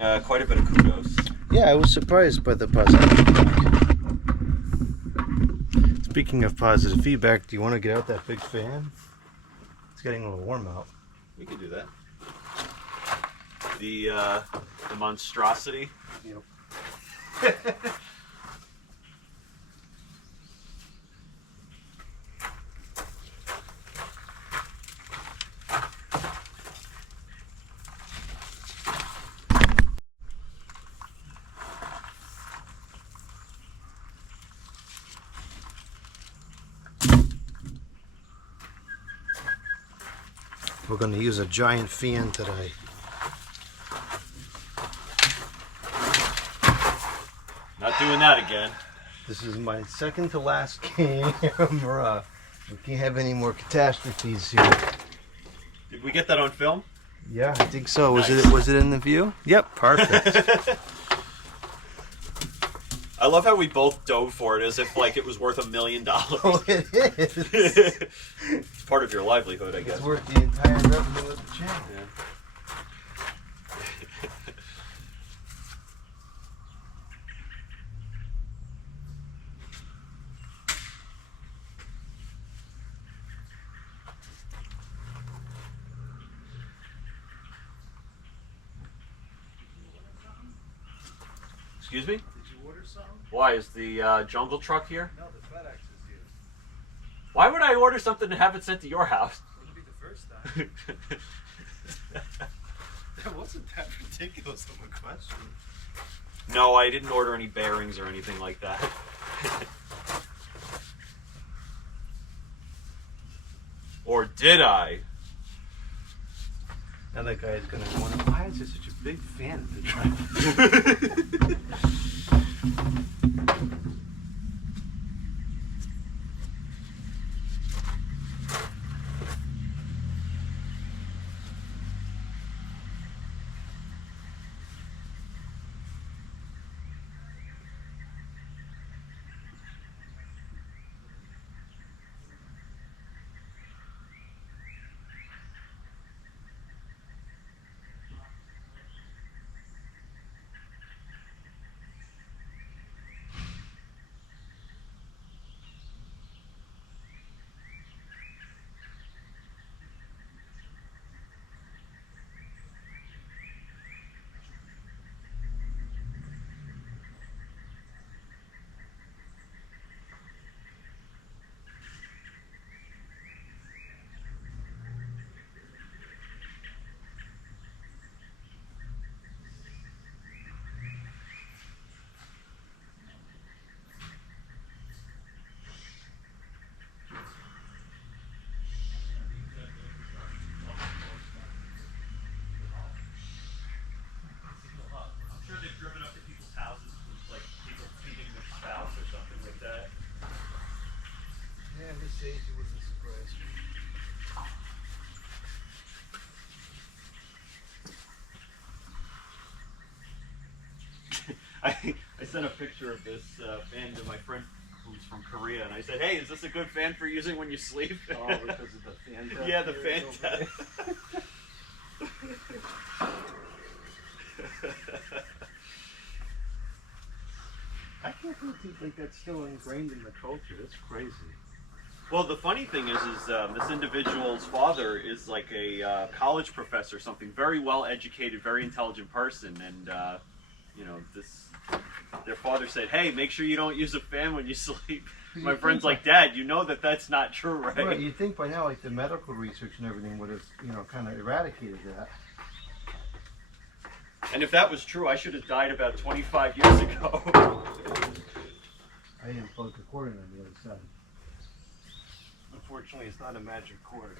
Quite a bit of kudos. Yeah, I was surprised by the positive feedback. Speaking of positive feedback, do you want to get out that big fan? It's getting a little warm out. We could do that. The monstrosity. Yep. We're going to use a giant fan today. Not doing that again. This is my second to last camera. We can't have any more catastrophes here. Did we get that on film? Yeah, I think so. Nice. Was it in the view? Yep, perfect. I love how we both dove for it as if like it was worth $1 million. Oh, it is. It's part of your livelihood, I guess. It's worth the entire revenue of the channel. Yeah. Excuse me? Did you order something? Why, is the jungle truck here? No, the FedEx is here. Why would I order something and have it sent to your house? Wouldn't be the first time. That wasn't that ridiculous of a question. No, I didn't order any bearings or anything like that. Or did I? Now that guy's gonna wonder, why is there such a big fan at the time? Yeah, this age it was a surprise. I sent a picture of this fan to my friend who's from Korea, and I said, "Hey, is this a good fan for using when you sleep?" Oh, because of the fan test? Yeah, the fan test. I can't believe like that's still ingrained in the culture. That's crazy. Well, the funny thing is this individual's father is like a college professor, something very well educated, very intelligent person, and you know, their father said, "Hey, make sure you don't use a fan when you sleep." My friend's like, "Dad, you know that that's not true, right?" Right. You'd think by now, like the medical research and everything would have, you know, kind of eradicated that. And if that was true, I should have died about 25 years ago. I didn't plug the cord in on the other side. Unfortunately, it's not a magic cord.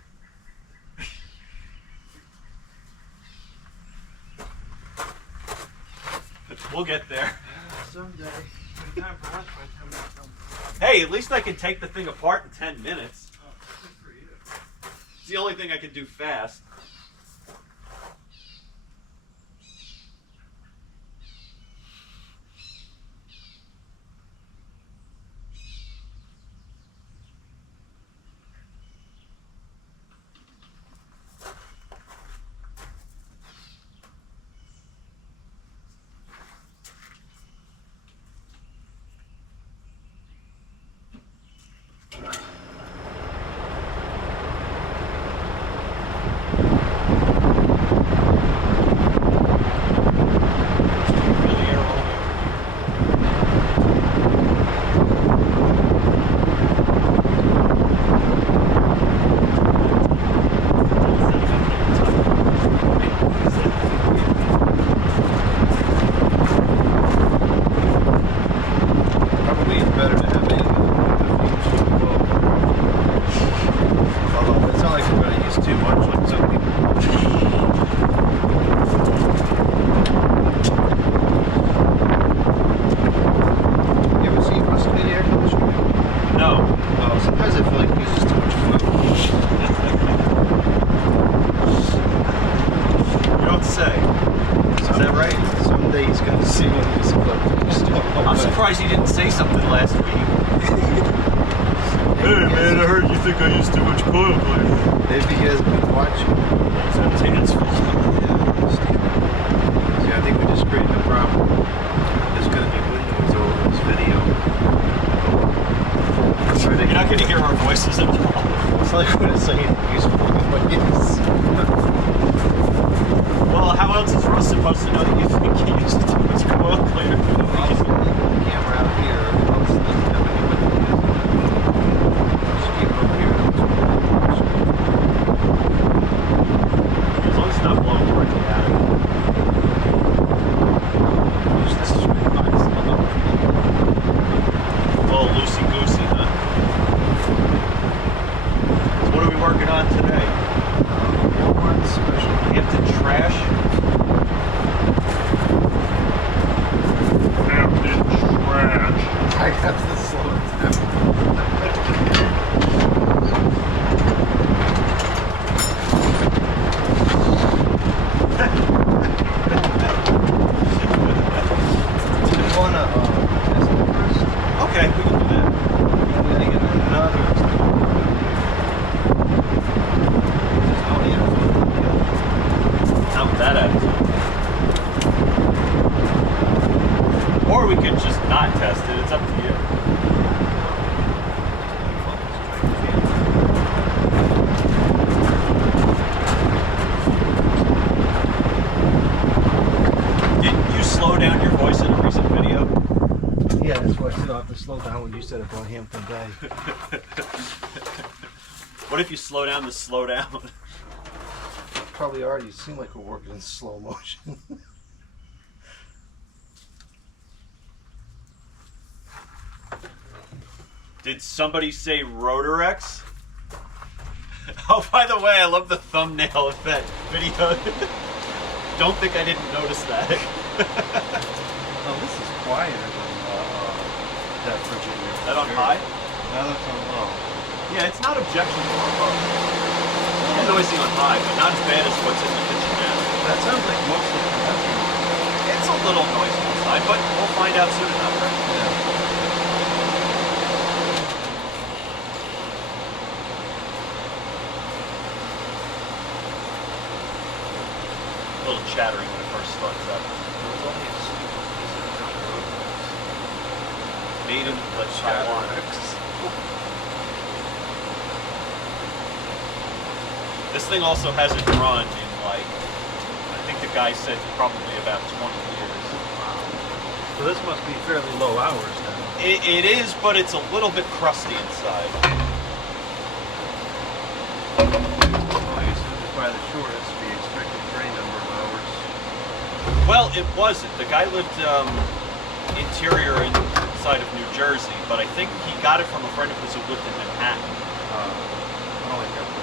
We'll get there. Someday. Time for lunch by the time we come. Hey, at least I can take the thing apart in 10 minutes. Oh, good for you. It's the only thing I can do fast. Someday he's gonna see one of these clips. I'm surprised he didn't say something last week. Hey man, I heard you think I used too much coil cleaner. Maybe he hasn't been watching. It's on Tan's fault. See, I think we just created a problem. There's gonna be windows over this video. You're not gonna hear our voices at all. It's like when it's saying useful ways. Well, how else is Russ supposed to know that you think he used too much coil cleaner? I'll just leave the camera out here. I'll just let them know what it is. Just keep it up here. As long as it's not blowing towards the attic. This is really nice. A little loosey-goosey, huh? So what are we working on today? One special. Hampton trash? Hampton trash. I have to slow it down. Do you want to test it first? Okay, we can do that. I'm going to get another. Oh, yeah. Not with that attitude. Or we could just not test it. It's up to you. Didn't you slow down your voice in a recent video? Yeah, that's why I said I'll have to slow down when you said about Hampton Bay. What if you slow down the slow down? Probably already seem like we're working in slow motion. Did somebody say Rotorex? Oh, by the way, I love the thumbnail of that video. Don't think I didn't notice that. Oh, this is quieter than that Virginia. Is that on high? Now that's on low. Yeah, it's not objectionable on low. A little noisy on high, but not as bad as what's in the kitchen now. That sounds like mostly conventional. It's a little noisy inside, but we'll find out soon enough, right? Yeah. A little chattering when it first starts up. There's only a stupid piece of junk road. Made in Taiwan. This thing also hasn't run in like, I think the guy said probably about 20 years. So this must be fairly low hours then. It is, but it's a little bit crusty inside. Oh, you said it's by the shortest, the expected drain number of hours. Well, it wasn't. The guy lived interior inside of New Jersey, but I think he got it from a friend of his who lived in Manhattan. I don't like that place.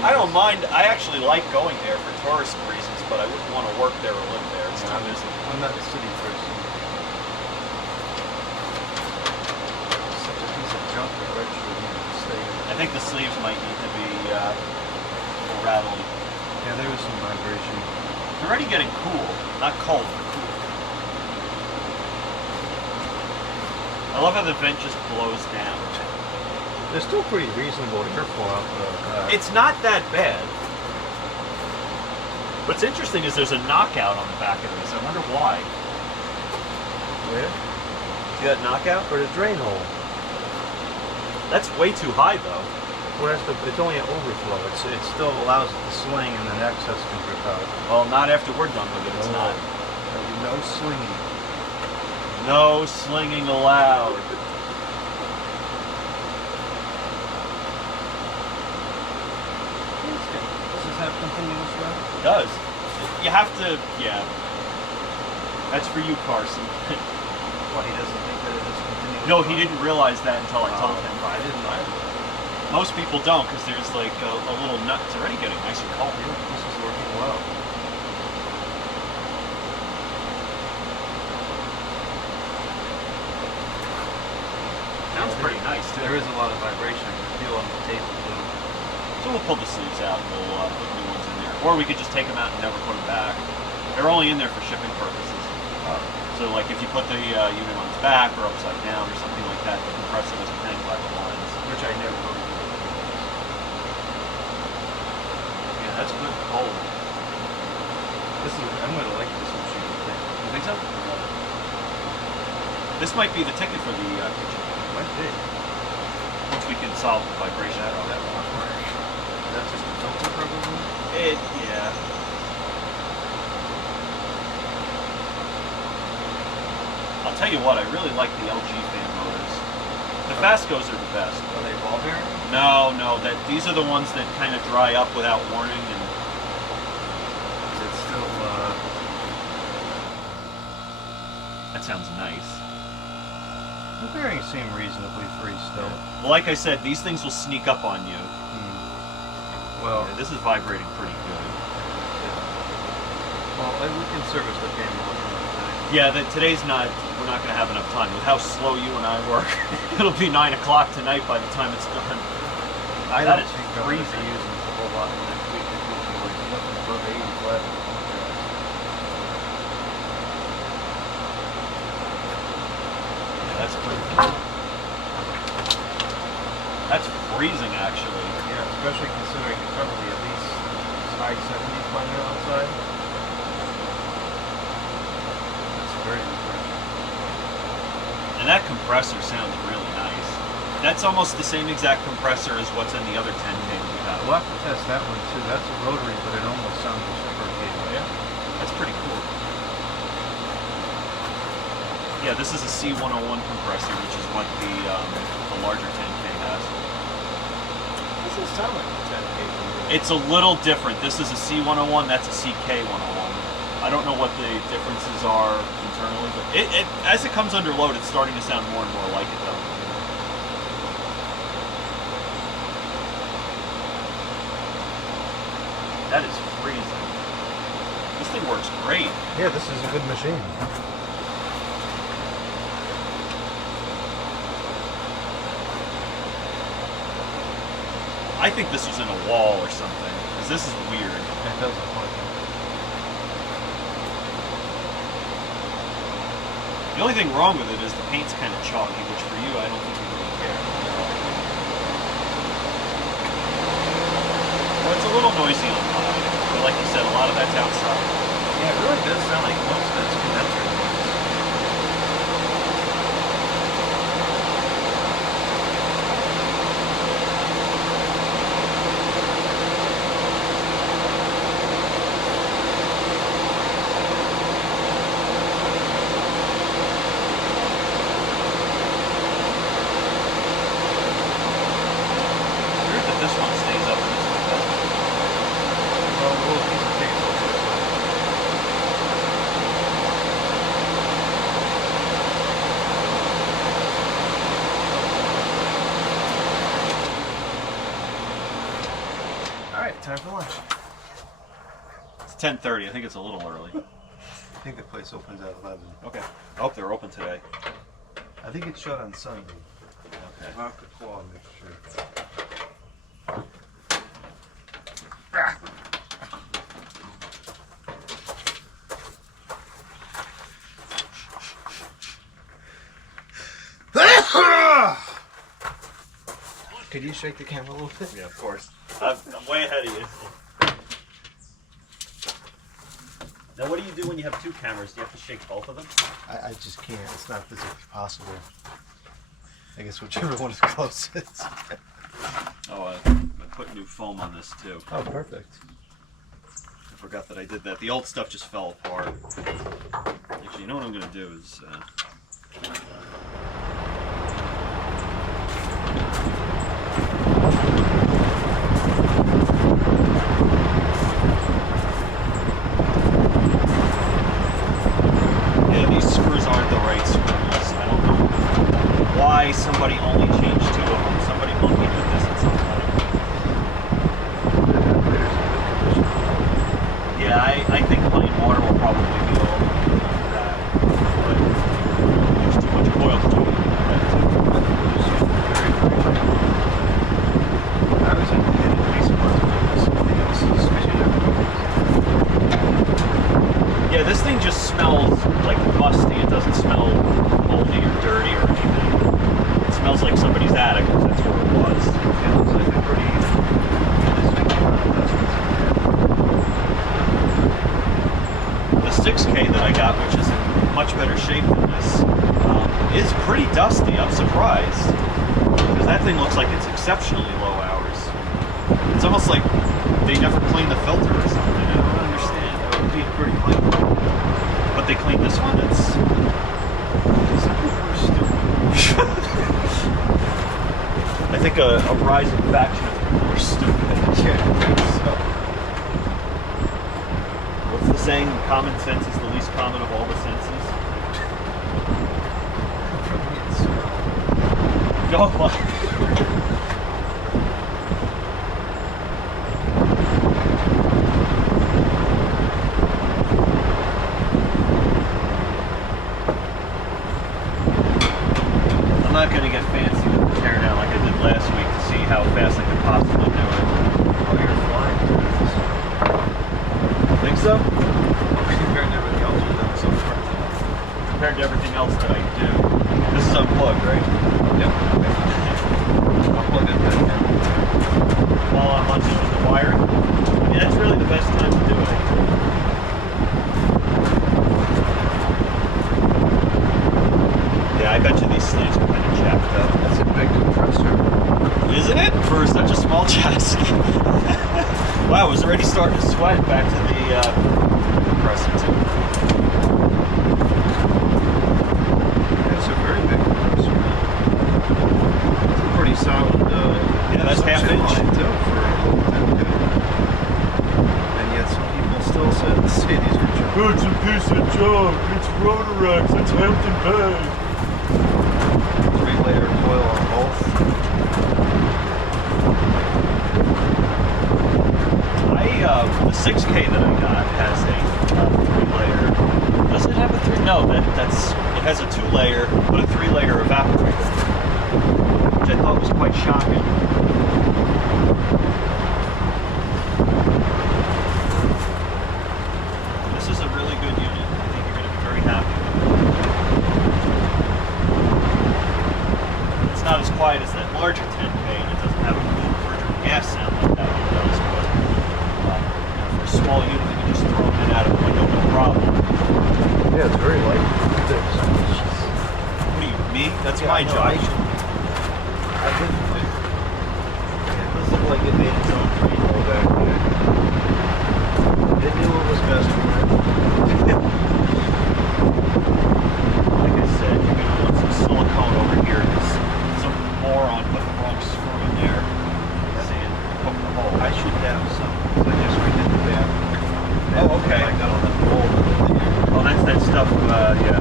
I don't mind. I actually like going there for tourist reasons, but I wouldn't want to work there or live there. It's too busy. I'm not a city person. It's such a piece of junk that registered me to stay in. I think the sleeves might need to be rattling. Yeah, there was some vibration. It's already getting cool. Not cold, but cool. I love how the vent just blows down. They're still pretty reasonable airflow out the It's not that bad. What's interesting is there's a knockout on the back of this. I wonder why. Where? See that knockout? For the drain hole. That's way too high, though. Well, it's only an overflow. It still allows it to sling and then excess can drip out. Well, not after we're done with it. It's not. There'll be no slinging. No slinging allowed. Does this have continuous run? It does. You have to, yeah. That's for you, Carson. Well, he doesn't think that it is continuous. No, he didn't realize that until I told him. I didn't either. Most people don't, because there's like a little nut. It's already getting nice and cold. Yeah, this is working well. Sounds pretty nice, too. There is a lot of vibration. I can feel on the table too. So we'll pull the sleeves out and we'll put new ones in there. Or we could just take them out and never put them back. They're only in there for shipping purposes. So like if you put the unit on its back or upside down or something like that, the compressor doesn't hang by the lines. Which I never know. Yeah, that's good cold. I'm gonna like this machine. You think so? This might be the ticket for the kitchen. Might be. Once we can solve the vibration problem. That's just a filter probably? Yeah. I'll tell you what, I really like the LG fan motors. The Fastcos are the best. Are they ball bearing? No, these are the ones that kind of dry up without warning, and Is it still, that sounds nice. the bearings seem reasonably free still. Well, like I said, these things will sneak up on you. Well, Yeah, this is vibrating pretty good. we can service the fan motor. Yeah, today's we're not going to have enough time. With how slow you and I work, it'll be 9 o'clock tonight by the time it's done. I That don't is think I'm going to freezing. be using a whole lot next week. It's going to be like nothing above 85. Yeah, that's pretty cool. That's freezing, actually. Yeah, especially considering it's probably at least high 70s by now outside. That's very refreshing. And that compressor sounds really nice. That's almost the same exact compressor as what's in the other 10K we have. We'll have to test that one too. That's a rotary, but it almost sounds reciprocating. Yeah, that's pretty cool. Yeah, this is a C101 compressor, which is what the larger 10K has. Doesn't sound like a 10K. It's a little different. This is a C101, that's a CK101. I don't know what the differences are internally, but as it comes under load, it's starting to sound more and more like it, though. That is freezing. This thing works great. Yeah, this is a good machine. I think this was in a wall or something, because this is weird. It does look like it. The only thing wrong with it is the paint's kind of chalky, which for you, I don't think you really care. Well, it's a little noisy on mine, but like you said, a lot of that's outside. Yeah, it really does sound like most of it's condenser noise. Weird that this one stays up and this one doesn't. Well, we'll piece of tape over this one. All right, time for lunch. It's 10:30. I think it's a little early. I think the place opens at 11. Okay. I hope they're open today. I think it's shut on Sunday. Okay. I'll have to call and make sure. Could you shake the camera a little bit? Yeah, of course. I'm way ahead of you. Now, what do you do when you have two cameras? Do you have to shake both of them? I just can't. It's not physically possible. I guess whichever one is closest. Oh, I put new foam on this too. Oh, perfect. I forgot that I did that. The old stuff just fell apart. Actually, you know what I'm going to do is... Yeah, these screws aren't the right screws. I don't know why somebody only changed two of them. Somebody monkeyed with this at some point. Yeah, I think plain water will probably be all that. But there's too much coil to do that too. I was in the recent ones, but something else is especially. Yeah, smells like musty. It doesn't smell moldy or dirty or anything. It smells like somebody's attic, because that's where it was. It looks like a pretty distinct amount of dust that's in there. The 6K that I got, which is in much better shape than this, is pretty dusty. I'm surprised, because that thing looks like it's exceptionally low hours. It's almost like they never cleaned the filter or something. I don't understand. It would be pretty clean. But they cleaned this one. It's Some people are stupid. I think a rising faction of people are stupid. Yeah, I think so. What's the saying? Common sense is the least common of all the senses. For me, it's Go on. I'm not going to get fancy with the teardown like I did last week to see how fast I could possibly do it. oh, you're flying through this. Think so? Compared to everything else you've done so far. Compared to everything else that I do. This is unplugged, right? Yep. I'll plug it back in. While I'm on the wire. Yeah, that's really the best time to do it. Yeah, I bet you these sleeves are kind of chapped up. That's a big compressor. Isn't it? For such a small chassis. Wow, it was already starting to sweat back to the compressor too. That's a very big compressor. It's a pretty solid. Yeah, that's half suction inch. line, too, for a little 10K. And yet some people still say these are junk. It's a piece of junk. It's Rotorex. It's Hampton Bay. 3-layer coil on both. The 6K that I got has a 3-layer. Does it have a 3? No, that's it has a 2-layer, but a 3-layer evaporator, which I thought was quite shocking. This is a really good unit. I think you're going to be very happy with it. It's not as quiet as that larger 10K, and it doesn't have a cool refrigerant gas sound like that one does, but for a small unit, you can just throw them in out of the window, no problem. Yeah, it's very light. Look at this. What do you, me? That's my no, job. I didn't. It does look like it made its own freehold back there. It knew what was best for it. Like I said, you're going to want some silicone over here because some moron put the wrong screw in there and hook the hole. I should have some. I just redid the bathroom. Oh, okay. I got all that mold in there. Oh, that's that stuff, yeah.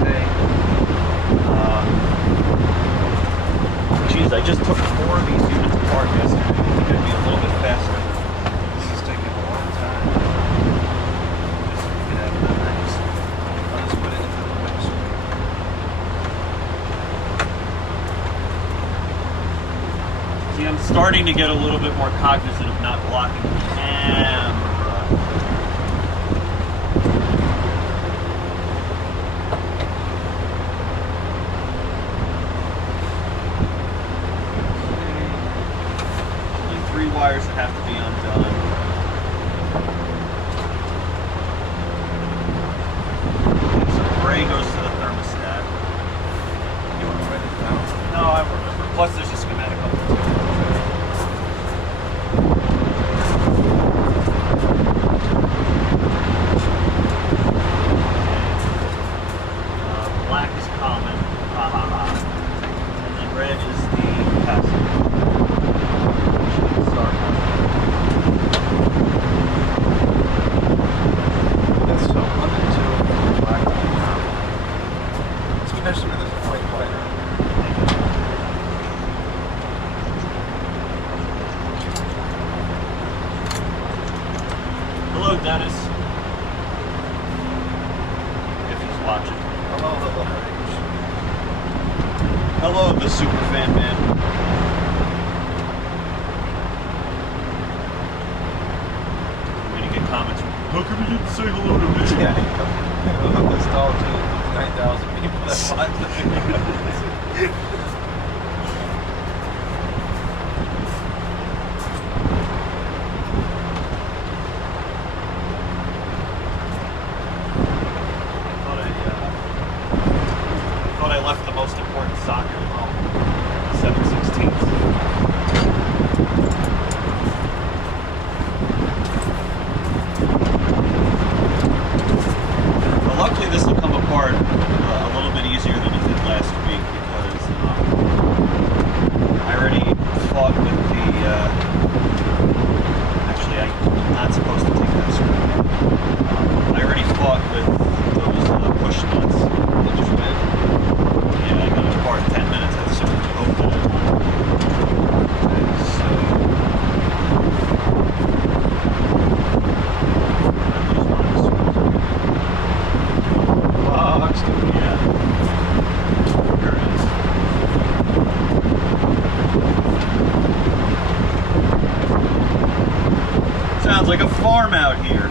Okay. Geez, I just took 4 of these units apart yesterday. I think I'd be a little bit faster. This is taking a long time. Just to get out of the nice. I'll just put it into the mixer. See, I'm starting to get a little bit more cognizant of not blocking the camera. Only 3 wires that have to be undone. Some gray goes to the thermostat. You want to write it down? No, I remember. Plus, there's a schematic up there. Black is common. Ha ha ha. And then red is the passive. Start one. Hello, the letter H. Hello, the super fan man. I'm gonna get comments. How come you didn't say hello to me? Yeah, I'll install to 9,000 people that watch the Thought I left the most important socket at home. 7/16. Well, luckily this will come apart a little bit easier than it did last week because I already fought with the. Actually, I'm not supposed to take that screw. I already fought with those push nuts. Did you win? Yeah, I got it apart in 10 minutes as soon as we opened it. So. Yeah. There it is. Sounds like a farm out here.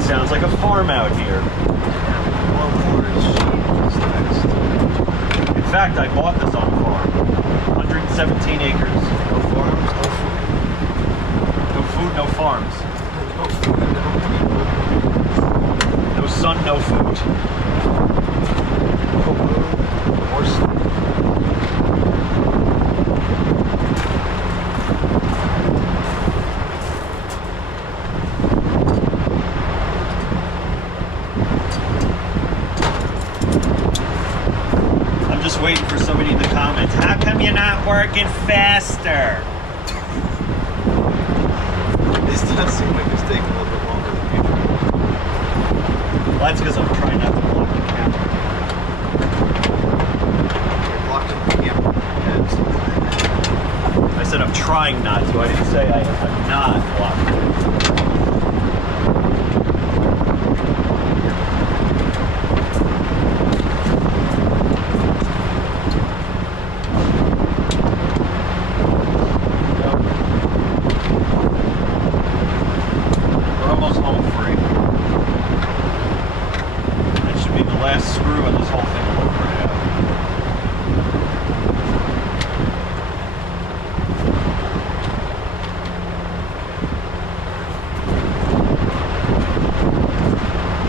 Sounds like a farm out here. In fact, I bought this on a farm. 117 acres. No farms, no food. No food, no farms. No food, no people. No sun, no food. No moon, or sleep. I'm just waiting for somebody in the comments. How come you're not working faster? This does seem like it's taking a little bit longer than usual. Well, that's because I'm trying not to block the camera. You're blocking the camera. I said I'm trying not to. I didn't say I'm not blocking. We're almost home free. That should be the last screw and this whole thing will work right out.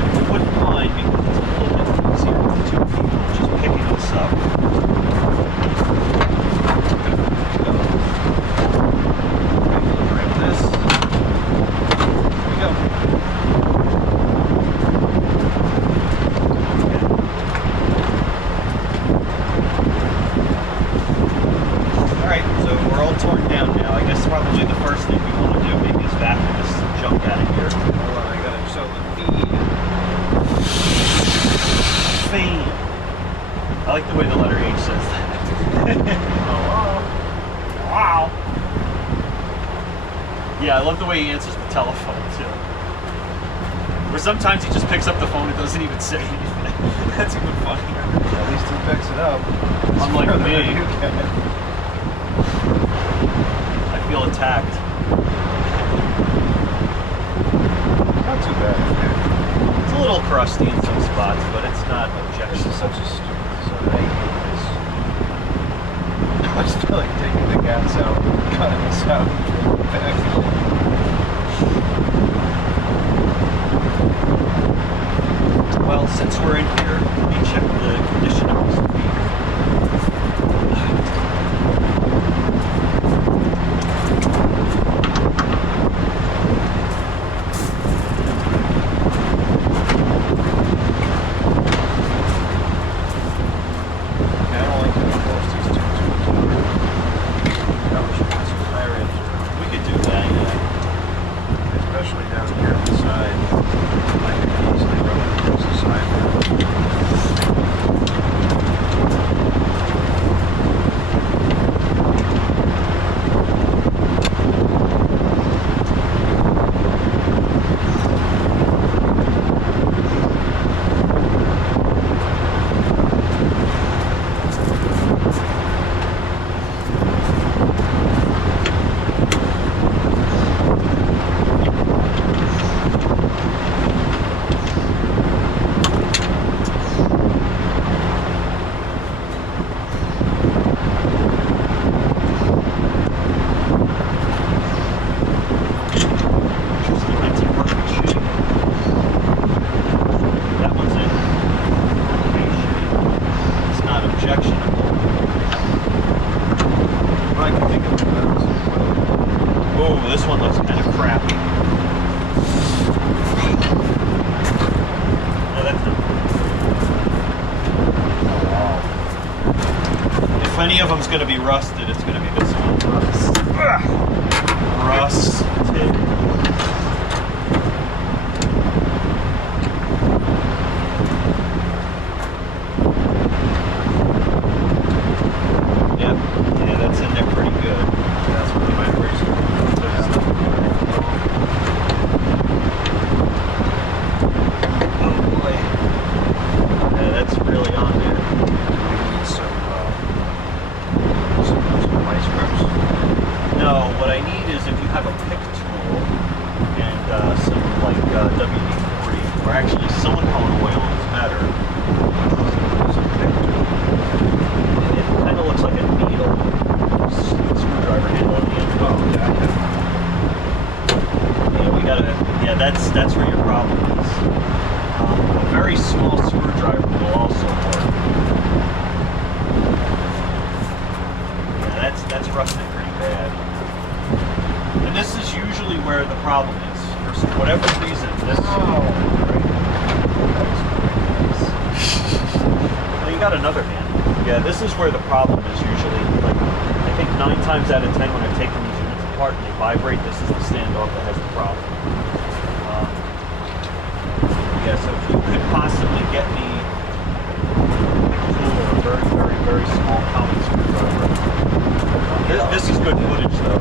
If you wouldn't mind, because it's a little bit easier with two people just picking this up. Grab this. Here we go. Alright, so we're all torn down now. I guess probably the first thing we want to do maybe is vacuum this junk out of here. Hold on, I gotta show the feed. Fan. I like the way the letter H says that. Wow. Yeah, I love the way he answers the telephone too. Where sometimes he just picks up the phone and doesn't even say anything. That's even funnier. At least he picks it up. Unlike Further me. than you can. I feel attacked. Not too bad. It's a little crusty in some spots, but it's not This objectionable. is such a stupid design. I hate this. I just feel like taking the gas out, cutting this out, back. Well, since we're in here, let me check the condition of this feed. this one looks kind of crappy. No, that's not. Oh, wow. If any of them's going to be rusted, it's going to be this one. Rusted. Yep. Yeah, that's in there pretty good. That's what the vibration. Oh boy. Yeah, that's really on there. We need some vice grips. No, what I need is if you have a pick tool and some like WD-40, or actually silicone oil is better. It kind of looks like a needle screwdriver handle at the end. Oh, yeah, Yeah, we gotta. Yeah, that's where your problem is. A very small screwdriver will also work. Yeah, that's rusted pretty bad. And this is usually where the problem is. For whatever reason, this. Oh, great. Well, you got another hand. Yeah, this is where the problem is usually. Like, I think 9 times out of 10 when I've taken these units apart and they vibrate, this is the standoff that has the problem. Yeah, so if you could possibly get me a tool or a very, very, very small common screwdriver. This is good footage though.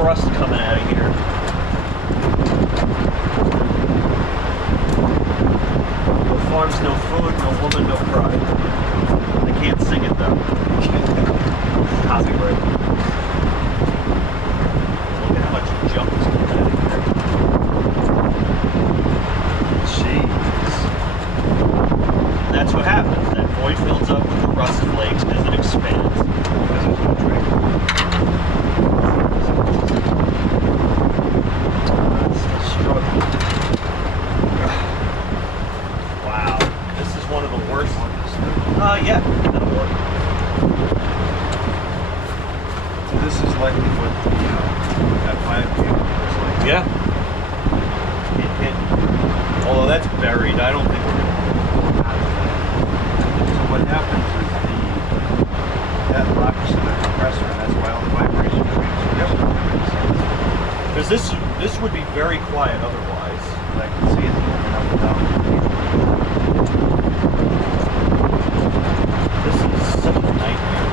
Crust coming out of here. No farms, no food, no woman, no pride. I can't sing it though. Copyright. Look at how much junk is coming out of here. Jeez. And that's what happens. That void fills up with the rust flakes because it expands. Because there's no drink. Wow, this is one of the worst. Yeah, that'll work. this is likely what that 5K was like. Yeah. Although that's buried, I don't think we're going to pull out of that. So what happens is that locks to the compressor, and that's why all the vibration transfers. Because this would be very quiet otherwise. I can see it moving up and down. This is such a nightmare.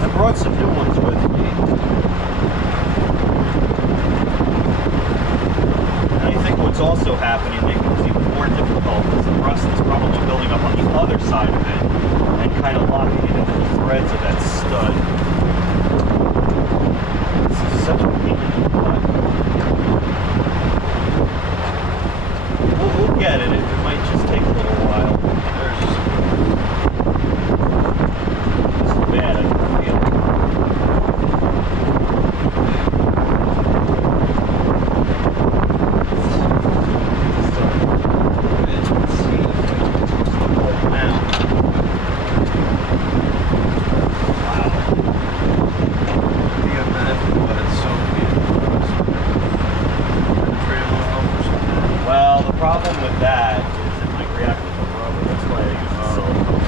I brought some new ones with me. And I think what's also happening, making this even more difficult, is the rust is probably building up on the other side of it and kind of locking it into the threads of that stud. This is such a pain in the butt. We'll get it. It might just take a little while. This is bad. I can feel it. Well, the problem with that is it might react with the rubber. That's why I use the silicone.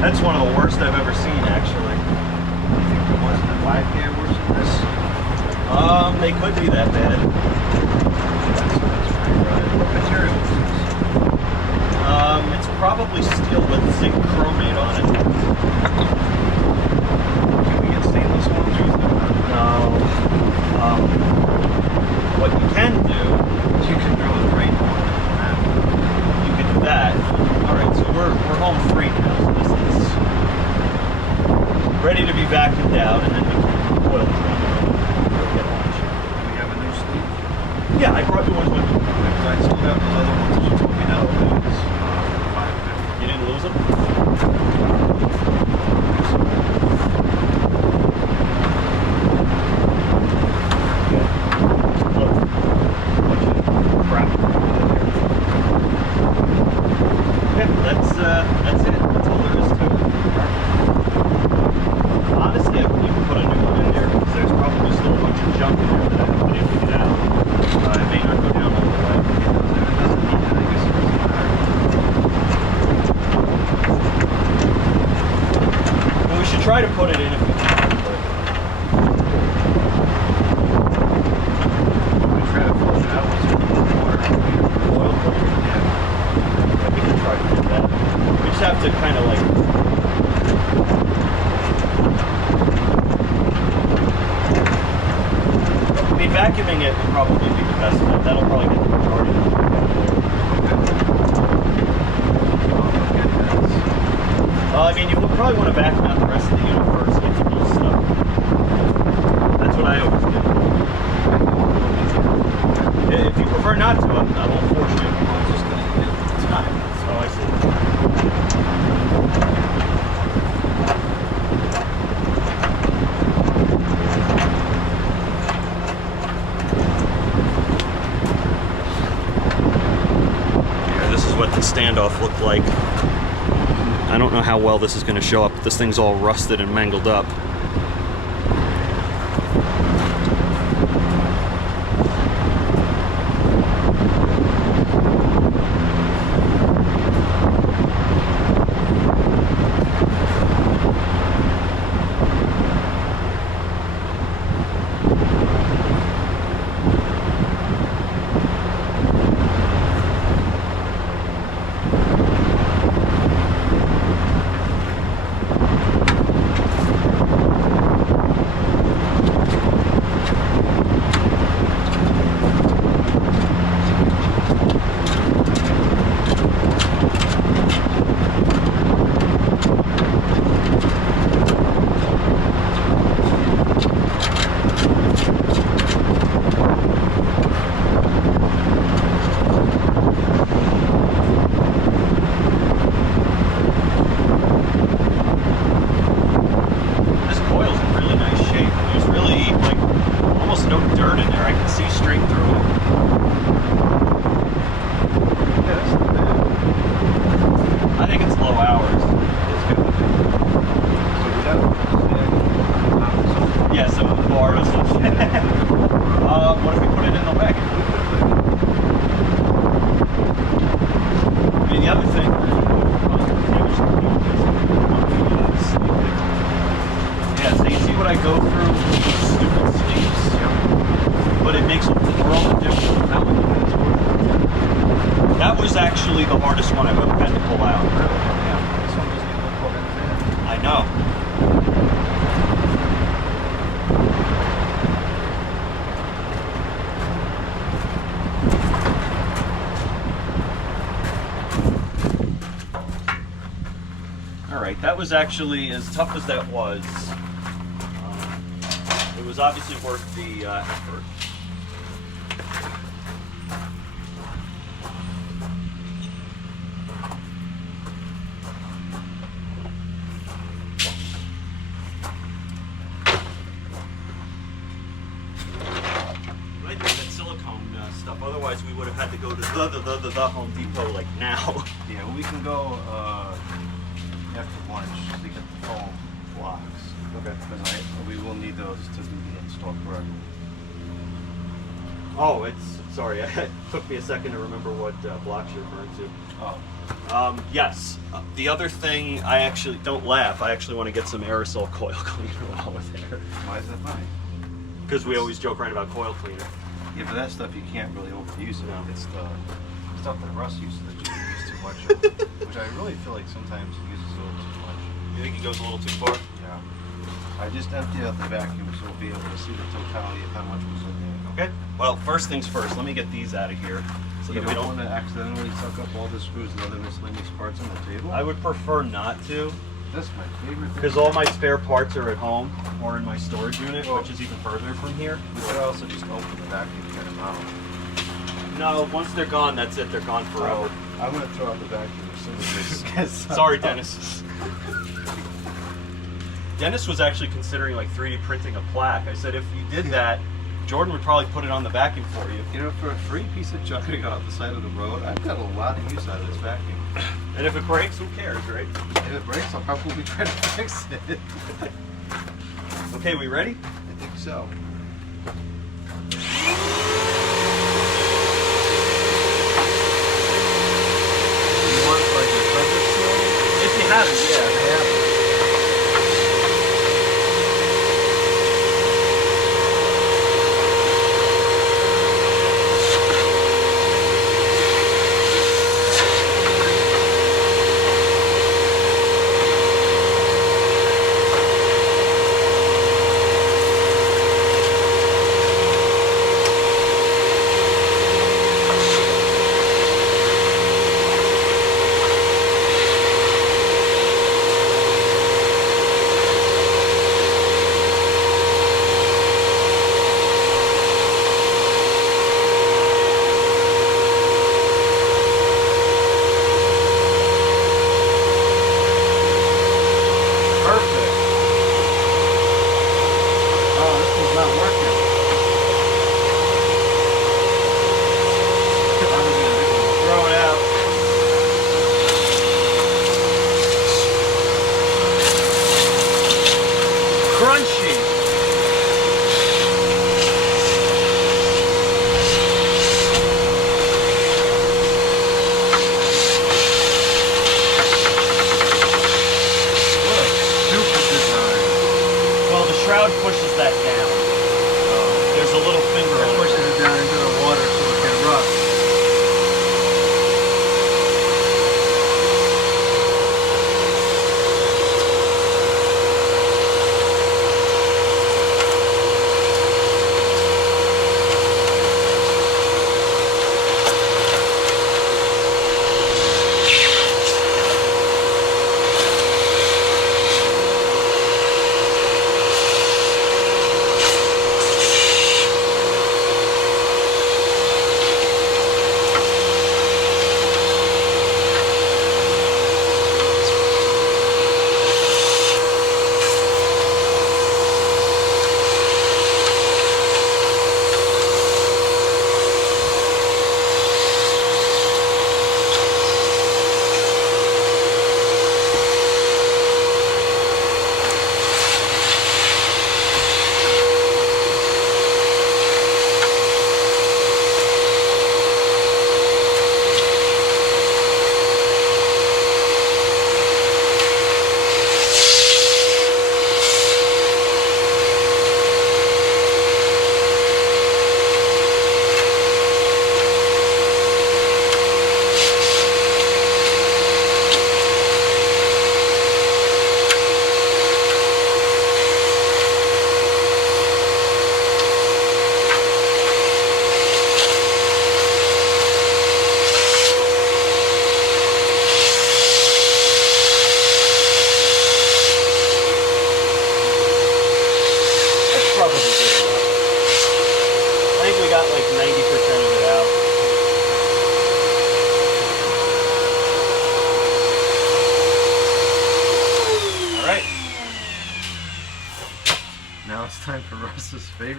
That's one of the worst I've ever seen, actually. You think the ones in the 5K worse than this? They could be that bad. That's pretty right. What material is this? It's probably steel with zinc chromate on it. Can we get stainless ones or is that not? No. What you can do try to put it in if we can. But... We try to flush it out with some water. Oil cleaner? Yeah. Yeah, we can try to do that. We just have to kind of like... I mean, vacuuming it would probably be the best. That'll probably get the majority of it. I mean, you would probably want to vacuum out the rest of the unit first, get the loose stuff. That's what I always do. If you prefer not to, I won't force you. I'm just going to get time. Oh, I see. Yeah, this is what the standoff looked like. I don't know how well this is going to show up. This thing's all rusted and mangled up. Actually the hardest one I've ever had to pull out. Yeah, this one doesn't even look what it's in. I know. Alright, that was actually, as tough as that was, it was obviously worth the effort. Otherwise, we would have had to go to the Home Depot like now. Yeah, well, we can go after lunch to get the foam blocks. Okay. Because we will need those to be installed correctly. Oh, sorry. It took me a second to remember what blocks you're referring to. Oh. Yes. The other thing, I actually, don't laugh, I actually want to get some aerosol coil cleaner while we're there. Why is that fine? Because we always joke around about coil cleaner. Yeah, but that stuff you can't really overuse it. No. It's the stuff that Russ uses that you use too much of, which I really feel like sometimes he uses a little too much. You think he goes a little too far? Yeah. I just emptied out the vacuum so we'll be able to see the totality of how much was in there. Okay. Well, first things first, let me get these out of here. So You that we don't don't. want to accidentally suck up all the screws and other miscellaneous parts on the table? I would prefer not to, That's my favorite thing. because all my spare parts are at home or in my storage unit, which is even further from here. We could also just open the vacuum and get them out. No, once they're gone, that's it. They're gone forever. I'm going to throw out the vacuum as soon as this gets Sorry, Dennis. Dennis was actually considering like 3D printing a plaque. I said if you did that, Jordan would probably put it on the vacuum for you. You know, for a free piece of junk I got off the side of the road, I've got a lot of use out of this vacuum. And if it breaks, who cares, right? If it breaks, I'll probably try to fix it. Okay, we ready? I think so. You want like a perfect seal? If you have it, I yeah. have it.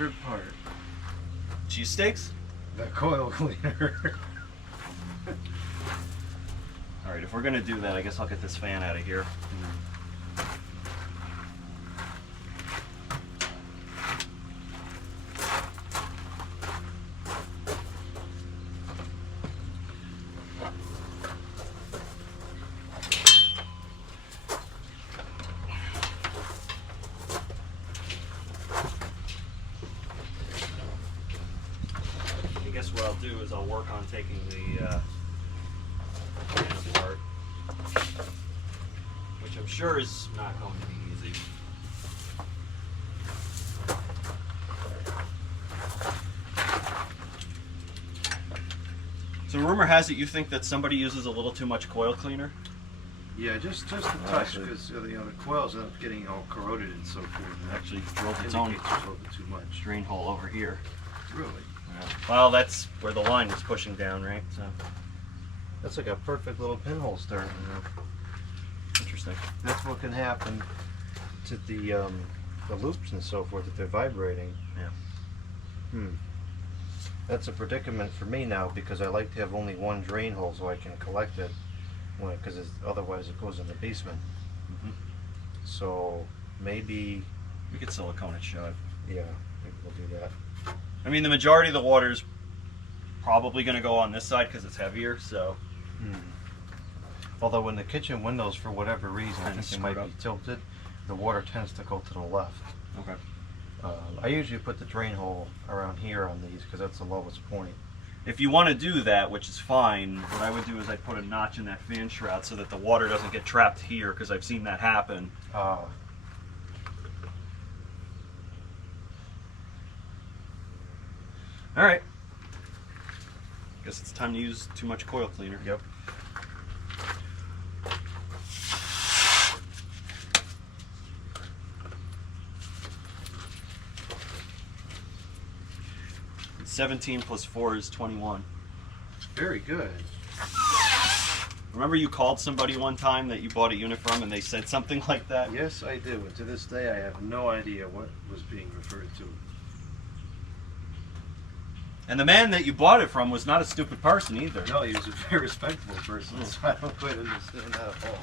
favorite part. Cheesesteaks? The coil cleaner. All right, if we're gonna do that, I guess I'll get this fan out of here. I guess what I'll do is I'll work on taking the fan apart, which I'm sure is not going to be easy. So rumor has it you think that somebody uses a little too much coil cleaner? Yeah, just a touch, actually- because the coils end up getting all corroded and so forth. It actually drilled its own Indicates there's a little bit too much. drain hole over here. Really? Well, that's where the line was pushing down, right? So That's like a perfect little pinhole start. interesting. That's what can happen to the loops and so forth if they're vibrating. Yeah. That's a predicament for me now because I like to have only one drain hole so I can collect it, because otherwise it goes in the basement. Mhm. So maybe, We could silicone it shut. yeah, maybe we'll do that. I mean, the majority of the water's probably going to go on this side because it's heavier. So Although in the kitchen windows, for whatever reason, I Kinda think they might screwed be tilted, the water tends to go to the left. okay. I usually put the drain hole around here on these because that's the lowest point. If you want to do that, which is fine, what I would do is I'd put a notch in that fan shroud so that the water doesn't get trapped here, because I've seen that happen. Uh, All right. Guess it's time to use too much coil cleaner. Yep. It's 17 plus 4 is 21. Very good. Remember you called somebody one time that you bought a unit from and they said something like that? Yes, I do. And to this day, I have no idea what was being referred to. And the man that you bought it from was not a stupid person either. No, he was a very respectable person, so I don't quite understand that at all.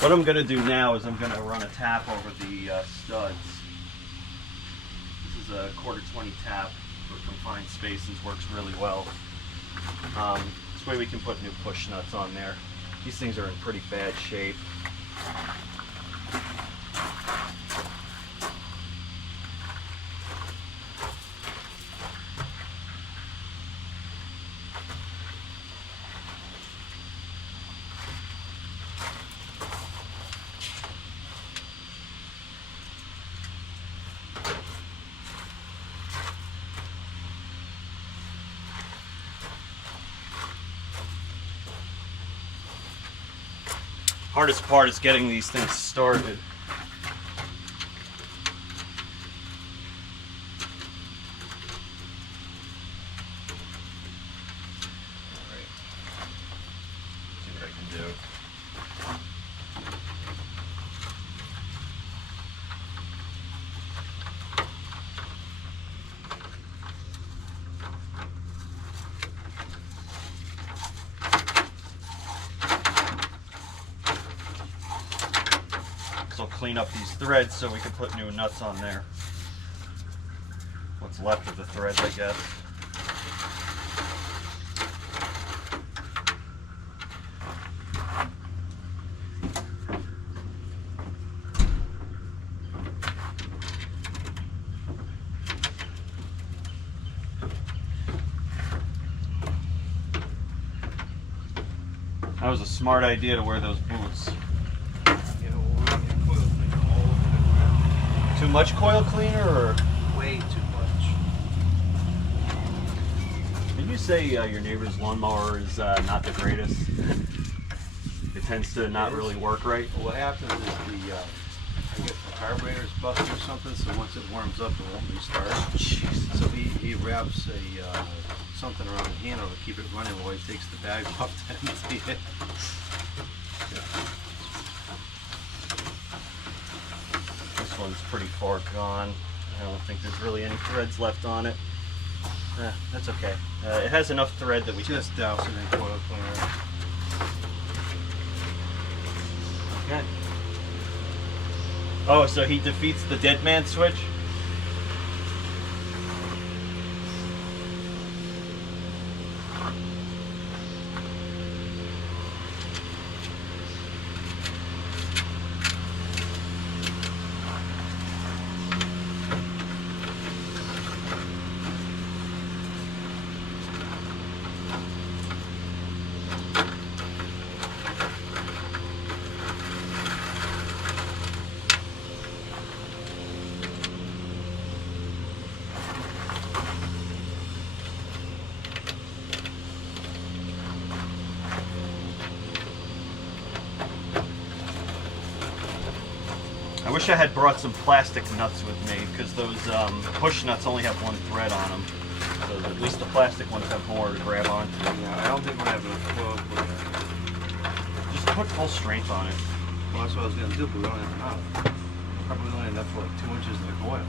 What I'm going to do now is I'm going to run a tap over the studs. This is a 1/4 tap for confined spaces, works really well. This way we can put new push nuts on there. These things are in pretty bad shape. Hardest part is getting these things started. clean up these threads so we can put new nuts on there. What's left of the threads, I guess. That was a smart idea to wear those boots. You know, we're running coil cleaner all over the Too much coil cleaner, or? ground. Way too much. Did you say your neighbor's lawnmower is not the greatest? It tends to not really work right. Well, what happens is I guess the carburetor's busted or something, so once it warms up, it won't restart. Jeez. So he wraps something around the handle to keep it running while he takes the bag off to empty it. This one's pretty far gone. I don't think there's really any threads left on it. That's okay. It has enough thread that we can... Just douse it in coil cleaner. Okay. Oh, so he defeats the dead man switch? I wish I had brought some plastic nuts with me, because those push nuts only have one thread on them. So at least the plastic ones have more to grab onto. Yeah, I don't think we're gonna have enough coil cleaner. Just put full strength on it. Well, that's what I was gonna do, but we don't have enough. Probably only enough for like 2 inches of the coil.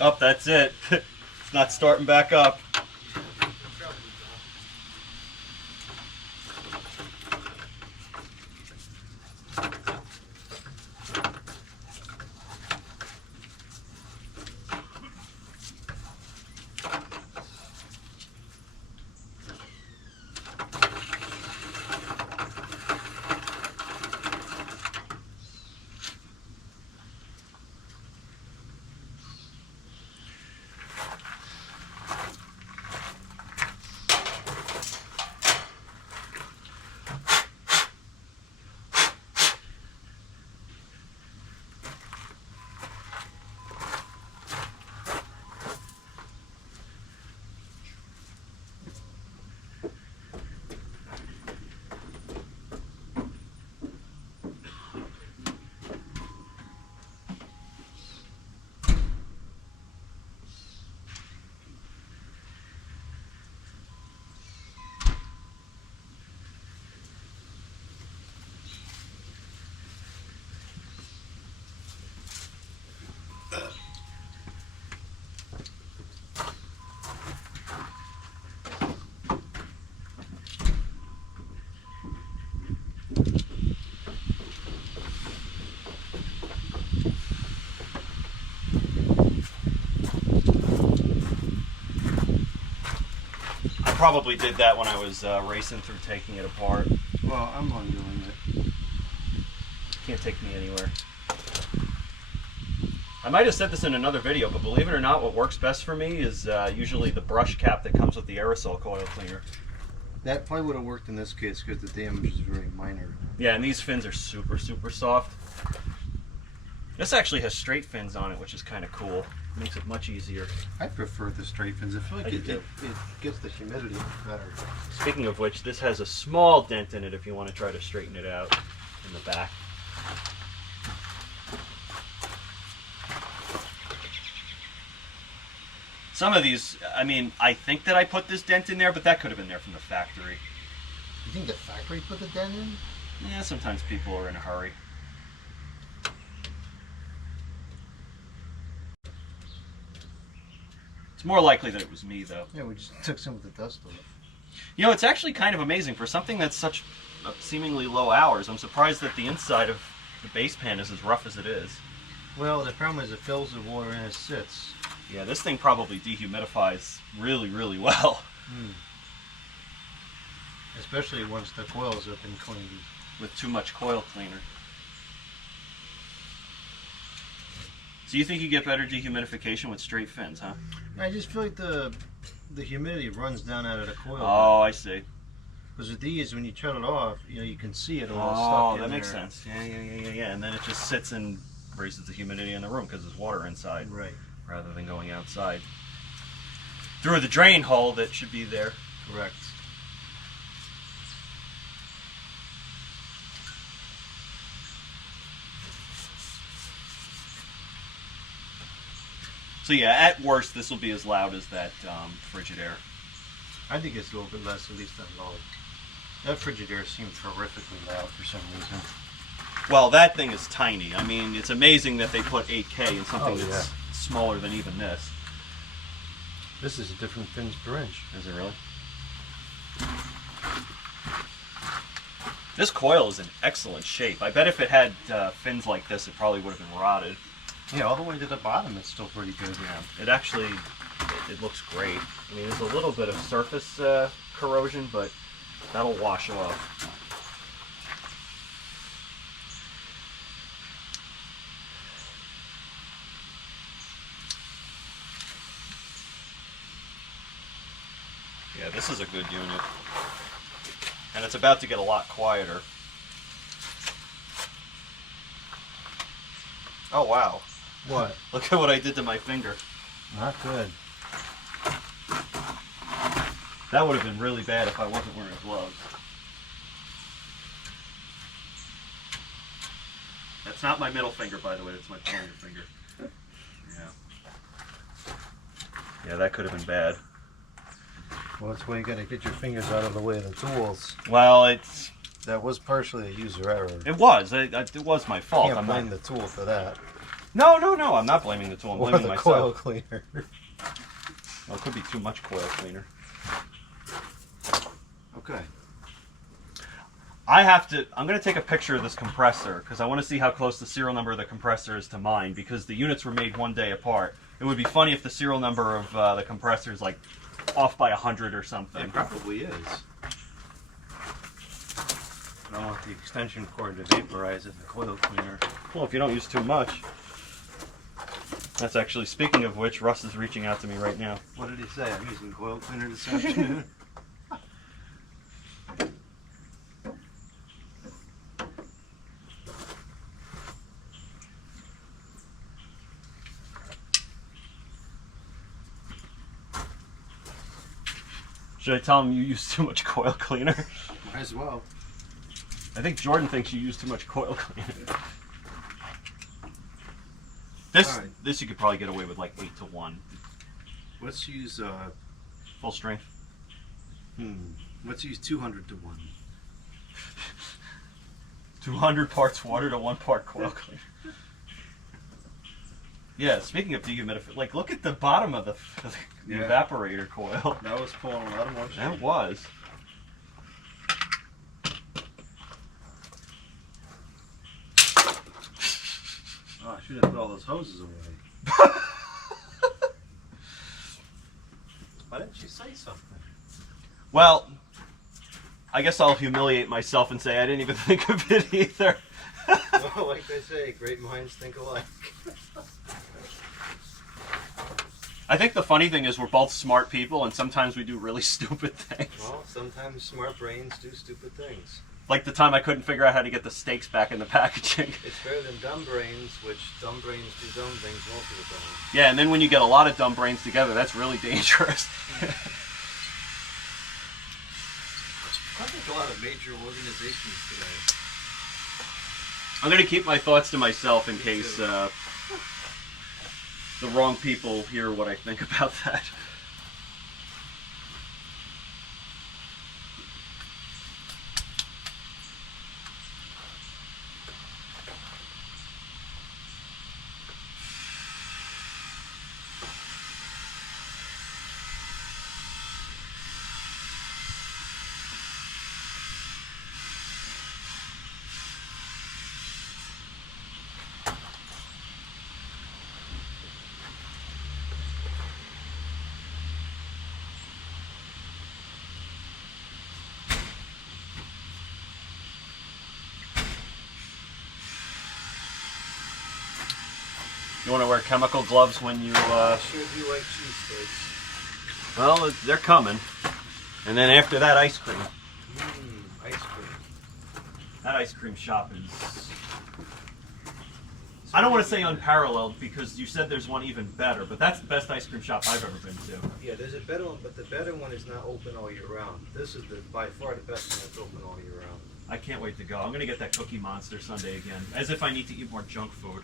Oh, that's it. It's not starting back up. Probably did that when I was racing through taking it apart. Well, I'm undoing it. Can't take me anywhere. I might have said this in another video, but believe it or not, what works best for me is usually the brush cap that comes with the aerosol coil cleaner. That probably would have worked in this case because the damage is very minor. Yeah, and these fins are super, super soft. This actually has straight fins on it, which is kind of cool. Makes it much easier. I prefer the straight fins. I feel like it gets the humidity better. Speaking of which, this has a small dent in it if you want to try to straighten it out in the back. Some of these, I mean, I think that I put this dent in there, but that could have been there from the factory. You think the factory put the dent in? Yeah, sometimes people are in a hurry. It's more likely that it was me, though. Yeah, we just took some of the dust off. You know, it's actually kind of amazing for something that's such seemingly low hours. I'm surprised that the inside of the base pan is as rough as it is. Well, the problem is it fills with water and it sits. Yeah, this thing probably dehumidifies really, really well. Especially once the coils have been cleaned. With too much coil cleaner. So you think you get better dehumidification with straight fins, huh? I just feel like the humidity runs down out of the coil. Oh, I see. Because with these, when you shut it off, you know, you can see it all Oh, stuck in that makes there. sense. Yeah. And then it just sits and raises the humidity in the room because there's water inside. Right. Rather than going outside. Through the drain hole that should be there. Correct. So yeah, at worst, this will be as loud as that Frigidaire. I think it's a little bit less, at least than low. That Frigidaire seemed horrifically loud for some reason. Well, that thing is tiny. I mean, it's amazing that they put 8K in something Oh, yeah. that's smaller than even this. This is a different fins per inch. Is it really? This coil is in excellent shape. I bet if it had fins like this, it probably would have been rotted. Yeah, all the way to the bottom, it's still pretty good. Yeah, it actually, it looks great. I mean, there's a little bit of surface corrosion, but that'll wash off. Yeah, this is a good unit. And it's about to get a lot quieter. Oh, wow. What? Look at what I did to my finger. Not good. That would have been really bad if I wasn't wearing gloves. That's not my middle finger, by the way. That's my pointer finger. Yeah. Yeah, that could have been bad. Well, that's why you gotta get your fingers out of the way of the tools. Well, it's... That was partially a user error. It was. It was my fault. Can't I'm blame not... the tool for that. No. I'm not blaming the tool. I'm Or blaming the myself. coil cleaner. Well, it could be too much coil cleaner. Okay. I'm going to take a picture of this compressor because I want to see how close the serial number of the compressor is to mine because the units were made one day apart. It would be funny if the serial number of the compressor is like off by 100 or something. It probably is. I don't want the extension cord to vaporize it in the coil cleaner. Well, if you don't use too much. That's actually, speaking of which, Russ is reaching out to me right now. What did he say? I'm using coil cleaner this afternoon. Should I tell him you use too much coil cleaner? Might as well. I think Jordan thinks you use too much coil cleaner. This you could probably get away with like 8-to-1. Let's use Full strength. let's use 200 to 1. 200 parts water to 1 part coil cleaner. Yeah, speaking of dehumidifier, like look at the bottom of the Yeah. evaporator coil. That was pulling a lot of moisture. That was. Oh, I should have put all those hoses away. Why didn't you say something? Well, I guess I'll humiliate myself and say I didn't even think of it either. Well, like they say, great minds think alike. I think the funny thing is we're both smart people and sometimes we do really stupid things. Well, sometimes smart brains do stupid things. Like the time I couldn't figure out how to get the steaks back in the packaging. It's better than dumb brains, which dumb brains do dumb things most of the time. Yeah, and then when you get a lot of dumb brains together, that's really dangerous. I think a lot of major organizations today. I'm going to keep my thoughts to myself in case the wrong people hear what I think about that. You want to wear chemical gloves when you, Sure do like cheesesteaks. well, they're coming. And then after that, ice cream. Ice cream. That ice cream shop is, I don't want to say unparalleled because you said there's one even better, but that's the best ice cream shop I've ever been to. Yeah, there's a better one, but the better one is not open all year round. This is by far the best one that's open all year round. I can't wait to go. I'm going to get that Cookie Monster sundae again, as if I need to eat more junk food.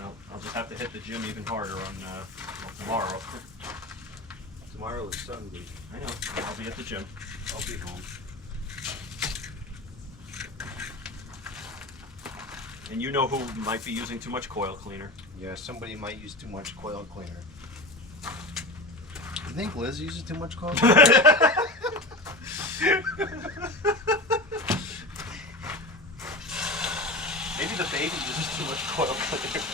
No, I'll just have to hit the gym even harder on tomorrow. Tomorrow is Sunday. I know. I'll be at the gym. I'll be home. And you know who might be using too much coil cleaner. Yeah, somebody might use too much coil cleaner. You think Liz uses too much coil cleaner? Maybe the baby uses too much coil cleaner.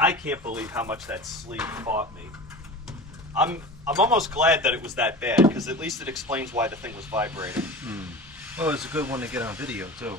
I can't believe how much that sleeve fought me. I'm almost glad that it was that bad, because at least it explains why the thing was vibrating. Well, it's a good one to get on video, too.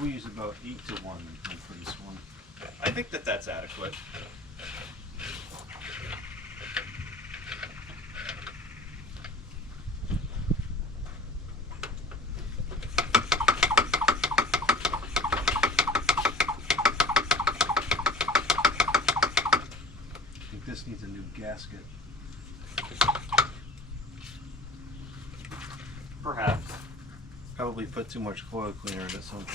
We use about 8 to 1 for this one. I think that that's adequate. I think this needs a new gasket. Perhaps. Probably put too much coil cleaner in at some point.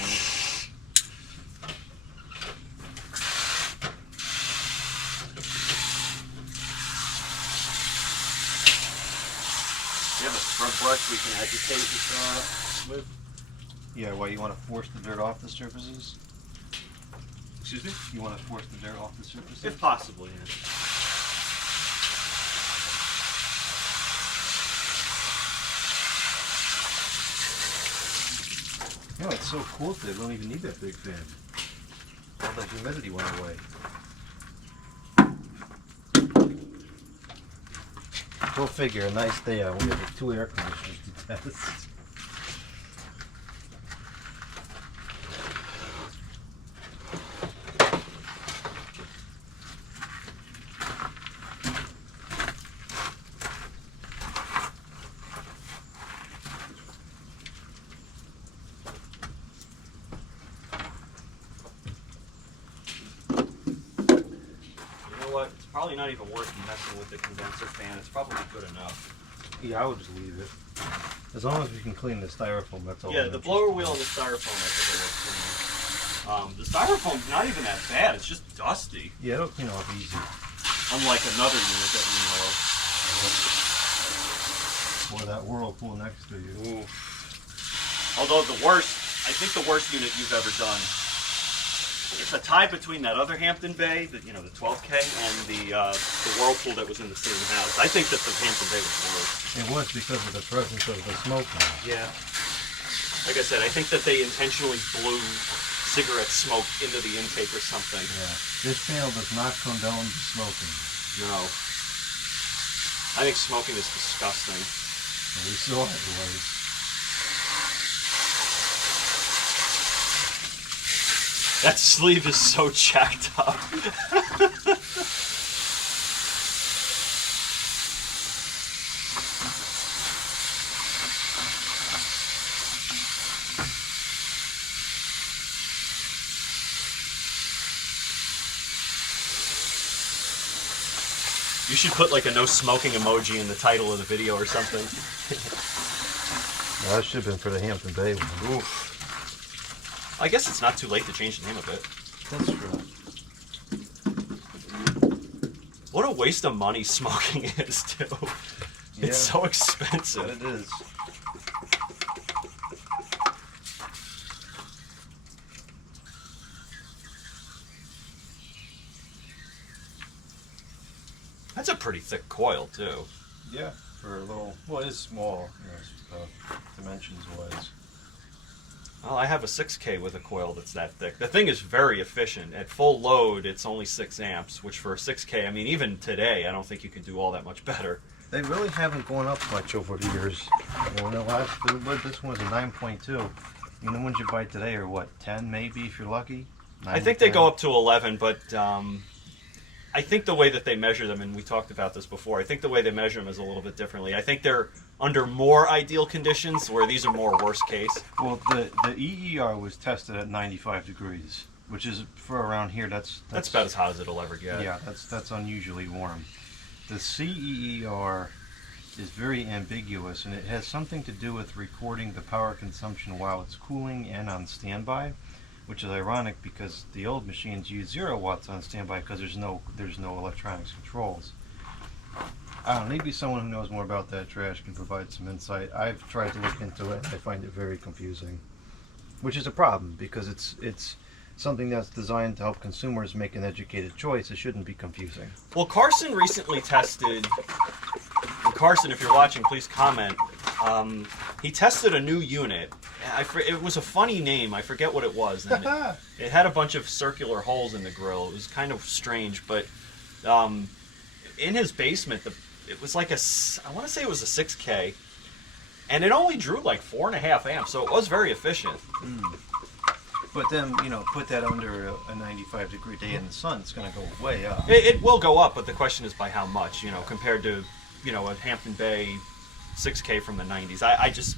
You have a scrub brush we can agitate this with? Yeah, why you want to force the dirt off the surfaces? Excuse me? You want to force the dirt off the surfaces? If possible, yeah. No, it's so cool today. We don't even need that big fan. All the humidity went away. Go figure, a nice day out. We have 2 air conditioners to test. It's probably not even worth messing with the condenser fan. It's probably good enough. Yeah, I would just leave it. As long as we can clean the styrofoam, that's all. Yeah, the blower wheel and the styrofoam, I think will work for me. The styrofoam's not even that bad. It's just dusty. Yeah, it'll clean off easy. Unlike another unit that we know of. Or that whirlpool next to you. Ooh. Although I think the worst unit you've ever done, it's a tie between that other Hampton Bay, the 12K, and the whirlpool that was in the same house. I think that the Hampton Bay was worse. It was because of the presence of the smoke now. Yeah. Like I said, I think that they intentionally blew cigarette smoke into the intake or something. Yeah. This channel does not condone smoking. No. I think smoking is disgusting. We saw it was. That sleeve is so jacked up. You should put like a no smoking emoji in the title of the video or something. Well, that should have been for the Hampton Bay one. Oof. I guess it's not too late to change the name of it. That's true. What a waste of money smoking is, too. Yeah. It's so expensive. It is. That's a pretty thick coil, too. Yeah, for a little. Well, it is small, dimensions wise. Well, I have a 6K with a coil that's that thick. The thing is very efficient. At full load, it's only 6 amps, which for a 6K, I mean, even today, I don't think you can do all that much better. They really haven't gone up much over the years. Well, this one's a 9.2. I mean, the ones you buy today are what, 10 maybe if you're lucky? 9, I think they 10? go up to 11, but I think the way that they measure them, and we talked about this before, I think the way they measure them is a little bit differently. I think they're under more ideal conditions, where these are more worst case. Well, the EER was tested at 95 degrees, which is, for around here, that's That's about as hot as it'll ever get. Yeah, that's unusually warm. The CEER is very ambiguous, and it has something to do with recording the power consumption while it's cooling and on standby, which is ironic because the old machines use 0 watts on standby because there's no electronics controls. I don't know, maybe someone who knows more about that trash can provide some insight. I've tried to look into it, and I find it very confusing, which is a problem because it's something that's designed to help consumers make an educated choice. It shouldn't be confusing. Well, Carson recently tested, and Carson, if you're watching, please comment. He tested a new unit. It was a funny name. I forget what it was. And it had a bunch of circular holes in the grill. It was kind of strange, but in his basement, it was like I want to say it was a 6K, and it only drew like 4.5 amps, so it was very efficient. But then, put that under a 95 degree day in the sun, it's going to go way up. It will go up, but the question is by how much, compared to, a Hampton Bay 6K from the 90s. I just,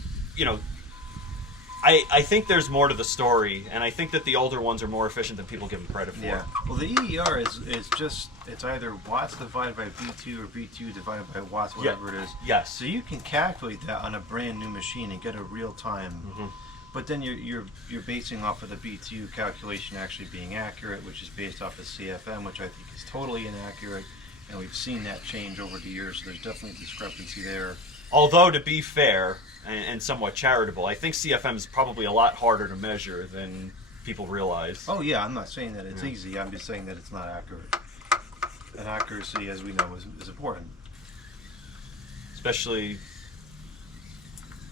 I think there's more to the story, and I think that the older ones are more efficient than people give them credit for. Yeah. Well, the EER is just, it's either watts divided by BTU or BTU divided by watts, whatever it is. Yes. So you can calculate that on a brand new machine and get a real time. Mm-hmm. But then you're basing off of the BTU calculation actually being accurate, which is based off of CFM, which I think is totally inaccurate, and we've seen that change over the years. So there's definitely a discrepancy there. Although, to be fair and somewhat charitable, I think CFM is probably a lot harder to measure than people realize. Oh yeah, I'm not saying that it's easy. I'm just saying that it's not accurate. And accuracy, as we know, is important. Especially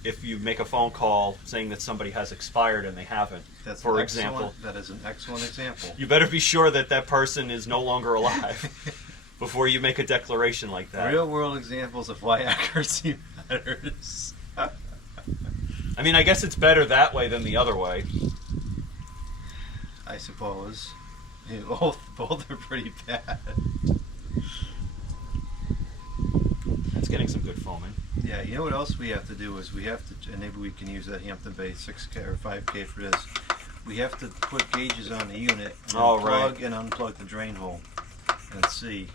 if you make a phone call saying that somebody has expired and they haven't, for example. That is an excellent example. You better be sure that that person is no longer alive before you make a declaration like that. Real world examples of why accuracy matters. I mean, I guess it's better that way than the other way. I suppose. Both are pretty bad. It's getting some good foaming. Yeah, you know what else we have to do is we have to, and maybe we can use that Hampton Bay 6K or 5K for this. We have to put gauges on the unit and plug and unplug the drain hole and see.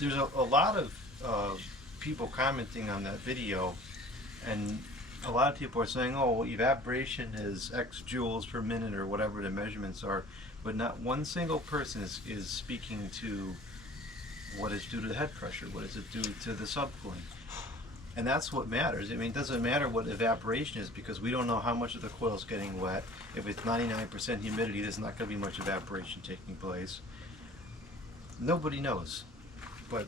There's a lot of people commenting on that video, and a lot of people are saying, oh, evaporation is X joules per minute or whatever the measurements are, but not one single person is speaking to what is due to the head pressure, what is it due to the subcooling. And that's what matters. I mean, it doesn't matter what evaporation is because we don't know how much of the coil is getting wet. If it's 99% humidity, there's not going to be much evaporation taking place. Nobody knows. But,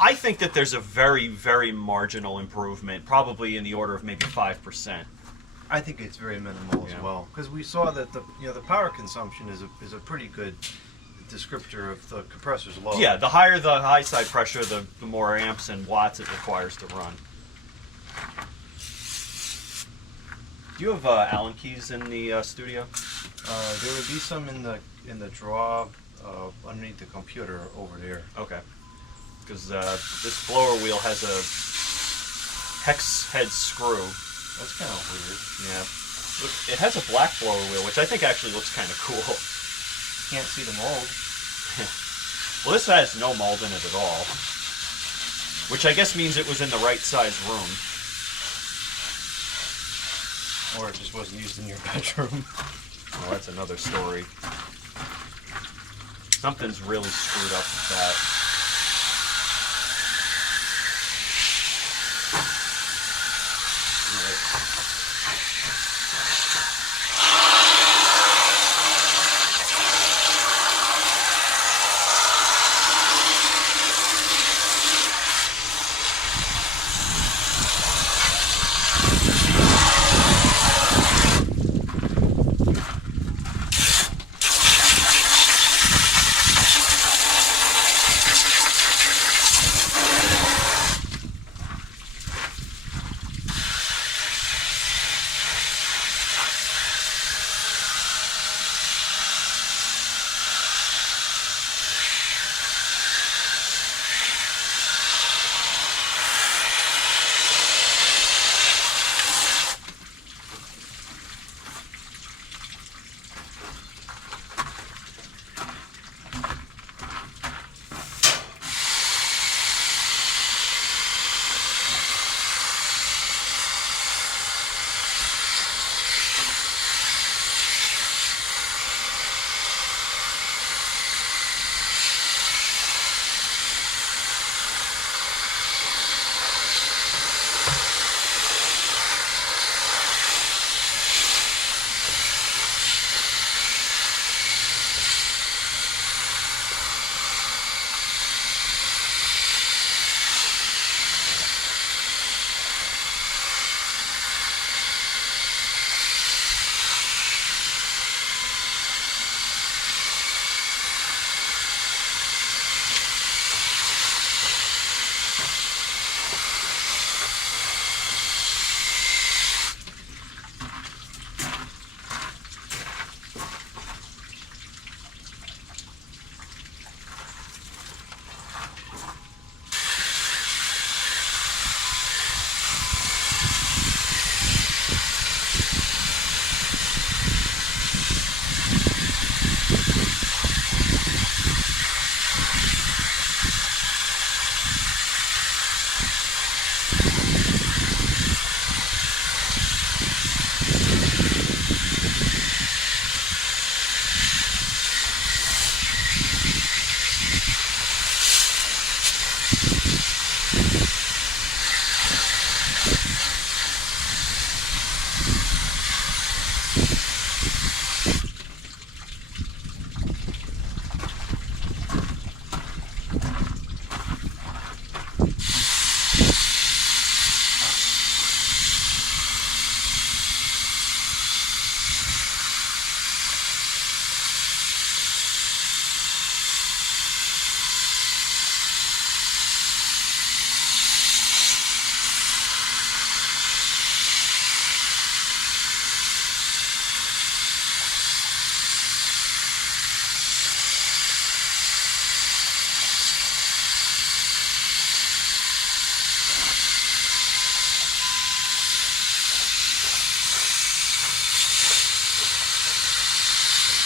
I think that there's a very, very marginal improvement, probably in the order of maybe 5%. I think it's very minimal as Yeah. well, because we saw that the power consumption is a pretty good descriptor of the compressor's load. Yeah, the higher the high side pressure, the more amps and watts it requires to run. Do you have Allen keys in the studio? There would be some in the drawer underneath the computer over there. Okay. Because this blower wheel has a hex head screw. That's kind of weird. Yeah. Look, it has a black blower wheel, which I think actually looks kind of cool. Can't see the mold. Well, this has no mold in it at all. Which I guess means it was in the right size room. Or it just wasn't used in your bedroom. Well, that's another story. Something's really screwed up with that.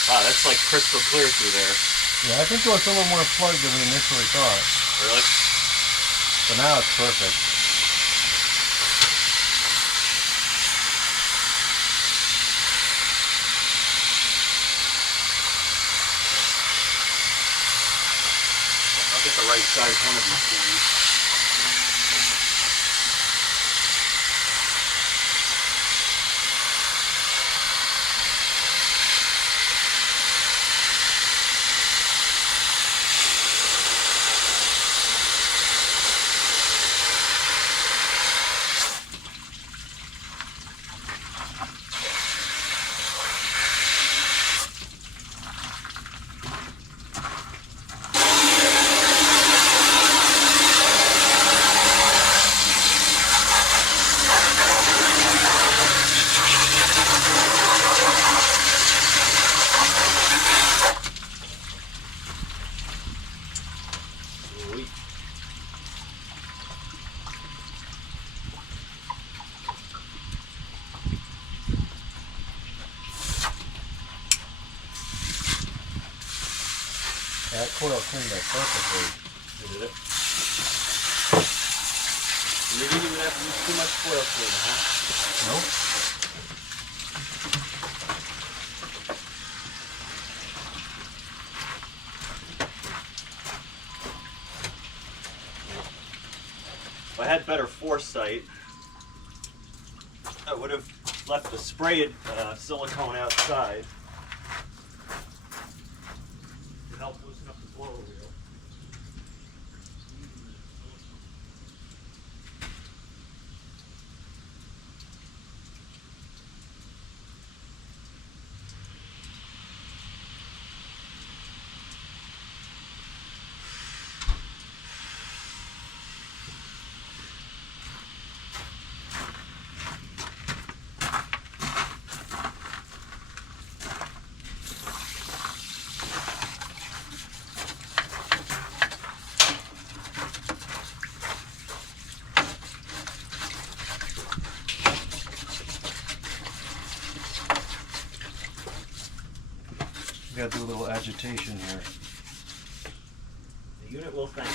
Wow, that's like crystal clear through there. Yeah, I think it was a little more plugged than we initially thought. Really? But now it's perfect. I'll get the right size one of these things. That coil cleaned up perfectly. Did it? You didn't even have to use too much coil cleaner, huh? Nope. If I had better foresight, I would have left the sprayed silicone outside to help loosen up the blower wheel. We gotta do a little agitation here. The unit will thank you.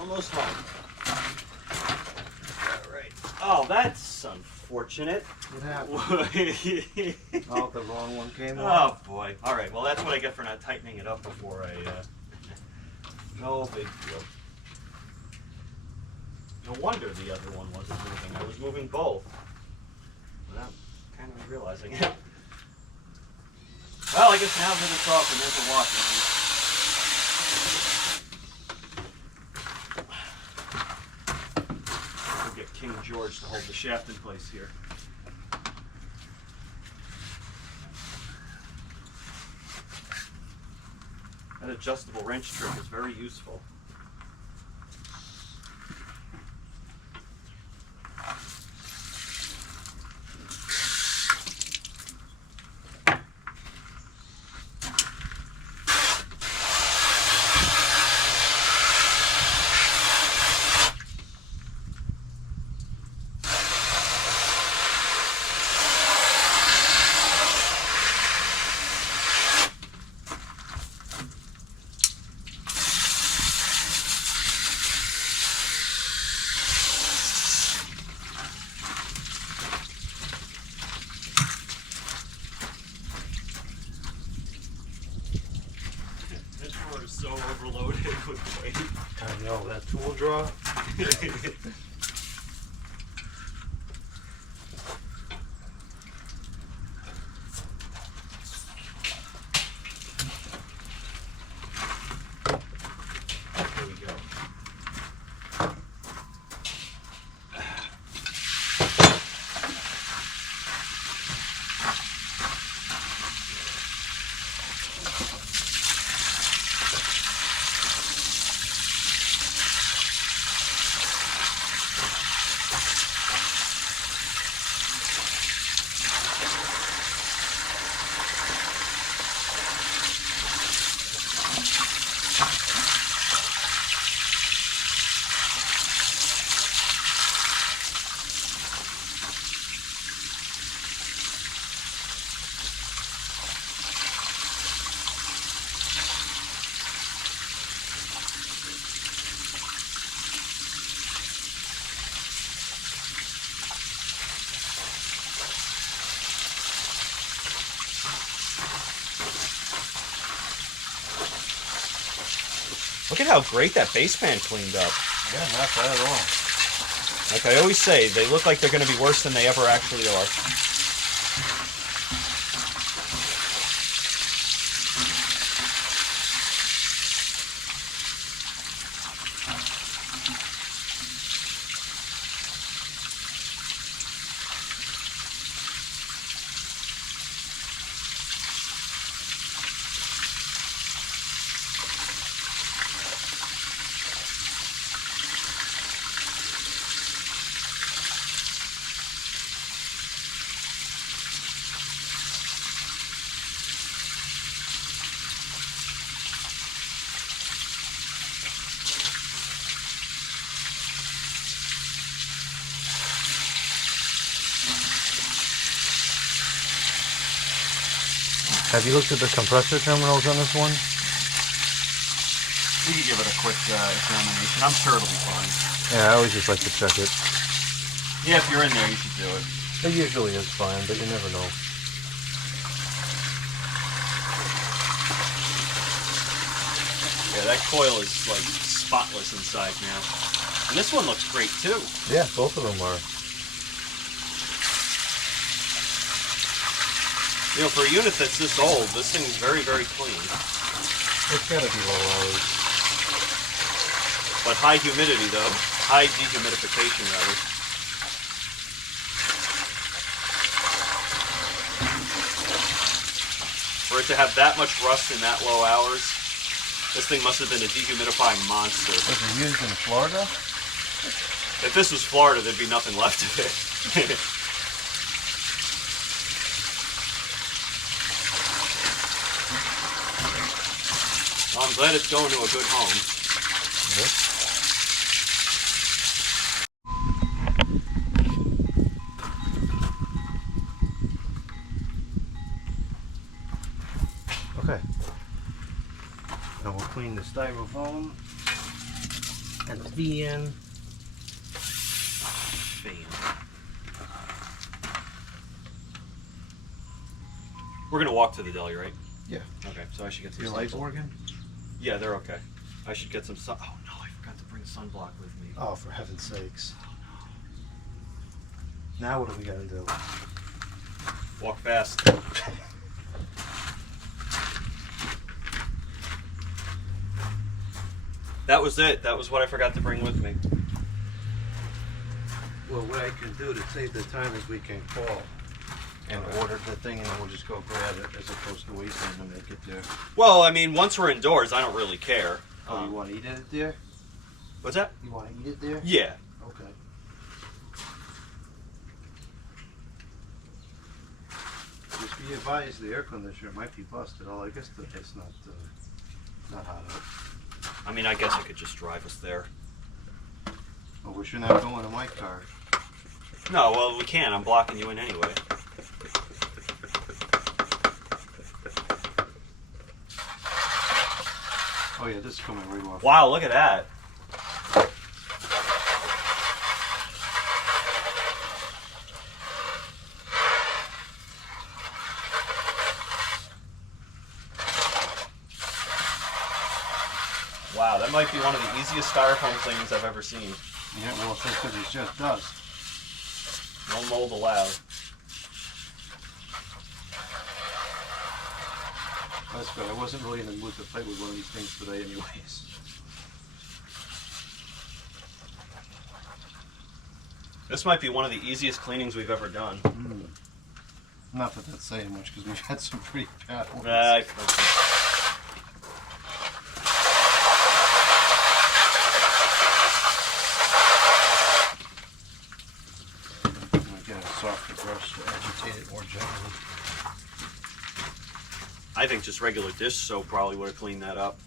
Almost home. All right. Oh, that's unfortunate. What happened? Oh, the wrong one came Oh off. boy. All right. Well, that's what I get for not tightening it up before I. No big deal. No wonder the other one wasn't moving. I was moving both without kind of realizing it. Well, I guess now that it's off and there's a washer. Get King George to hold the shaft in place here. That adjustable wrench trick is very useful. So overloaded with weight. I know, that tool draw. Here we go. Look at how great that base pan cleaned up. Yeah, not bad at all. Like I always say, they look like they're going to be worse than they ever actually are. Have you looked at the compressor terminals on this one? We could give it a quick examination. I'm sure it'll be fine. Yeah, I always just like to check it. Yeah, if you're in there, you should do it. It usually is fine, but you never know. Yeah, that coil is like spotless inside now. And this one looks great too. Yeah, both of them are. You know, for a unit that's this old, this thing's very, very clean. It's gotta be low hours. But high humidity though. High dehumidification rather. For it to have that much rust in that low hours, this thing must have been a dehumidifying monster. Was it used in Florida? If this was Florida, there'd be nothing left of it. Well, I'm glad it's going to a good home. Yep. Okay. Now we'll clean the styrofoam and the fan. We're gonna walk to the deli, right? Yeah. Okay, so I should get some Your sunblock. lights working? Yeah, they're okay. I should get some sun. Oh no, I forgot to bring sunblock with me. Oh, for heaven's sakes. Now what are we gonna do? Walk fast. That was it. That was what I forgot to bring with me. Well, what I can do to save the time is we can call and order the thing, and then we'll just go grab it as opposed to waiting to make it there. Well, I mean, once we're indoors, I don't really care. Oh, you want to eat it there? What's that? You want to eat it there? Yeah. Okay. Just be advised, the air conditioner might be busted. Oh, I guess it's not hot out. I mean, I guess I could just drive us there. Well, we shouldn't have going to my car. No, well, we can. I'm blocking you in anyway. Oh yeah, this is coming right off. Wow, look at that. Wow, that might be one of the easiest styrofoam things I've ever seen. Yeah, well, it's because it's just dust. No mold allowed. That's good. I wasn't really in the mood to play with one of these things today anyways. This might be one of the easiest cleanings we've ever done. Not that that's saying much, because we've had some pretty bad ones. Get a softer brush to agitate it more gently. I think just regular dish soap probably would have cleaned that up.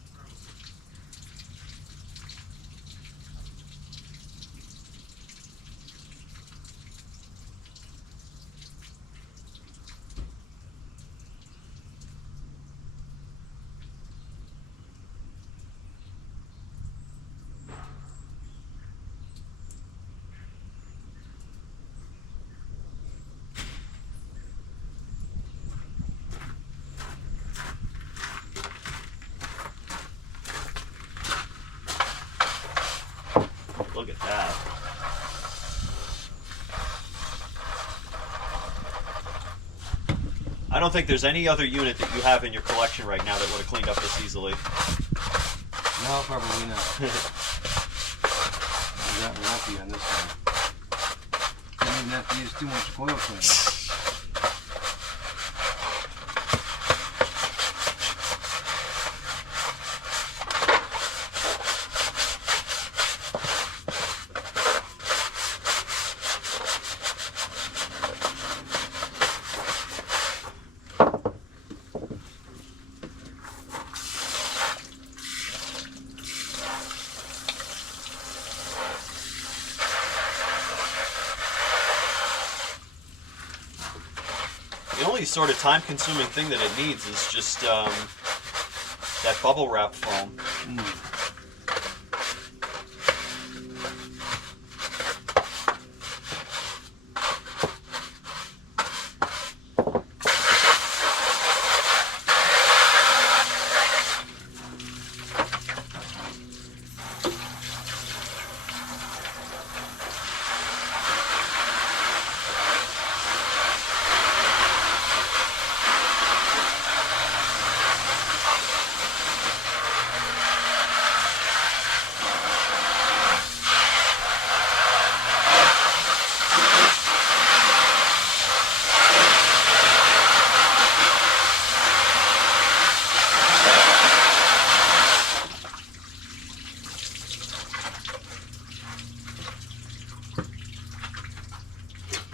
Look at that. I don't think there's any other unit that you have in your collection right now that would have cleaned up this easily. No, probably not. We won't be on this one. I didn't have to use too much coil cleaner. only sort of time-consuming thing that it needs is just that bubble wrap foam.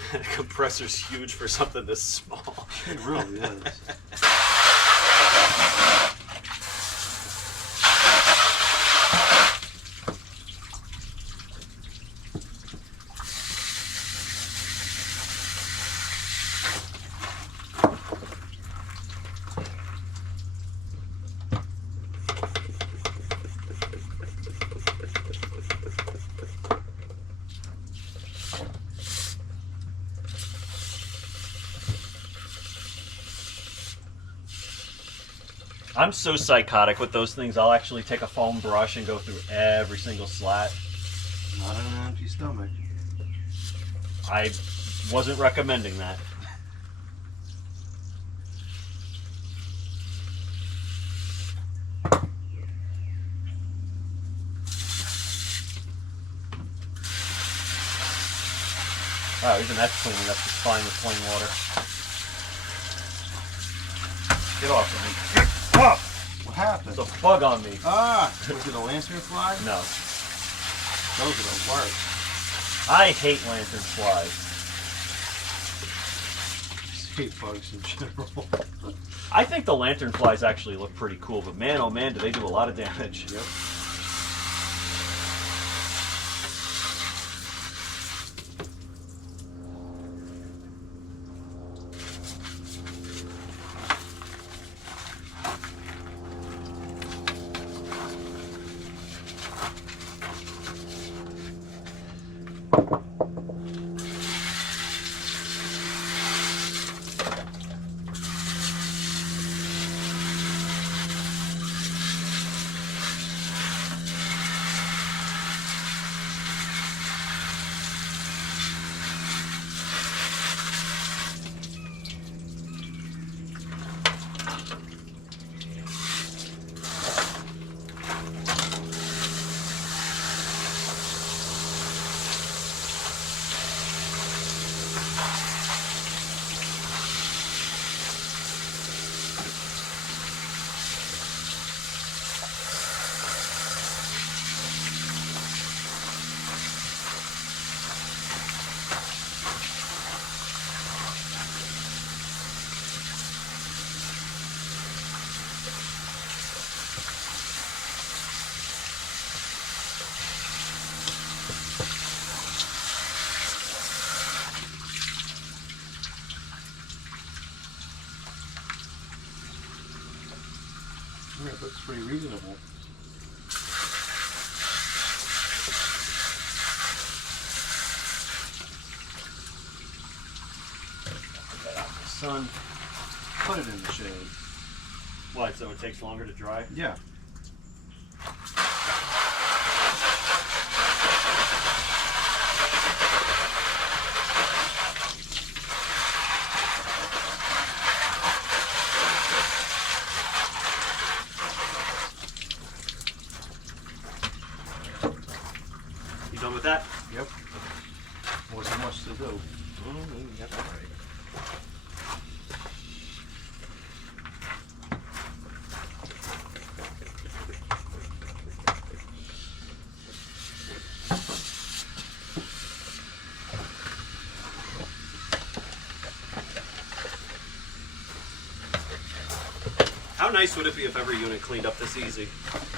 The compressor's huge for something this small. It really is. I'm so psychotic with those things, I'll actually take a foam brush and go through every single slat. Not on an empty stomach. I wasn't recommending that. Wow, even that's cleaning up just fine with plain water. Get off of me. Get off! What happened? There's a bug on me. Ah! Was it a lantern fly? No. Those are the worst. I hate lantern flies. I hate bugs in general. I think the lantern flies actually look pretty cool, but man, oh man, do they do a lot of damage. Yep. Yeah, it looks pretty reasonable. Put that out in the sun. Put it in the shade. What, so it takes longer to dry? Yeah. You done with that? Yep. Wasn't much to do. You got that right. How nice would it be if every unit cleaned up this easy?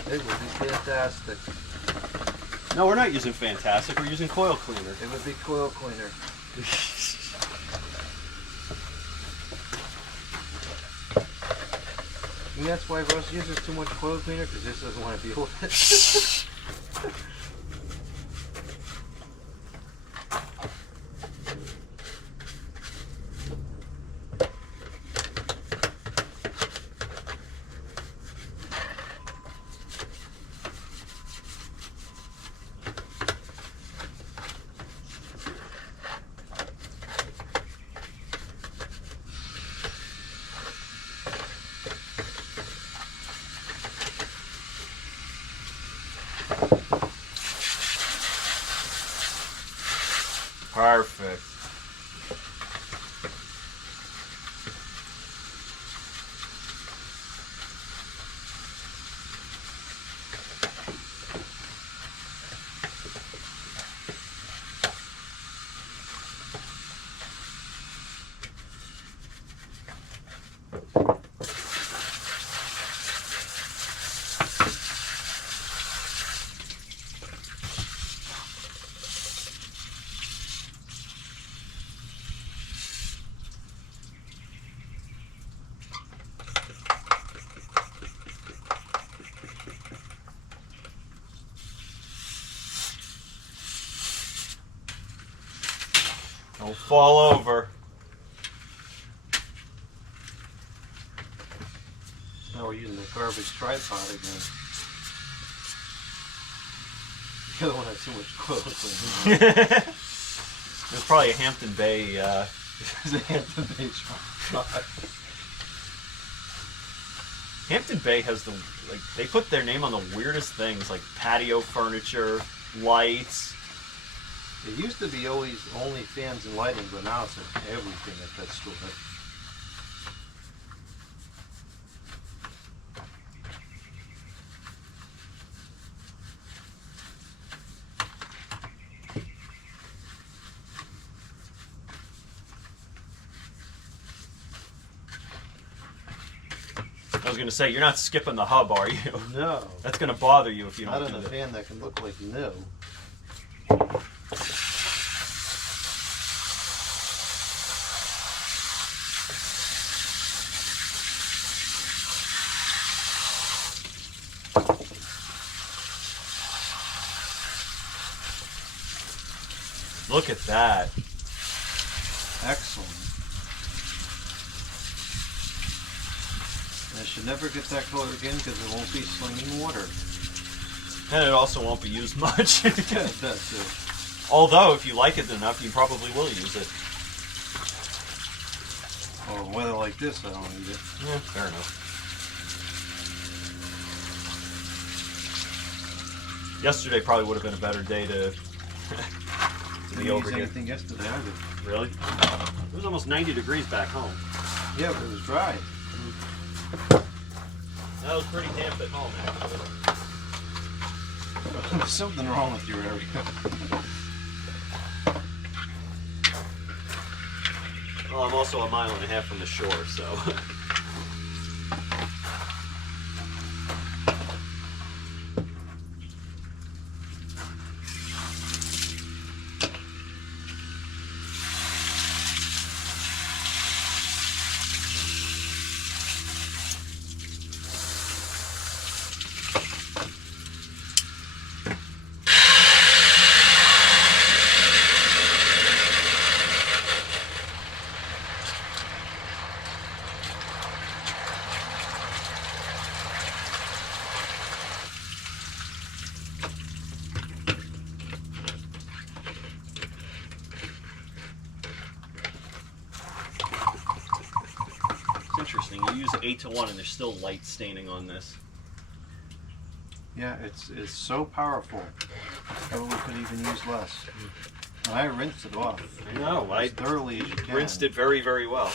It would be fantastic. No, we're not using Fantastic, we're using Coil cleaner. It would be coil cleaner. And that's why Russ uses too much coil cleaner, because this doesn't want to deal with it. Perfect. Don't fall over. Now we're using the garbage tripod again. The other one had too much coil cleaner. There's probably a Hampton Bay. It's a Hampton Bay tripod. Hampton Bay has the they put their name on the weirdest things, like patio furniture, lights. It used to be always only fans and lighting, but now it's everything at that store. I was gonna say, you're not skipping the hub, are you? No. That's gonna bother you if you Not don't in do a that. fan that can look like new. Look at that. Excellent. I should never get that color again because it won't be slinging water. And it also won't be used much. Yeah, that too. Although, if you like it enough, you probably will use it. Or weather like this, I don't need it. Yeah, fair enough. Yesterday probably would have been a better day to be Didn't over use here. anything yesterday either. Really? It was almost 90 degrees back home. Yeah, but it was dry. That was pretty damp at home, actually. There's something wrong with your area. Well, I'm also 1.5 miles from the shore, so. Interesting. You use 8-to-1 and there's still light staining on this. Yeah, it's so powerful. Probably could even use less. And I rinsed it off. I know. I As thoroughly as you can. rinsed it very, very well.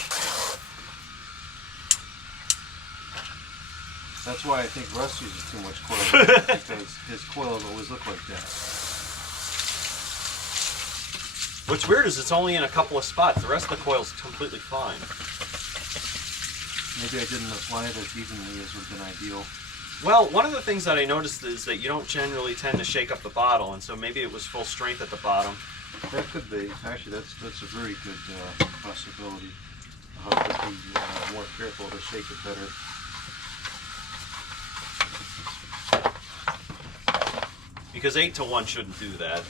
That's why I think Russ uses too much coil, because his coils always look like that. What's weird is it's only in a couple of spots. The rest of the coil's completely fine. Maybe I didn't apply it as evenly as would have been ideal. Well, one of the things that I noticed is that you don't generally tend to shake up the bottle, and so maybe it was full strength at the bottom. That could be. Actually, that's a very good possibility. I'll have to be more careful to shake it better. because 8 to 1 shouldn't do that.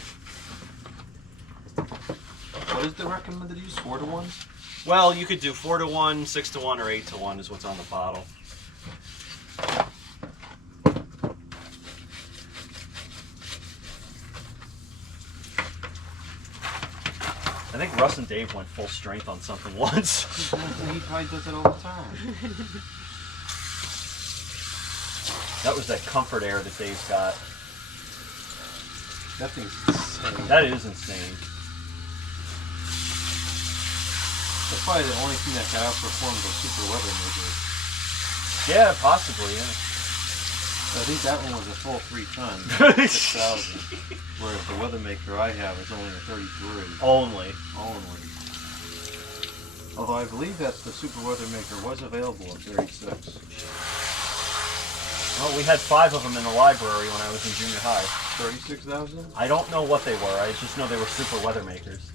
What is the recommended use? 4 to 1? Well, you could do 4 to 1, 6 to 1, or 8 to 1 is what's on the bottle. I think Russ and Dave went full strength on something once. He probably does it all the time. That was that comfort air that Dave's got. That thing's insane. That is insane. That's probably the only thing that can outperform the super weather maker. Yeah, possibly, yeah. I think that one was a full 3 ton, 6,000. Whereas the weather maker I have is only a 33. Only. Although I believe that the super weather maker was available at 36. Well, we had 5 of them in the library when I was in junior high. 36,000? I don't know what they were. I just know they were super weather makers.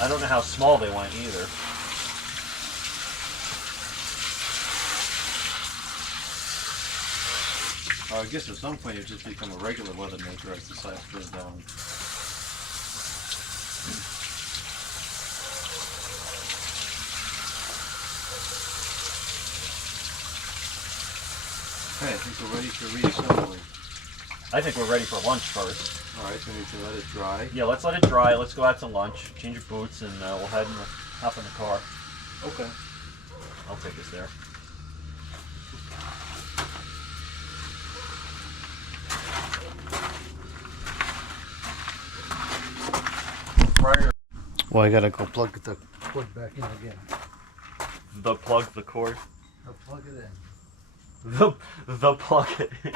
I don't know how small they went either. I guess at some point you just become a regular weather maker as the size goes down. Okay, I think we're ready for reassembly. I think we're ready for lunch first. Alright, so we need to let it dry. Yeah, let's let it dry. Let's go out to lunch, change your boots, and we'll head and hop in the car. Okay. I'll take us there. Well, I gotta go plug the cord back in again. Plug the cord. I'll plug it in. The plug it in.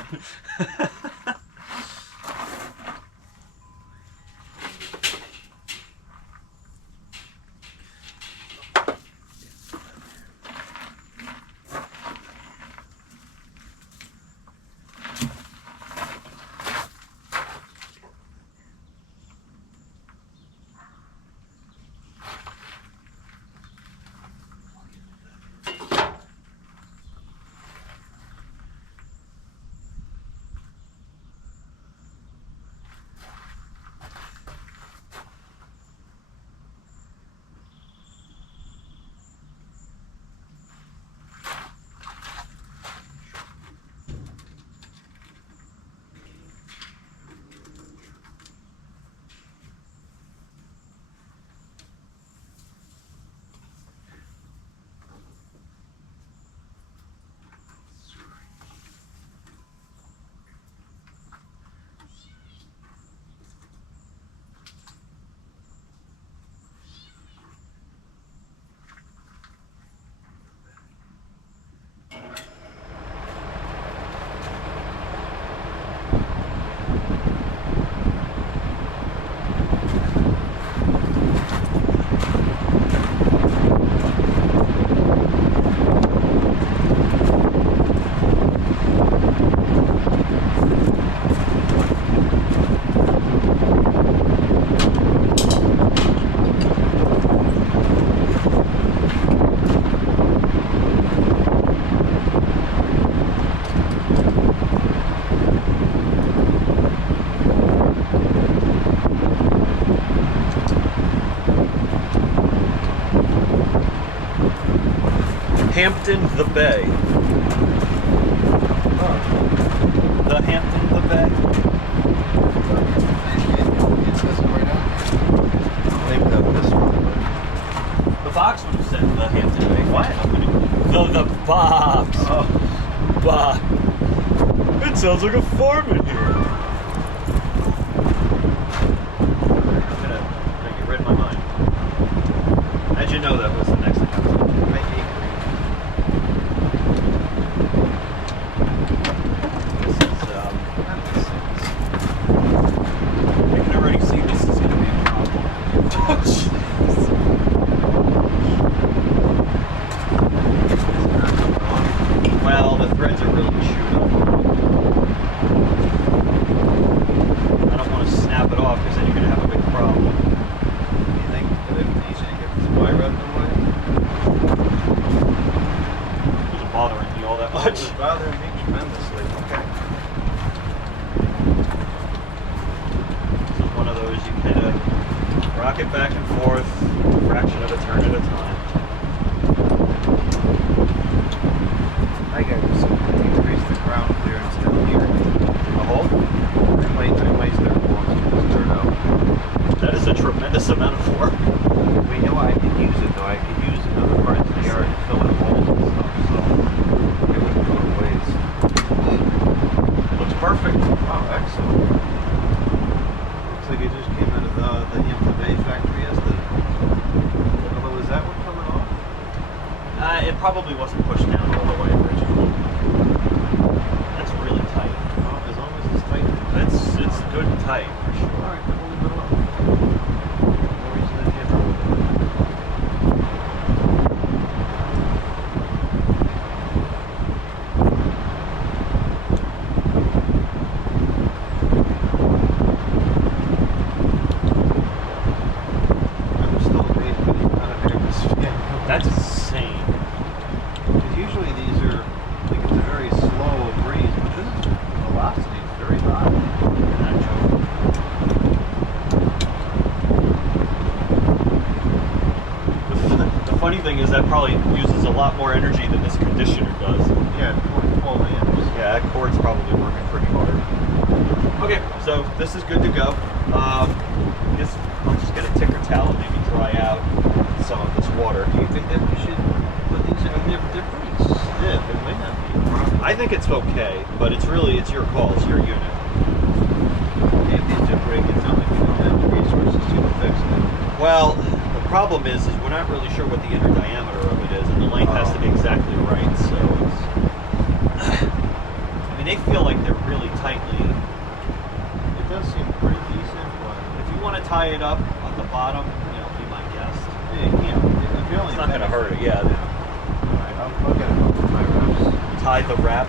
Hampton the Bay. The Hampton the Bay. It says it right on here. Maybe that this one. The box would have said the Hampton Bay. What? The box. Oh. Box. It sounds like a farm in here. I'm gonna get rid of my mind. How'd you know that was the next announcement? I can already see this is going to be a problem. Oh, jeez. Well, the threads are really chewed up. I don't want to snap it off because then you're going to have a big problem. Do you think that it would be easy to get this wire out of the way? much? It was bothering me tremendously. Okay. This is one of those you kind of rock it back and forth, a fraction of a turn at a time. I got to increase the ground clearance down here. A hole? I might start blowing some of this dirt out. That is a tremendous amount of work. But you know what? I could use it though. I could use it in other parts of the yard to fill in holes and stuff. So it wouldn't go to waste. Looks perfect. Oh, excellent. Looks like it just came out of the Hampton Bay factory yesterday. Although, is that one coming off? It probably wasn't pushed down all the way originally. That's really tight. Oh, as long as it's tight. It's good and tight for sure. Alright, hold it up. No reason to tamper with it. I'm still amazed by the amount of air this fan. That's insane. Because usually these are, like, it's a very slow breeze, but this is, the velocity is very high. Not joking. The funny thing is that probably uses a lot more energy than this conditioner does. Yeah, 12 amps. Yeah, that cord's probably working pretty hard. Okay, so this is good to go. I guess I'll just get a ticker towel and maybe dry out some of this water. Do you think that we should put these in? I mean, they're pretty stiff. It might not be a problem. I think it's okay, but it's your call, it's your unit. If these do break, it's not like we don't have the resources to fix it. Well, the problem is we're not really sure what the inner diameter of it is, and the length has to be exactly right, so it's... I mean, they feel like they're really tightly... It does seem pretty decent, but If you want to tie it up on the bottom, be my guest. yeah, you can't. If you only It's not going to hurt it, yeah. Alright, I'll get a couple of my reps. Tie the wrap.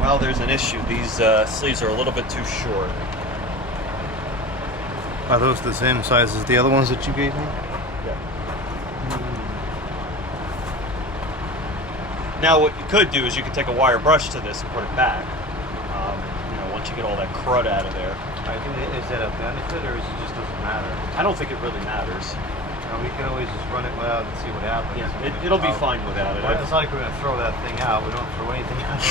Well, there's an issue. These sleeves are a little bit too short. Are those the same size as the other ones that you gave me? Yeah. Now, what you could do is you could take a wire brush to this and put it back. Once you get all that crud out of there. Is that a benefit or is it just doesn't matter? I don't think it really matters. We can always just run it without and see what happens. Yeah, it'll be fine without it. Well, it's not like we're going to throw that thing out. We don't throw anything out.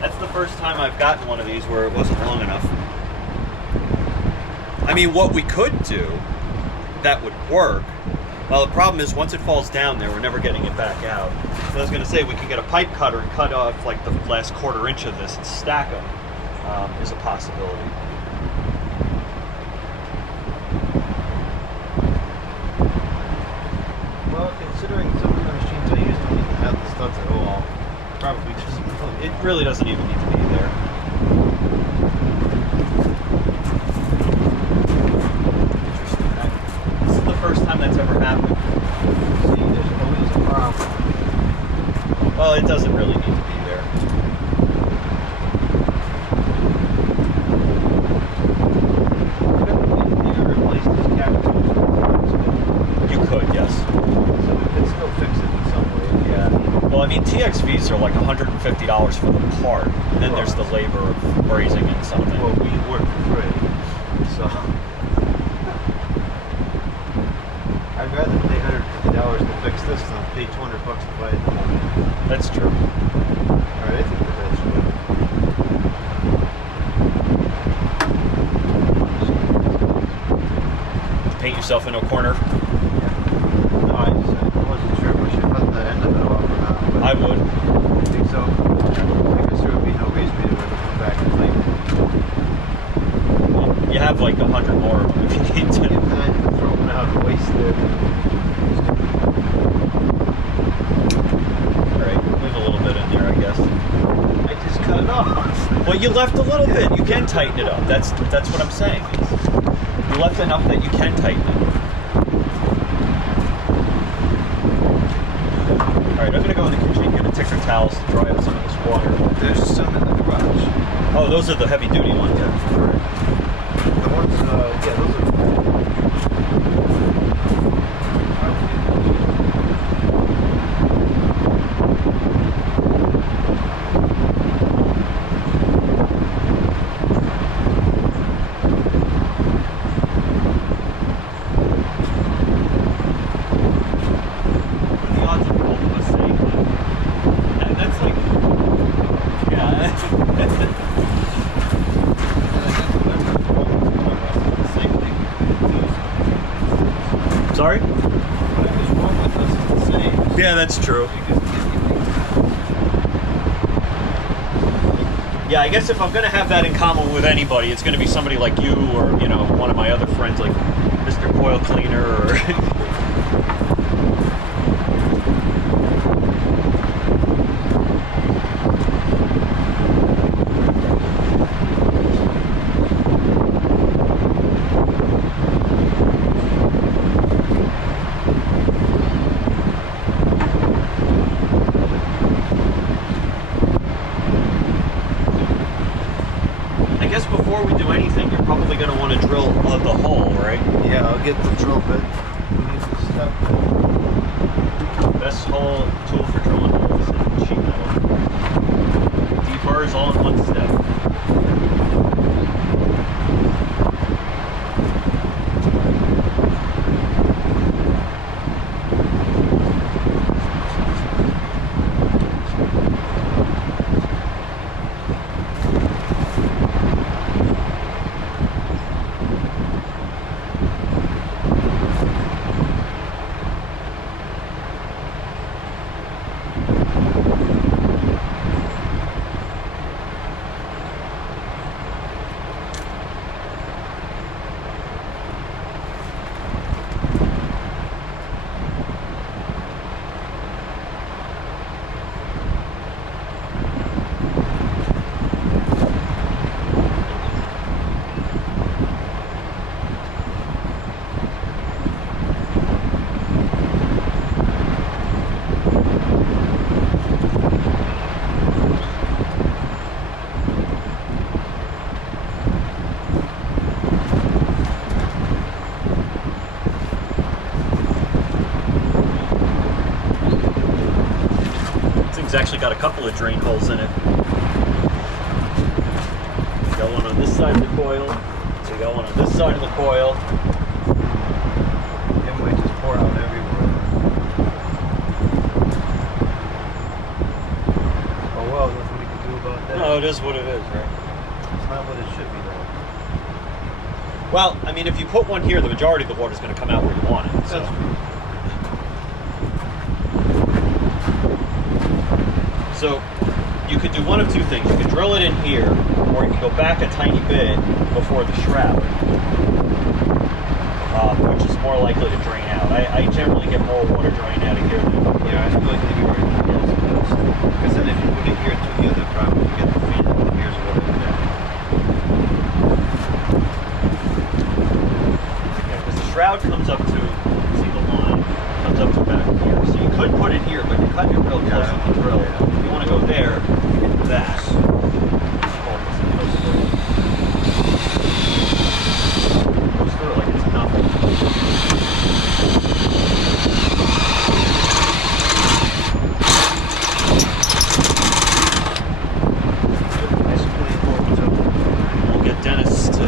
That's the first time I've gotten one of these where it wasn't long enough. I mean, what we could do that would work. Well, the problem is once it falls down there, we're never getting it back out. So I was going to say we could get a pipe cutter and cut off like the last quarter inch of this and stack them. Is a possibility. Well, considering some of the machines I use don't even have the studs at all, probably just It really doesn't even need to be there. Interesting. This is the first time that's ever happened. see there's always a problem. Well, it doesn't really need to be there. You could replace this cabinet. You could, yes. So we could still fix it in some way. Yeah. Well, I mean, TXVs are like $150 for the part, and then there's the labor of brazing and something. Well, we work for free, so I'd rather pay $150 to fix this than pay $200 to buy it. That's true. All right, I think that's good. Paint yourself in a corner. No, I wasn't sure if I should cut the end of it off or not. But I would. I think so. I guess there would be no reason to come back and like. You have like 100 more of them if you need to. If not, throw them out and waste it. Alright, leave a little bit in there, I guess. I just cut it off. Well, you left a little bit. You can tighten it up. That's what I'm saying. You left enough that you can tighten it. Alright, I'm going to go in the kitchen and get a ticker towels to dry up some of this water. There's some in the garage. Oh, those are the heavy duty ones. The ones, yeah, those are. The odds of both of us saying that's like, yeah. Sorry? Whatever's wrong with us is the same. Yeah, that's true. Yeah, I guess if I'm gonna have that in common with anybody, it's gonna be somebody like you or, you know, one of my other friends like Mr. Coil Cleaner or I guess before we do anything, you're probably going to want to drill the hole, right? Yeah, I'll get the drill bit. We need to step. Best hole tool for drilling holes is sheet metal. D-bars all in one step. It's actually got a couple of drain holes in it. We got one on this side of the coil. So we got one on this side of the coil. It might just pour out everywhere. Oh well, nothing we can do about that. No, it is what it is, right? It's not what it should be though. Well, I mean, if you put one here, the majority of the water is going to come out where you want it. So. So you could do one of two things. You could drill it in here, or you can go back a tiny bit before the shroud, which is more likely to drain out. I generally get more water draining out of here than Yeah, I feel like maybe right here is the best. Because then if you put it here too, the other problem is you get the feed and here's what it is. Yeah, because the shroud comes up to, see the line, comes up to back here. So you could put it here, but you're cutting it real close with the drill. If you want to go there, you can do that. Goes through it like it's nothing. We'll get Dennis to.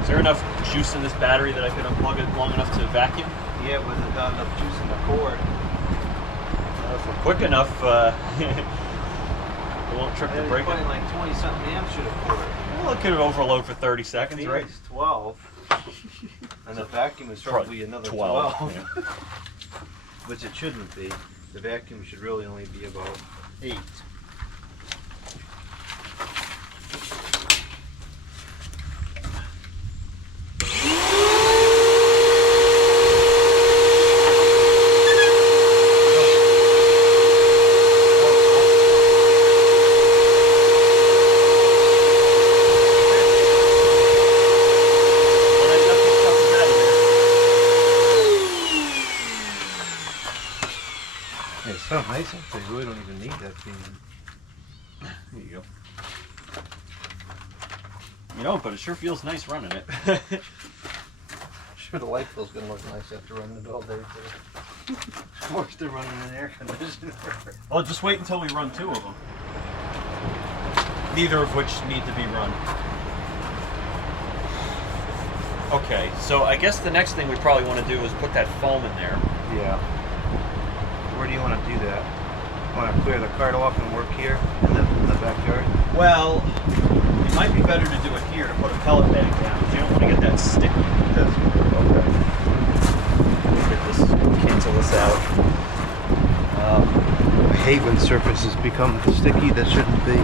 Is there enough juice in this battery that I could unplug it long enough to vacuum? Yeah, but there's not enough juice in the cord. If we're quick enough, it won't trip the breaker. Like 20 something amps should have cord. Well, it could overload for 30 seconds, right? It's 12. And the vacuum is probably another 12. Yeah. Which it shouldn't be. The vacuum should really only be about 8. It's so nice up there. You really don't even need that thing. There you go. You don't, but it sure feels nice running it. Sure, the light bill's gonna look nice after running it all day too. Worse than running an air conditioner. Well, just wait until we run 2 of them. Neither of which need to be run. Okay, so I guess the next thing we probably want to do is put that foam in there. Yeah. Where do you want to do that? Want to clear the cart off and work here in the backyard? Well, it might be better to do it here to put a pellet bag down because you don't want to get that sticky. That's okay. Get this, cancel this out. I hate when surfaces become sticky that shouldn't be.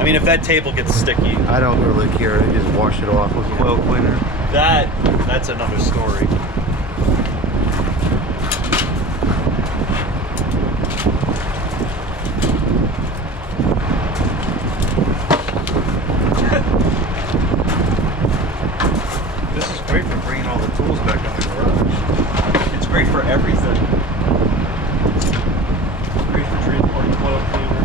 I mean, if that table gets sticky, I don't really care. I just wash it off with a coil cleaner. that's another story. This is great for bringing all the tools back in the garage. It's great for everything. It's great for transporting coil cleaner.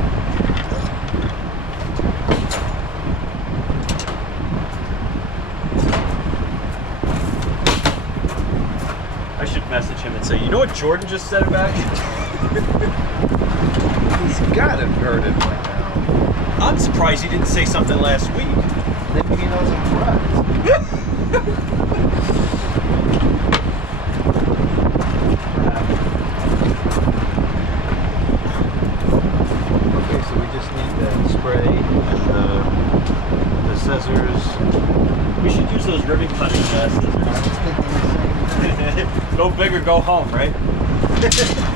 I should message him and say, you know what Jordan just said about you? He's got to have heard it by now. I'm surprised he didn't say something last week. Maybe he knows I'm correct. Okay, so we just need that spray and the scissors. We should use those ribbon cutting scissors. Go big or go home, right? That is what?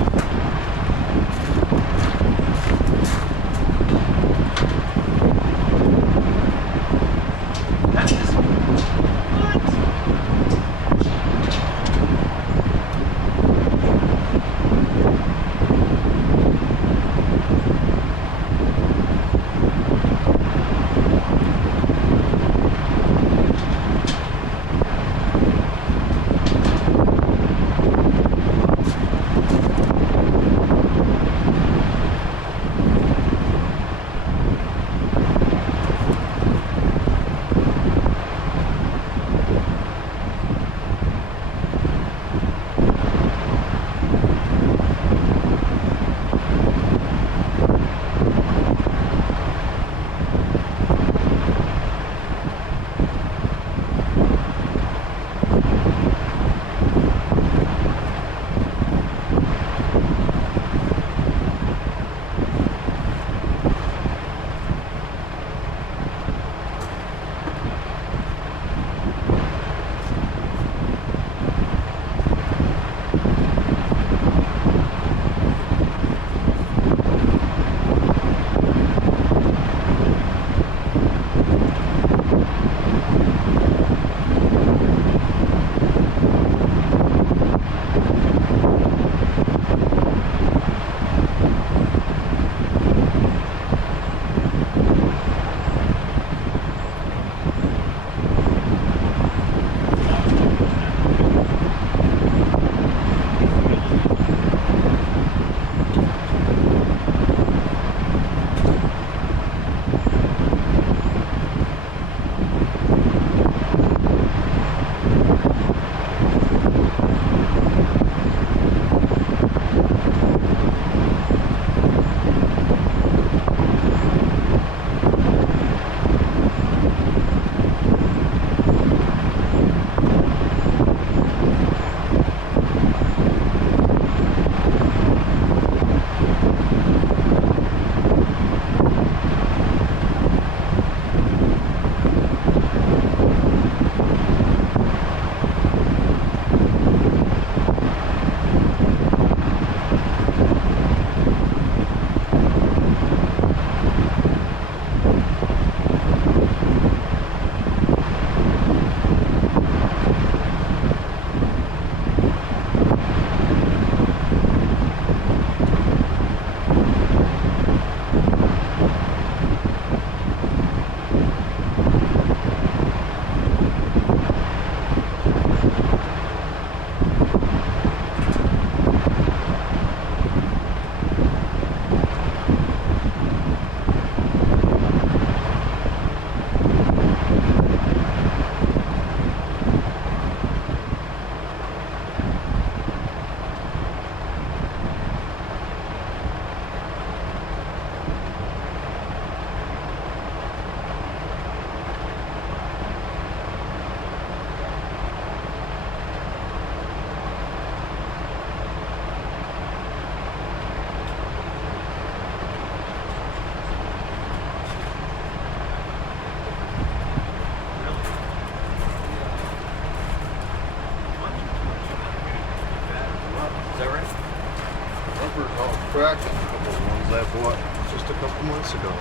couple months ago.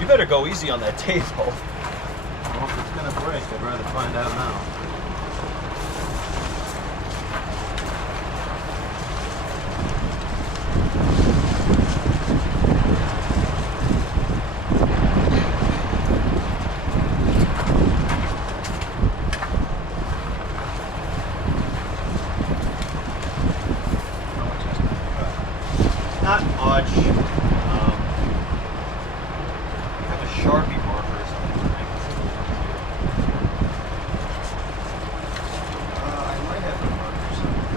You better go easy on that table. Well, if it's gonna break, I'd rather find out now. Not much. Have a Sharpie marker or something. I might have a mark or something.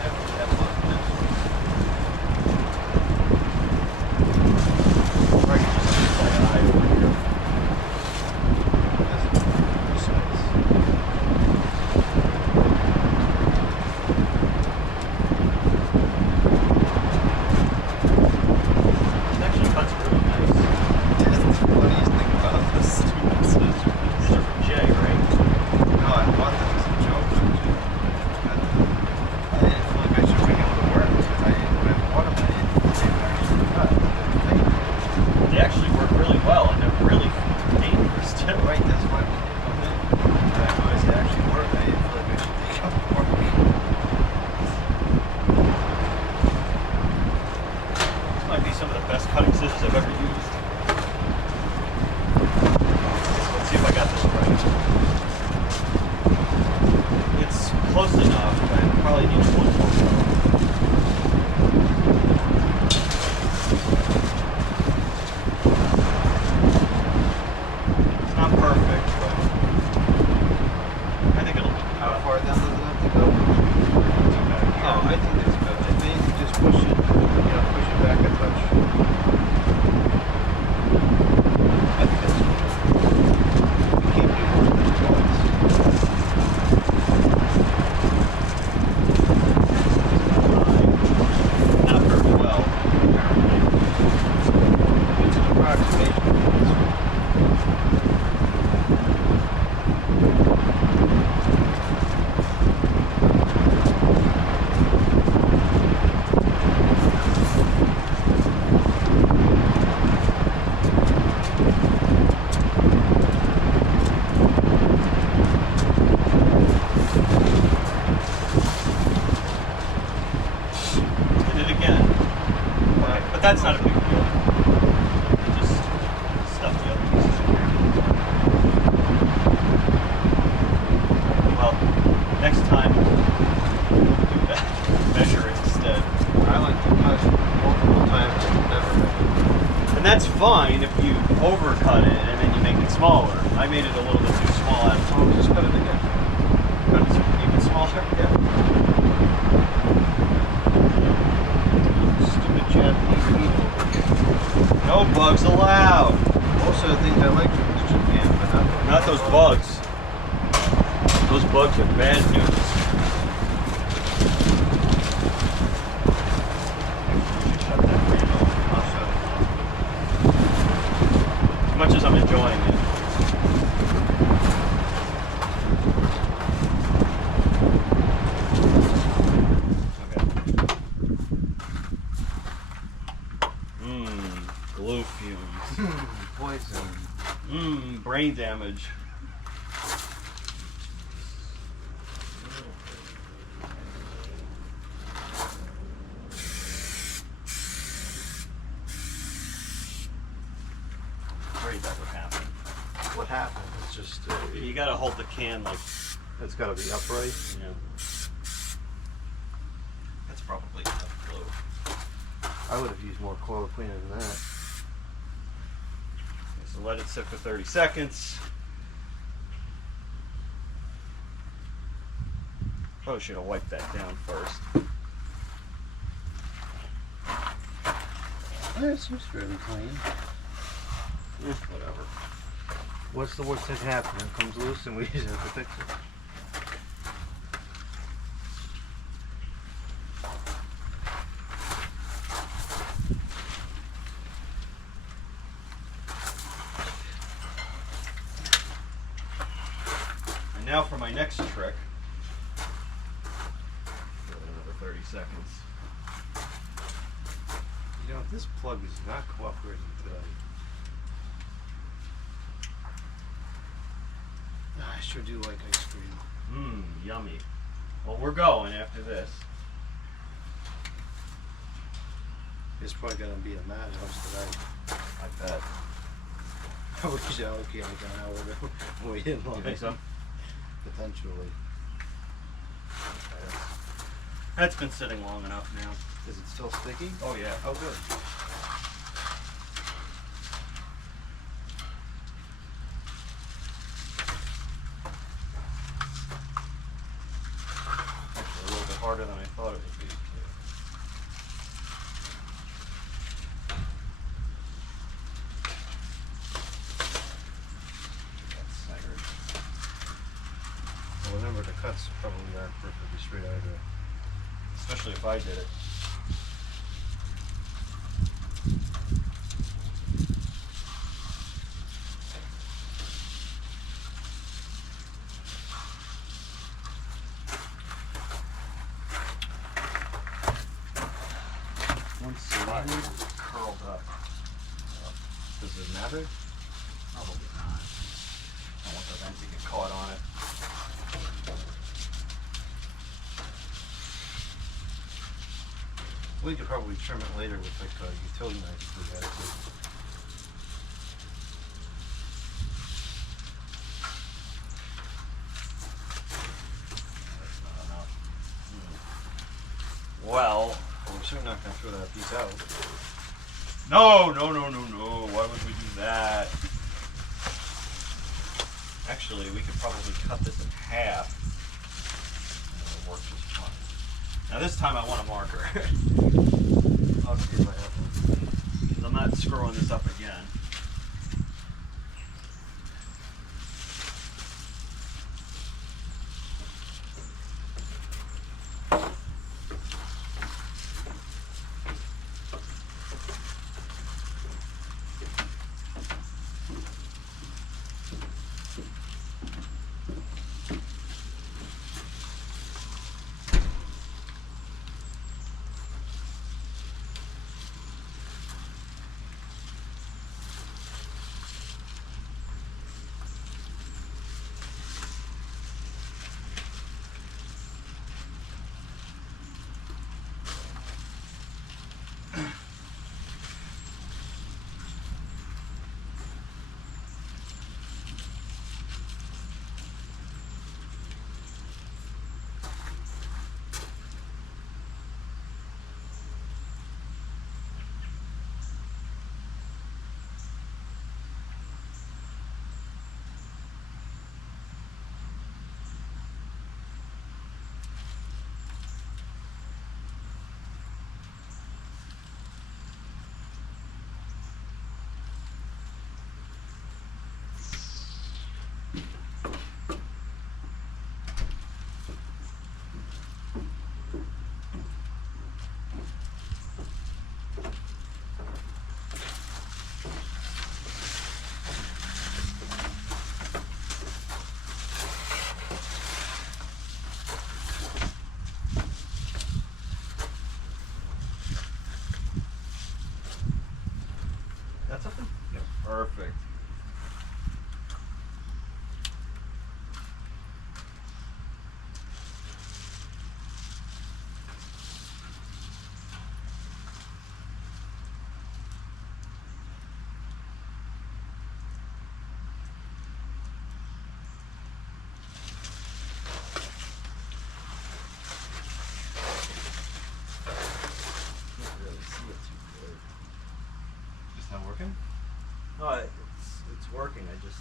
Definitely have a lot of pencils. Or I could just use my eye over here. That's precise. It actually cuts really nice. That's the funniest thing about this stupid scissors. These are from Jay, right? No, I bought them as a joke, actually. I didn't feel like I should bring them to work because when I bought them, I didn't think they would actually cut. They actually work really well and they're really dangerous too. Right, that's why when they come in, when I realized they actually work, I didn't feel like I should take them to work. These might be some of the best cutting scissors I've ever used. Let's see if I got this right. It's close enough, but I probably need one more go. It's not perfect, but I think it'll be How good. far down does it have to go? Oh, I think that's good. I think you just push it, push it back a touch. I think that's good. You can't do more than twice. Not very well, apparently. It's an approximation. I did it again. But that's not a big deal. I just stuffed the other pieces in here. Well, next time, do that. Measure it instead. I like to cut multiple times and never measure. And that's fine if you overcut it and then you make it smaller. I made it a little bit too small. Oh, just cut it again. Cut it even smaller. Yeah. Stupid Japanese people. No bugs allowed. Most of the things I like from this Japan, but Not those bugs. Those bugs are bad news. Shut that window. I'll shut it. As much as I'm enjoying it. Okay. Glue fumes. Poison. Brain damage. Afraid that would happen. What happened? It's just, You gotta hold the can like, it's got to be upright. you know. That's probably enough glue. I would have used more coil cleaner than that. So let it sit for 30 seconds. Probably should have wiped that down first. It seems fairly clean. Whatever. What's the worst that can happen? It comes loose and we just have to fix it. And now for my next trick. seconds. You know, this plug is not cooperating today. I sure do like ice cream. Mmm, yummy. Well, we're going after this. It's probably gonna be a madhouse today. I bet. We should allocate like an hour to wait in line. You think so? Potentially. That's been sitting long enough now. Is it still sticky? Oh yeah. Oh, good. Actually, a little bit harder than I thought it would be. That's centered. Well, remember, the cuts probably aren't perfectly straight either. Especially if I did it. Once slightly curled up. Does it matter? Probably not. I don't want the vent to get caught on it. We could probably trim it later with like a utility knife if we had to. That's not enough. Well, Well, we're certainly not gonna throw that piece out. no. Why would we do that? Actually, we could probably cut this in half. And it'll work just fine. Now this time I want a marker. I'll see if I have one. Because I'm not screwing this up again. That's something? Yep. Perfect. Can't really see it too good. Just not working? No, it's working. I just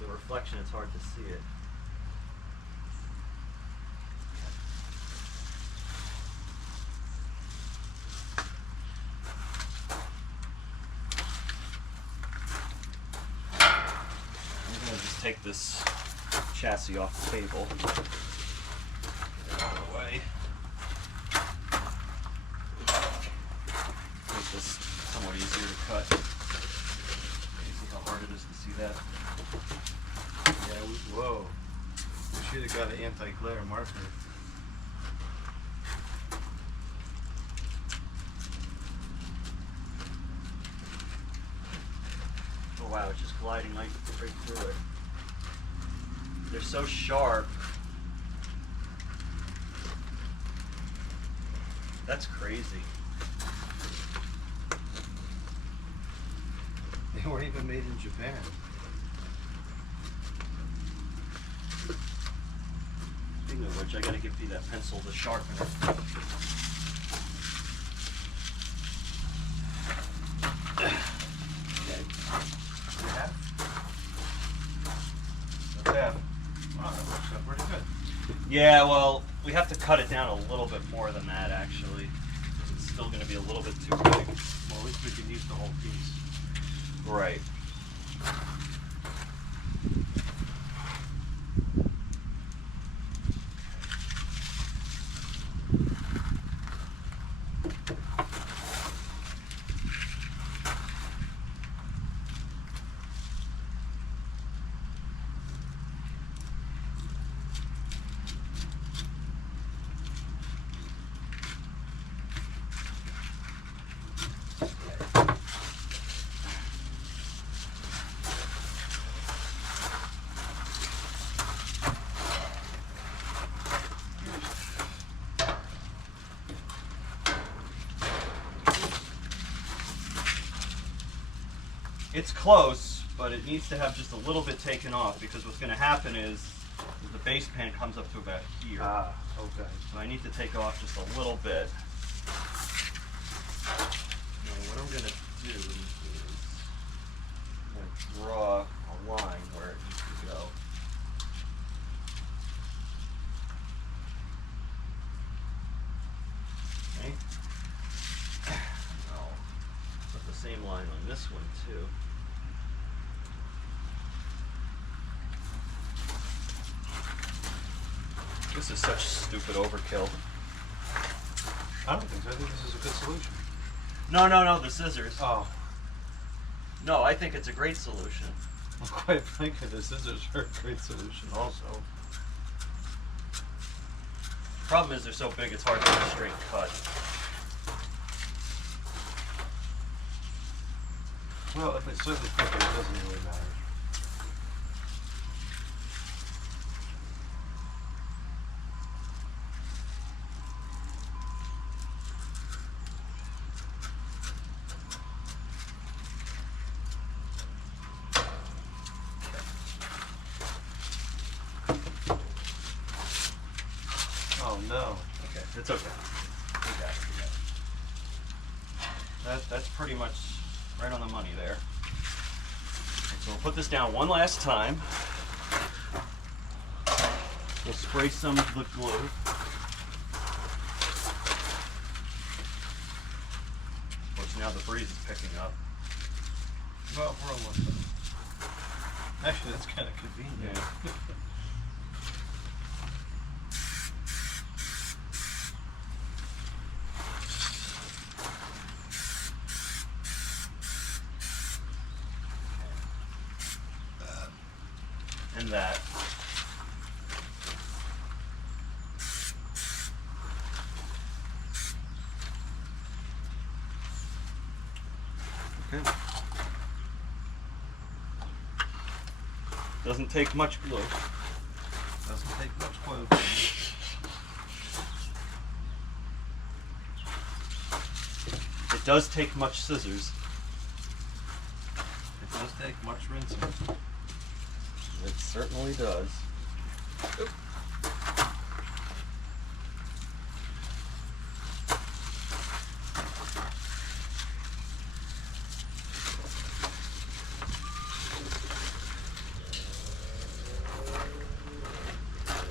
the reflection. It's hard to see it. I'm gonna just take this chassis off the table. Get it out of the way. Make this somewhat easier to cut. See how hard it is to see that? Yeah, whoa. We should have got an anti-glare marker. Oh wow, it's just gliding right through it. They're so sharp. That's crazy. They weren't even made in Japan. Speaking of which, I gotta give you that pencil to sharpen it. Okay. You have? That's half. Wow, that works out pretty good. Yeah, well, we have to cut it down a little bit more than that, actually. 'Cause it's still gonna be a little bit too big. Well, at least we can use the whole piece. Right. It's close, but it needs to have just a little bit taken off because what's going to happen is the base pan comes up to about here. Ah, okay. So I need to take off just a little bit. Now what I'm going to do is I'm going to draw a line where it needs to go. Okay. I'll put the same line on this one too. This is such stupid overkill. I don't think so. I think this is a good solution. No, the scissors. Oh. No, I think it's a great solution. Well, quite frankly, the scissors are a great solution also. Problem is they're so big it's hard to get a straight cut. Well, if it's slightly thicker, it doesn't really matter. Oh no. Okay, it's okay. We got it. That's pretty much right on the money there. So we'll put this down one last time. We'll spray some of the glue. Of course, now the breeze is picking up. Well, we're almost done. Actually, that's kind of convenient. Yeah. And that. Okay. Doesn't take much glue. Doesn't take much glue. It does take much scissors. It does take much rinsing. It certainly does.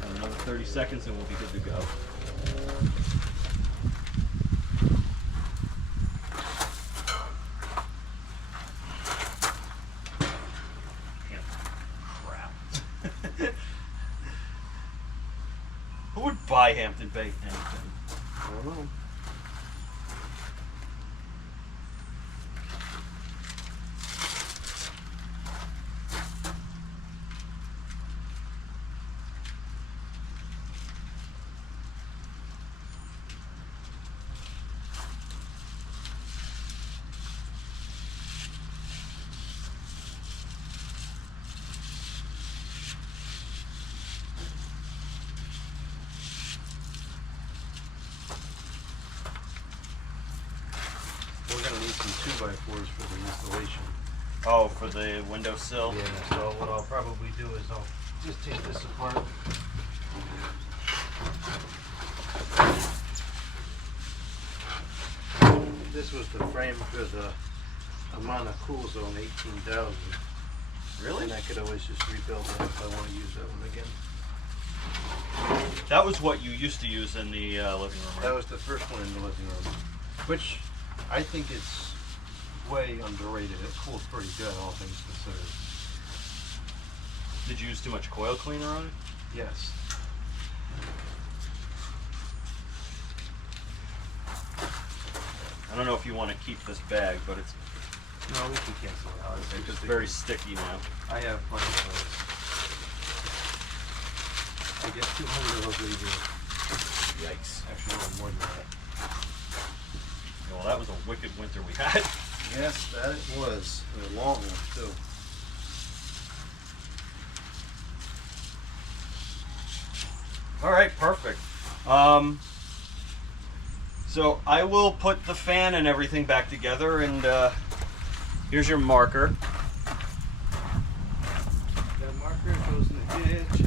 Another 30 seconds and we'll be good to go. Who would buy Hampton Bay anything? I don't know. some 2x4s for the installation. Oh, for the windowsill? Yeah, so what I'll probably do is I'll just take this apart. This was the frame for the amount of cool zone, 18,000. Really? And I could always just rebuild it if I want to use that one again. That was what you used to use in the living room, right? That was the first one in the living room, which I think is way underrated. It cools pretty good, all things considered. Did you use too much coil cleaner on it? Yes. I don't know if you want to keep this bag, but it's No, we can cancel it out. just very sticky now. I have plenty of those. I get 200 of those a year. Yikes. Actually, no, more than that. Well, that was a wicked winter we had. Yes, that it was. A long one, too. All right, perfect. So I will put the fan and everything back together, and here's your marker. That marker goes in the ditch.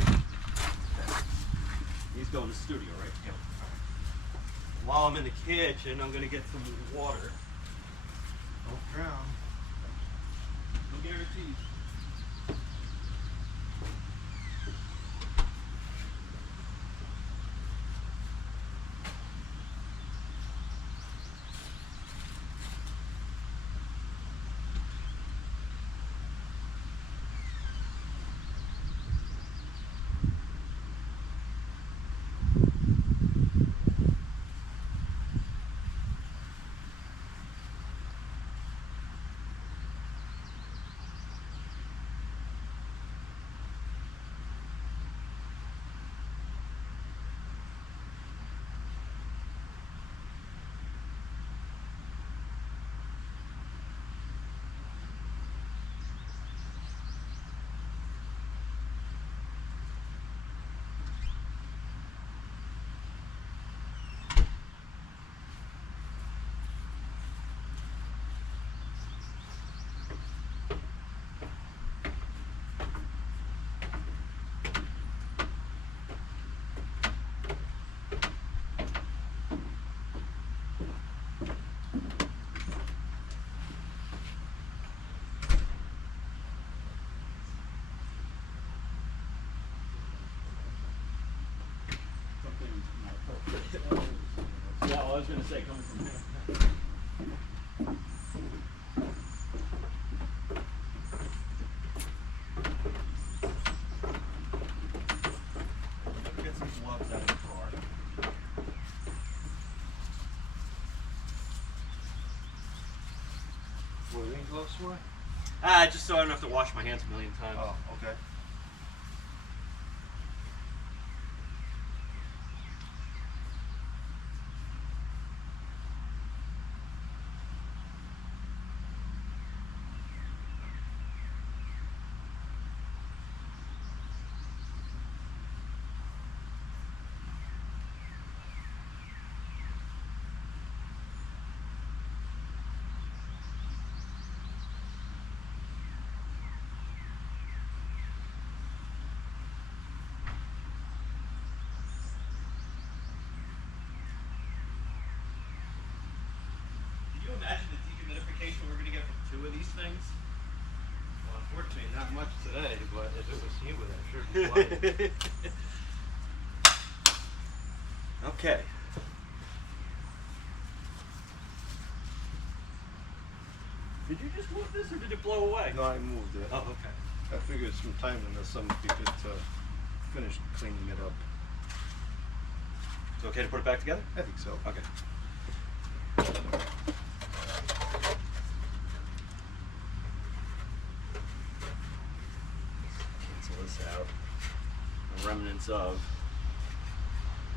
He's going to the studio, right? Yep. While I'm in the kitchen, I'm gonna get some water. Don't drown. No guarantees. Yeah, well, I was gonna say coming from here. Get some gloves out of the car. What are these gloves for? Just so I don't have to wash my hands a million times. Oh, okay. Can you imagine the dehumidification we're going to get from 2 of these things? Well, unfortunately, not much today, but if it was humid, I'm sure it'd be fine. Okay. Did you just move this or did it blow away? No, I moved it. Oh, okay. I figured sometime in the summer would be good to finish cleaning it up. Is it okay to put it back together? I think so. Okay. Cancel this out. The remnants of.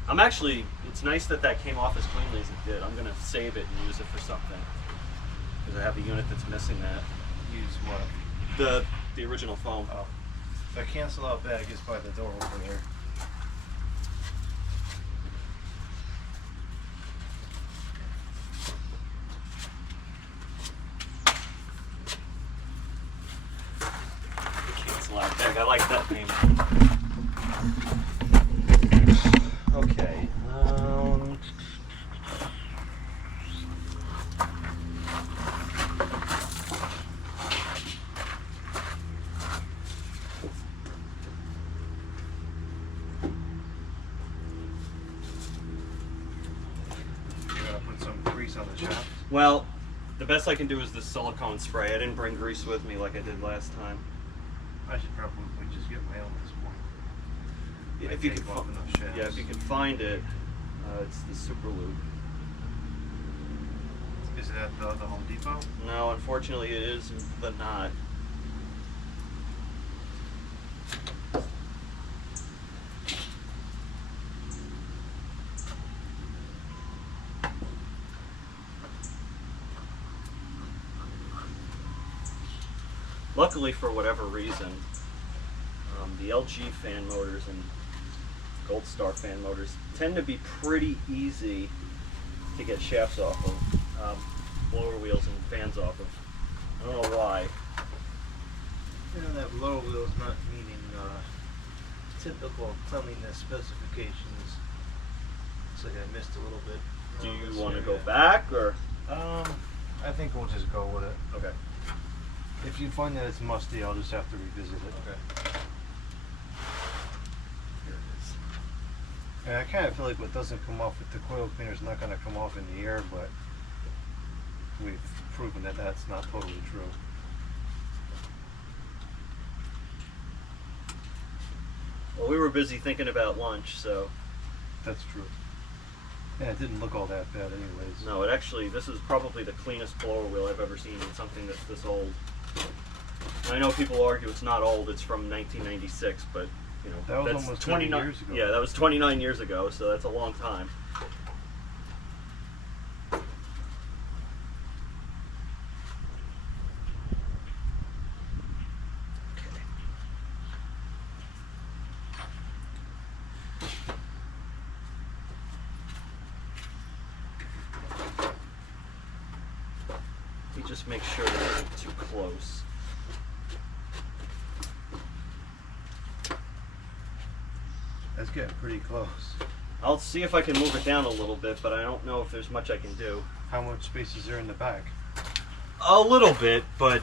I'm actually, it's nice that that came off as cleanly as it did. I'm going to save it and use it for something. Because I have a unit that's missing that. Use what? The original foam. Oh. The cancel out bag is by the door over there. Okay. Put some grease on the shaft. Well, the best I can do is this silicone spray. I didn't bring grease with me like I did last time. I should probably just get my own at this point. Yeah, Might if you take can off enough shafts. yeah, if you can find it, it's the Super Lube. Is it at the Home Depot? No, unfortunately, it is the not. Luckily, for whatever reason, the LG fan motors and Gold Star fan motors tend to be pretty easy to get shafts off of, blower wheels and fans off of. I don't know why. Yeah, that blower wheel is not meeting typical cleanliness specifications. Looks like I missed a little bit. Do on you this want to go area. back or? I think we'll just go with it. Okay. If you find that it's musty, I'll just have to revisit it. Okay. Here it is. And I kind of feel like what doesn't come off with the coil cleaner is not going to come off in the air, but we've proven that that's not totally true. Well, we were busy thinking about lunch, so That's true. And it didn't look all that bad anyways. no. It actually, this is probably the cleanest blower wheel I've ever seen in something that's this old. And I know people argue it's not old; it's from 1996, but you know That was that's almost 29 30 years ago. Yeah, that was 29 years ago, so that's a long time. Let me just make sure that it isn't too close. That's getting pretty close. I'll see if I can move it down a little bit, but I don't know if there's much I can do. How much space is there in the back? A little bit, but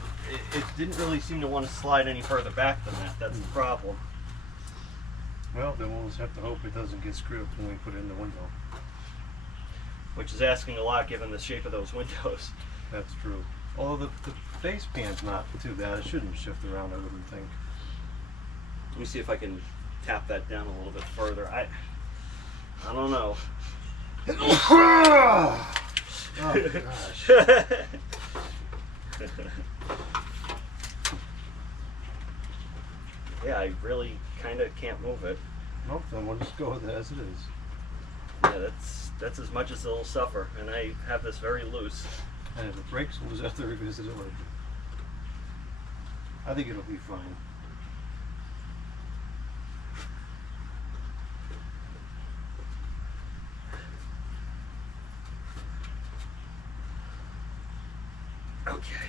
it didn't really seem to want to slide any further back than that. That's the problem. Well, then we'll just have to hope it doesn't get screwed up when we put it in the window. Which is asking a lot given the shape of those windows. That's true. Although the base pan's not too bad. It shouldn't shift around, I wouldn't think. Let me see if I can tap that down a little bit further. I don't know. Oh gosh. Yeah, I really kind of can't move it. Nope, then we'll just go with it as it is. Yeah, that's as much as it'll suffer, and I have this very loose. And if it breaks, we'll just have to revisit it later. I think it'll be fine. Okay.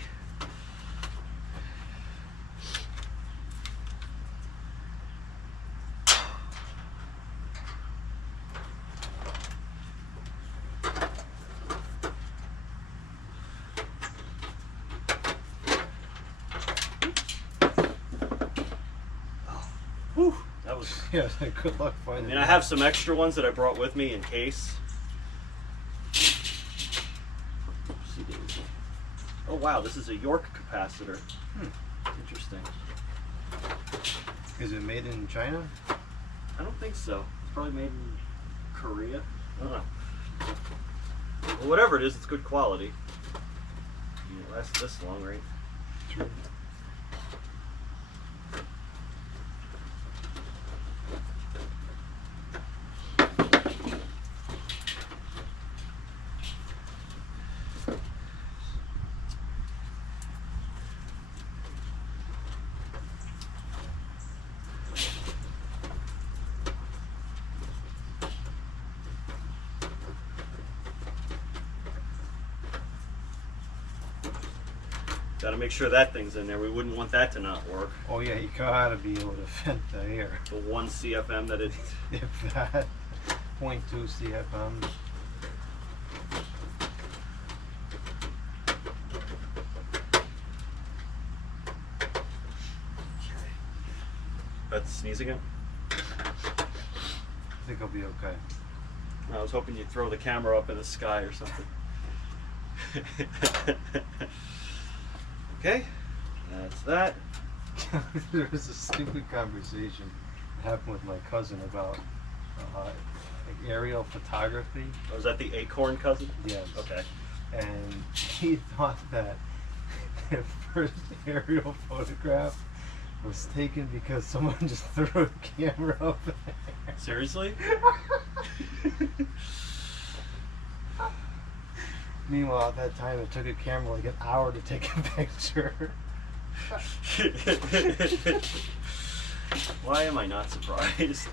Whew, that was. Yeah, good luck I finding mean, it. I have some extra ones that I brought with me in case. Oh wow, this is a York capacitor. Interesting. Is it made in China? I don't think so. It's probably made in Korea. I don't know. Well, whatever it is, it's good quality. It lasts this long, right? True. Got to make sure that thing's in there. We wouldn't want that to not work. Oh yeah, you gotta be able to vent the air. The 1 CFM that it. If that, 0.2 CFM. That's sneezing it. I think I'll be okay. I was hoping you'd throw the camera up in the sky or something. Okay, that's that. There was a stupid conversation that happened with my cousin about like aerial photography. Was that the acorn cousin? Yes. Okay. And he thought that the first aerial photograph was taken because someone just threw a camera up there. Seriously? Meanwhile, at that time, it took a camera like an hour to take a picture. Why am I not surprised?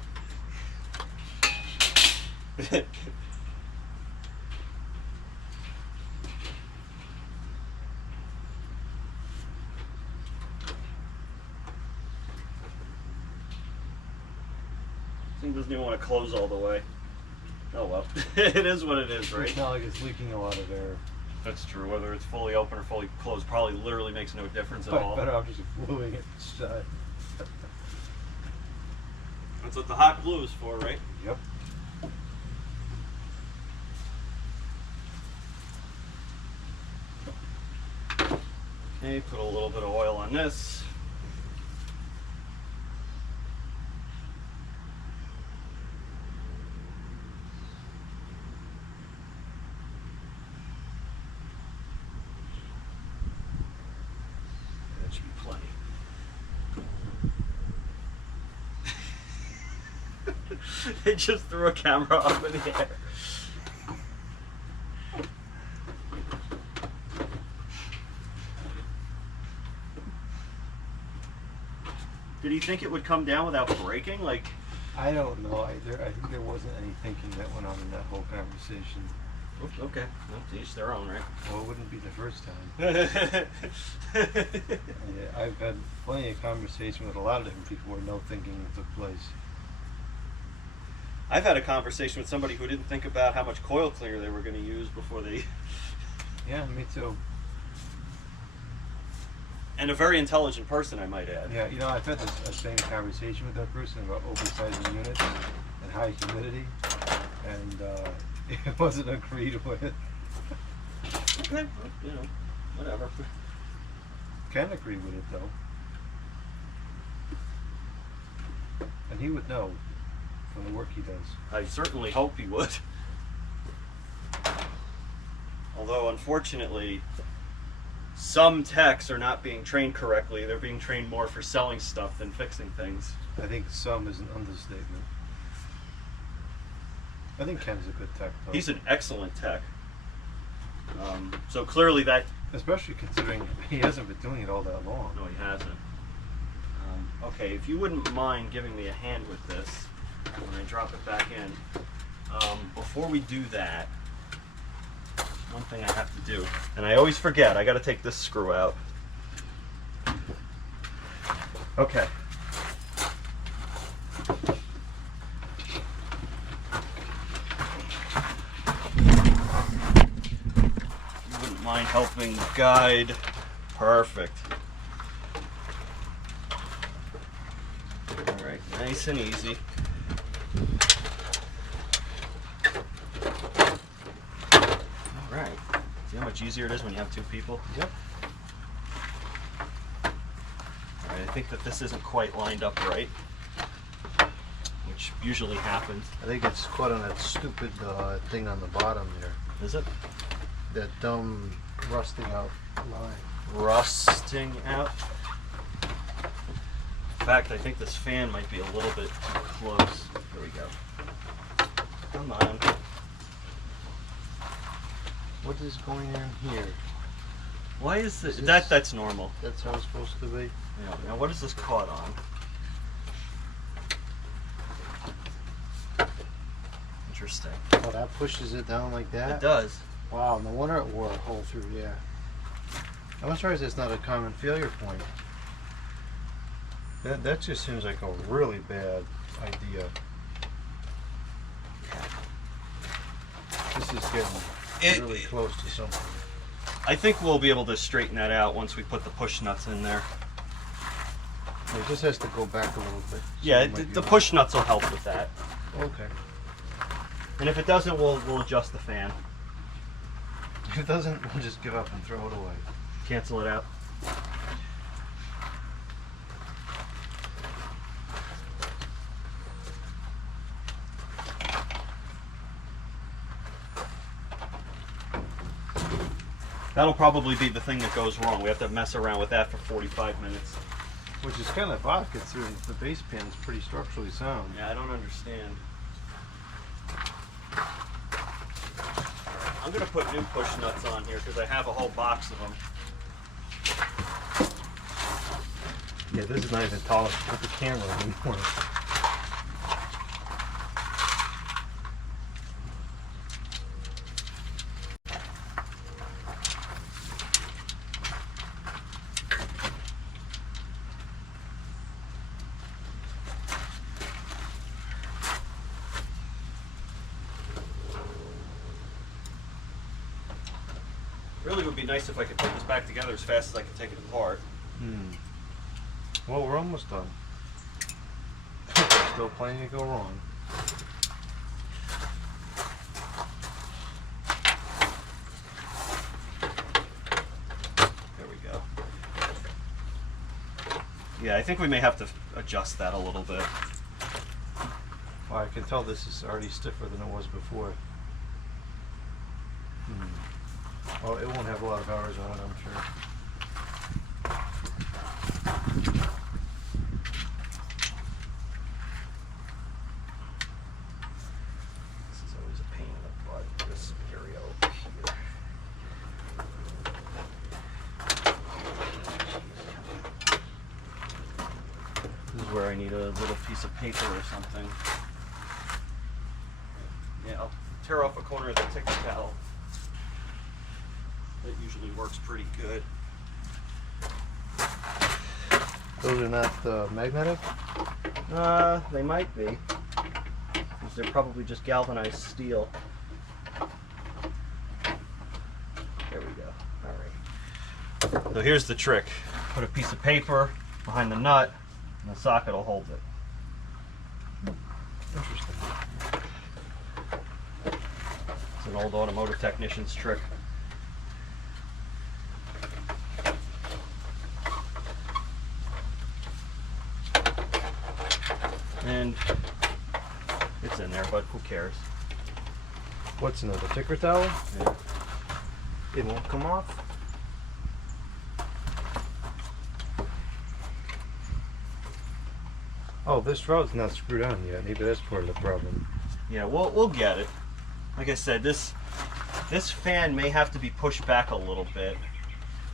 Thing doesn't even want to close all the way. Oh well. It is what it is, right? It's not like it's leaking a lot of air. That's true. Whether it's fully open or fully closed probably literally makes no difference at But all. better off just gluing it shut. That's what the hot glue is for, right? Yep. Okay, put a little bit of oil on this. That should be plenty. They just threw a camera up in the air. Did he think it would come down without breaking? Like, I don't know either. I think there wasn't any thinking that went on in that whole conversation. oops, okay, well, to each their own, right? Well, it wouldn't be the first time. Yeah, I've had plenty of conversation with a lot of different people where no thinking took place. I've had a conversation with somebody who didn't think about how much coil cleaner they were going to use before they... Yeah, me too. And a very intelligent person, I might add. Yeah, you know, I've had the same conversation with that person about oversizing units and high humidity, and it wasn't agreed with. Okay, well, you know, whatever. Can agree with it though, and he would know from the work he does. I certainly hope he would. Although, unfortunately, some techs are not being trained correctly. They're being trained more for selling stuff than fixing things. I think some is an understatement. I think Ken's a good tech though. He's an excellent tech. So clearly that... Especially considering he hasn't been doing it all that long. No, he hasn't. Okay, if you wouldn't mind giving me a hand with this when I drop it back in. Before we do that, one thing I have to do, and I always forget, I got to take this screw out. Okay. You wouldn't mind helping guide? Perfect. All right, nice and easy. Alright. See how much easier it is when you have two people? Yep. Alright, I think that this isn't quite lined up right, which usually happens. I think it's caught on that stupid thing on the bottom there. Is it? That dumb rusting out line. Rusting out? In fact, I think this fan might be a little bit too close. There we go. Come on. What is going on here? Why is this? Is this- That's normal. That's how it's supposed to be. Yeah, now what is this caught on? Interesting. Oh, that pushes it down like that? It does. Wow, no wonder it wore a hole through, yeah. I'm surprised it's not a common failure point. That just seems like a really bad idea. This is getting really close to something. I think we'll be able to straighten that out once we put the push nuts in there. It just has to go back a little bit. So Yeah, it might be the push nuts will help with that. Okay. And if it doesn't, we'll adjust the fan. If it doesn't, we'll just give up and throw it away. Cancel it out. That'll probably be the thing that goes wrong. We have to mess around with that for 45 minutes. Which is kind of odd considering the base pan is pretty structurally sound. Yeah, I don't understand. I'm gonna put new push nuts on here because I have a whole box of them. Yeah, this is not even tall enough to put the camera anymore. Really would be nice if I could put this back together as fast as I can take it apart. Well, we're almost done. Still plenty to go wrong. There we go. Yeah, I think we may have to adjust that a little bit. Well, I can tell this is already stiffer than it was before. Well, it won't have a lot of hours on it, I'm sure. This is always a pain in the butt, this area over here. This is where I need a little piece of paper or something. Yeah, I'll tear off a corner of the ticker towel. That usually works pretty good. Those are not magnetic? They might be. Because they're probably just galvanized steel. There we go. Alright. So here's the trick. Put a piece of paper behind the nut, and the socket will hold it. Interesting. It's an old automotive technician's trick. And it's in there, but who cares? What's in it? A ticker towel? Yeah. It won't come off? Oh, this rod's not screwed on yet. Maybe that's part of the problem. Yeah, we'll get it. Like I said, this fan may have to be pushed back a little bit.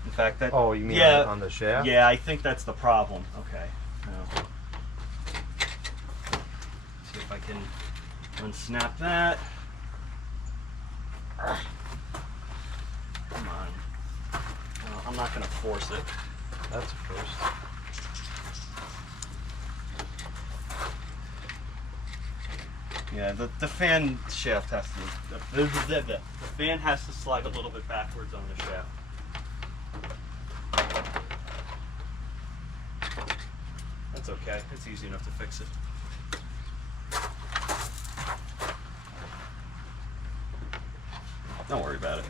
In fact, that. Oh, you mean yeah, on the shaft? Yeah, I think that's the problem. Okay. Now, see if I can unsnap that. Come on. No, I'm not gonna force it. That's a first. Yeah, the fan shaft has to. The fan has to slide a little bit backwards on the shaft. That's okay. It's easy enough to fix it. Don't worry about it.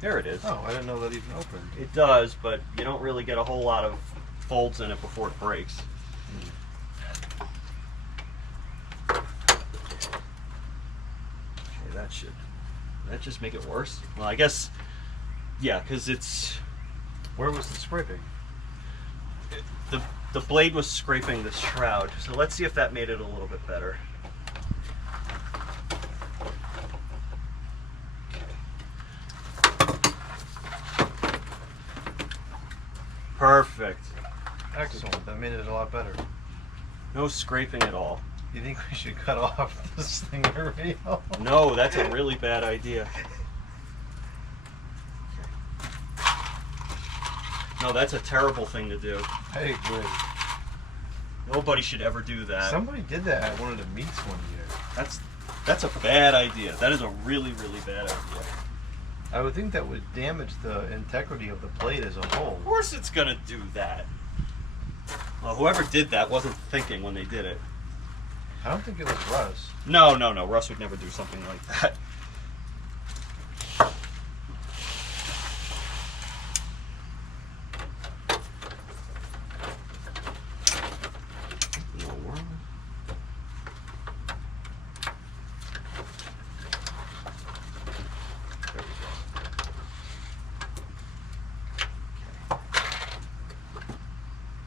There it is. Oh, I didn't know that even opened. It does, but you don't really get a whole lot of folds in it before it breaks. Okay, that just make it worse? Well, I guess, yeah, because it's... Where was the scraping? The blade was scraping the shroud, so let's see if that made it a little bit better. Perfect. Excellent. That made it a lot better. No scraping at all. You think we should cut off this thing real? No, that's a really bad idea. No, that's a terrible thing to do. I agree. Nobody should ever do that. Somebody did that at one of the meets one year. That's a bad idea. That is a really, really bad idea. I would think that would damage the integrity of the plate as a whole. Of course it's gonna do that. Well, whoever did that wasn't thinking when they did it. I don't think it was Russ. No. Russ would never do something like that.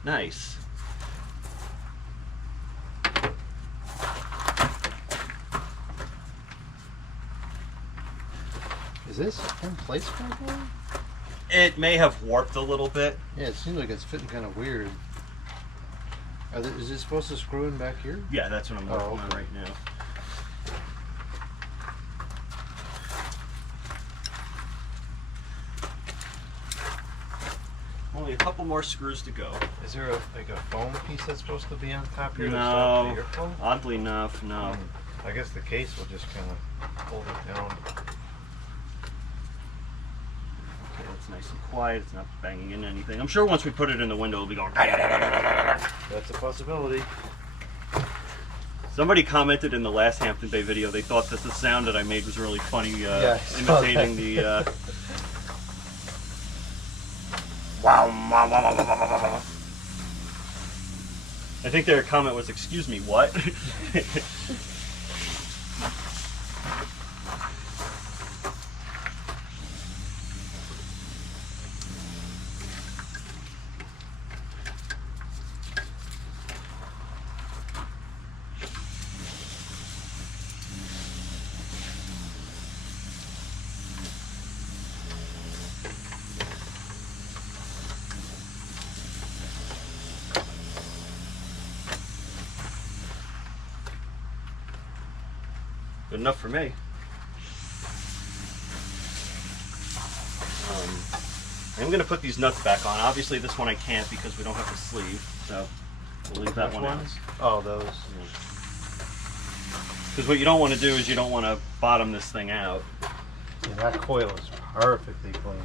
Nice. Is this in place properly? It may have warped a little bit. Yeah, it seems like it's fitting kind of weird. Is it supposed to screw in back here? Yeah, that's what I'm working on okay. right now. Only a couple more screws to go. Is there like a foam piece that's supposed to be on top here to No, stop the airflow? oddly enough, no. I guess the case will just kind of hold it down. Okay, it's nice and quiet. It's not banging into anything. I'm sure once we put it in the window, it'll be going. That's a possibility. Somebody commented in the last Hampton Bay video they thought that the sound that I made was really funny, Yeah, I saw imitating that. the. Wow. I think their comment was, "Excuse me, what?" Good enough for me. I'm going to put these nuts back on. Obviously this one I can't because we don't have the sleeve, so we'll leave that Which one out. ones? Oh, those. Because what you don't want to do is you don't want to bottom this thing out. Yeah, that coil is perfectly clean.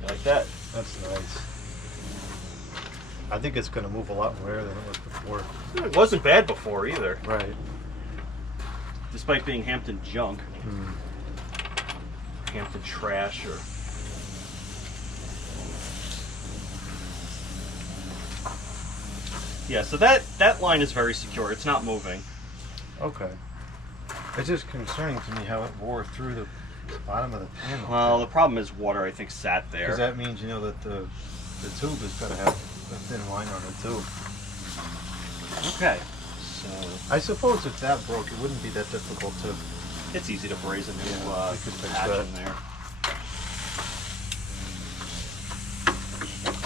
You like that? That's nice. I think it's going to move a lot more air than it was before. It wasn't bad before either, Right. despite being Hampton junk. Hampton trash or... Yeah, so that line is very secure. It's not moving. Okay. It's just concerning to me how it wore through the bottom of the panel. Well, the problem is water, I think, sat there. Because that means, you know, that the tube has got to have a thin line on it too. Okay, so I suppose if that broke, it wouldn't be that difficult to. it's easy to braze a new Yeah, we could fix patch that. in there.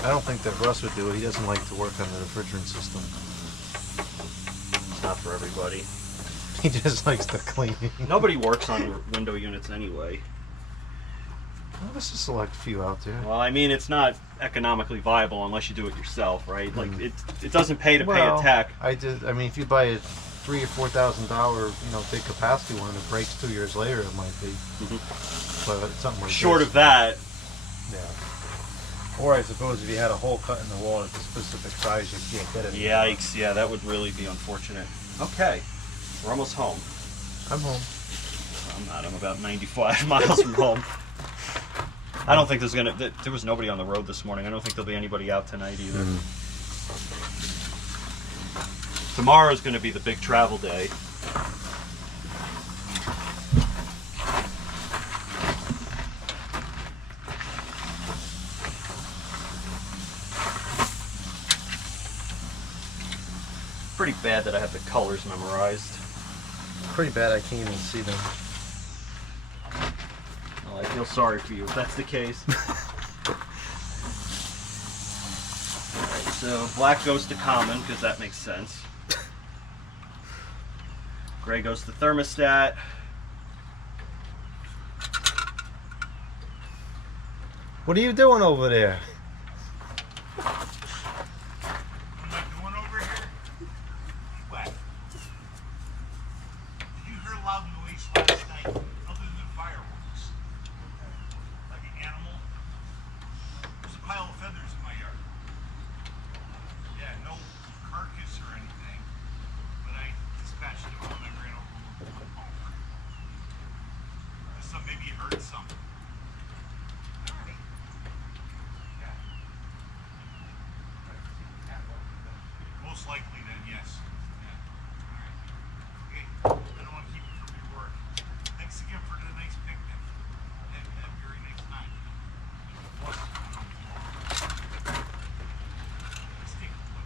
I don't think that Russ would do it. He doesn't like to work on the refrigerant system. It's not for everybody. He just likes the cleaning. Nobody works on window units anyway. Well, there's a select few out there. Well, I mean, it's not economically viable unless you do it yourself, right? Like, it doesn't pay to pay a tech. I mean, if you buy a $3,000 or $4,000, big capacity one, it breaks 2 years later. It might be, but something like Short this. of that, Yeah. Or I suppose if you had a hole cut in the wall at a specific size, you can't get it. yikes, yeah, that would really be unfortunate. Okay, we're almost home. I'm home. I'm not, I'm about 95 miles from home. I don't think there was nobody on the road this morning. I don't think there'll be anybody out tonight either. Tomorrow's going to be the big travel day. Pretty bad that I have the colors memorized. Pretty bad. I can't even see them. Well, I feel sorry for you if that's the case. Alright, so black goes to common because that makes sense. Gray goes to thermostat. What are you doing over there? What am I doing over here? What? Did you hear loud noise last night other than fireworks? Like an animal? There's a pile of feathers in my yard. Yeah, no carcass or anything, but I dispatched them when I ran over them. So maybe you heard something. Alright. Yeah. Most likely then, yes. Yeah. Alright. Okay. I don't want to keep you from your work. Thanks again for the nice picnic. Have a very nice time. Let's take a look.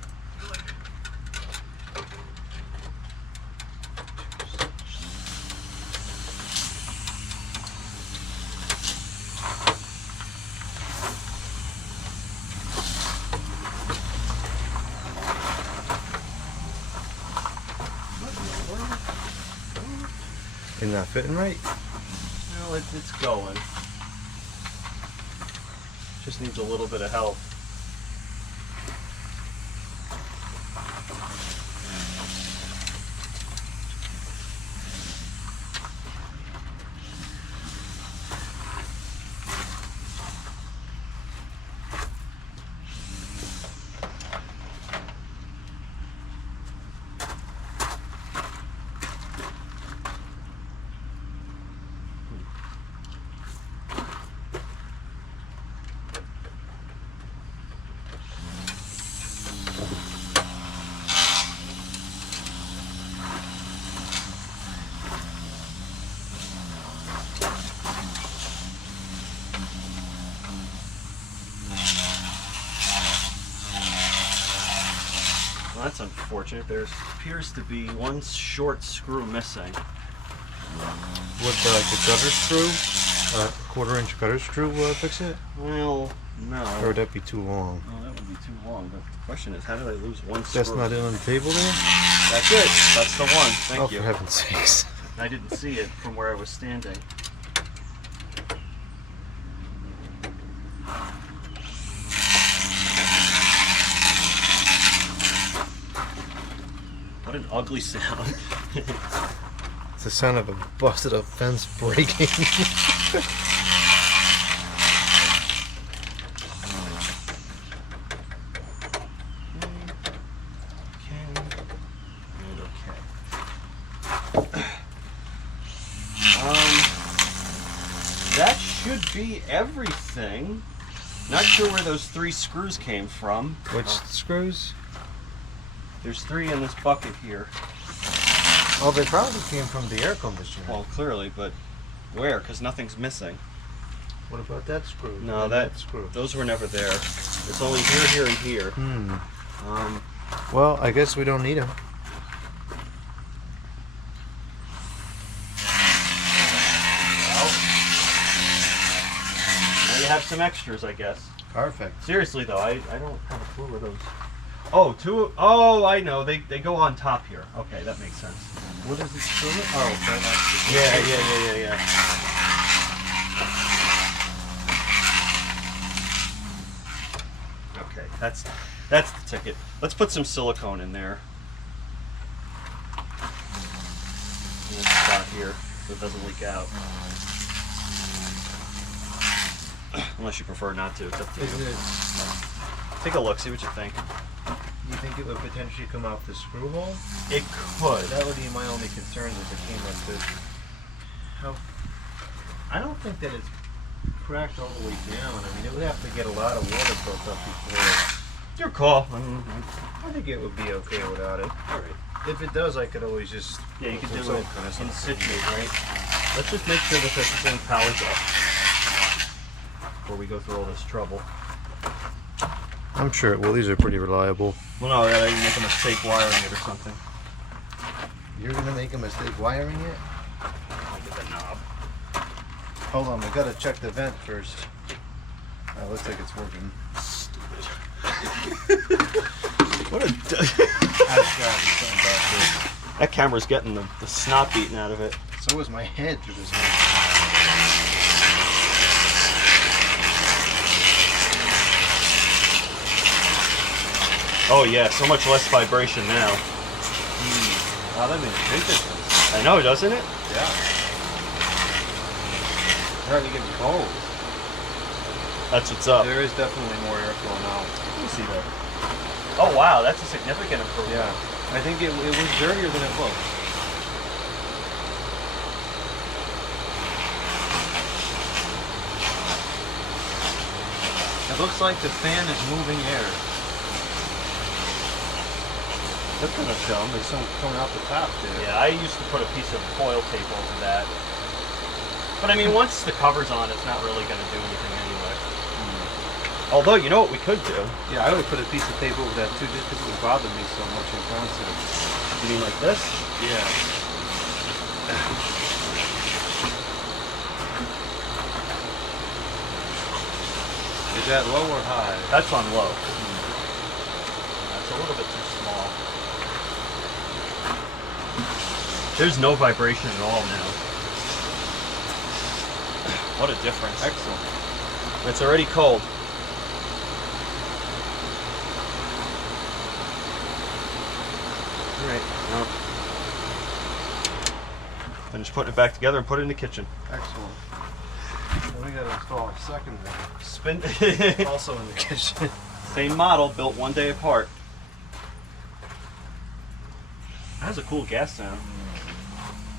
See you later. You're not fitting right? Well, it's going. Just needs a little bit of help. Well, that's unfortunate. There appears to be one short screw missing. Would like a gutter screw, quarter-inch gutter screw fix it? Well, no. Or would that be too long? Oh, that would be too long. The question is, how did I lose one screw? That's not in on the table there? That's it. That's the one. Thank Oh, you. for heaven's sakes. I didn't see it from where I was standing. What an ugly sound. It's the sound of a busted up fence breaking. That should be everything. Not sure where those 3 screws came from. Which screws? There's 3 in this bucket here. Oh, they probably came from the air conditioner. Well, clearly, but where? Because nothing's missing. What about that screw? No, And that screw. those were never there. It's only here, here, and here. Well, I guess we don't need them. Now you have some extras, I guess. Perfect. Seriously though, I don't have a clue where those. Oh, oh, I know. They go on top here. Okay, that makes sense. What is it screw? Oh, that's Yeah. Okay, that's the ticket. Let's put some silicone in there. In this spot here, so it doesn't leak out. Unless you prefer not to. It's up to you. Is it? Take a look. See what you think. You think it would potentially come out the screw hole? It could. That would be my only concern if it came like this. How? I don't think that it's cracked all the way down. I mean, it would have to get a lot of water built up before. Your call. I think it would be okay without it. All right. If it does, I could always just. Yeah, you can put do some it kind of in stuff. situ, right? Let's just make sure that this thing powers up before we go through all this trouble. I'm sure it will. These are pretty reliable. Well, no, I make a mistake wiring it or something. You're gonna make a mistake wiring it? I'll get the knob. Hold on, we gotta check the vent first. Looks like it's working. Stupid. What a... That's gotta be something back there. That camera's getting the snot beaten out of it. So was my head through this thing. Oh yeah, so much less vibration now. Wow, that makes a big difference. I know, doesn't it? Yeah. Hardly getting cold. That's what's up. There is definitely more airflow now. You see that? Oh wow, that's a significant improvement. Yeah. I think it was dirtier than it looked. It looks like the fan is moving air. That's gonna show. There's some coming out the top there. Yeah, I used to put a piece of coil tape over that. But I mean, once the cover's on, it's not really going to do anything anyway. Although, you know what we could do? Yeah, I would put a piece of tape over that too, just because it would bother me so much in concert. You mean like this? Yeah. Is that low or high? That's on low. That's a little bit too small. There's no vibration at all now. What a difference. Excellent. It's already cold. Alright, well. Finish putting it back together and put it in the kitchen. Excellent. Then we gotta install a second one. Spin. Also in the kitchen. Same model, built one day apart. That has a cool gas sound.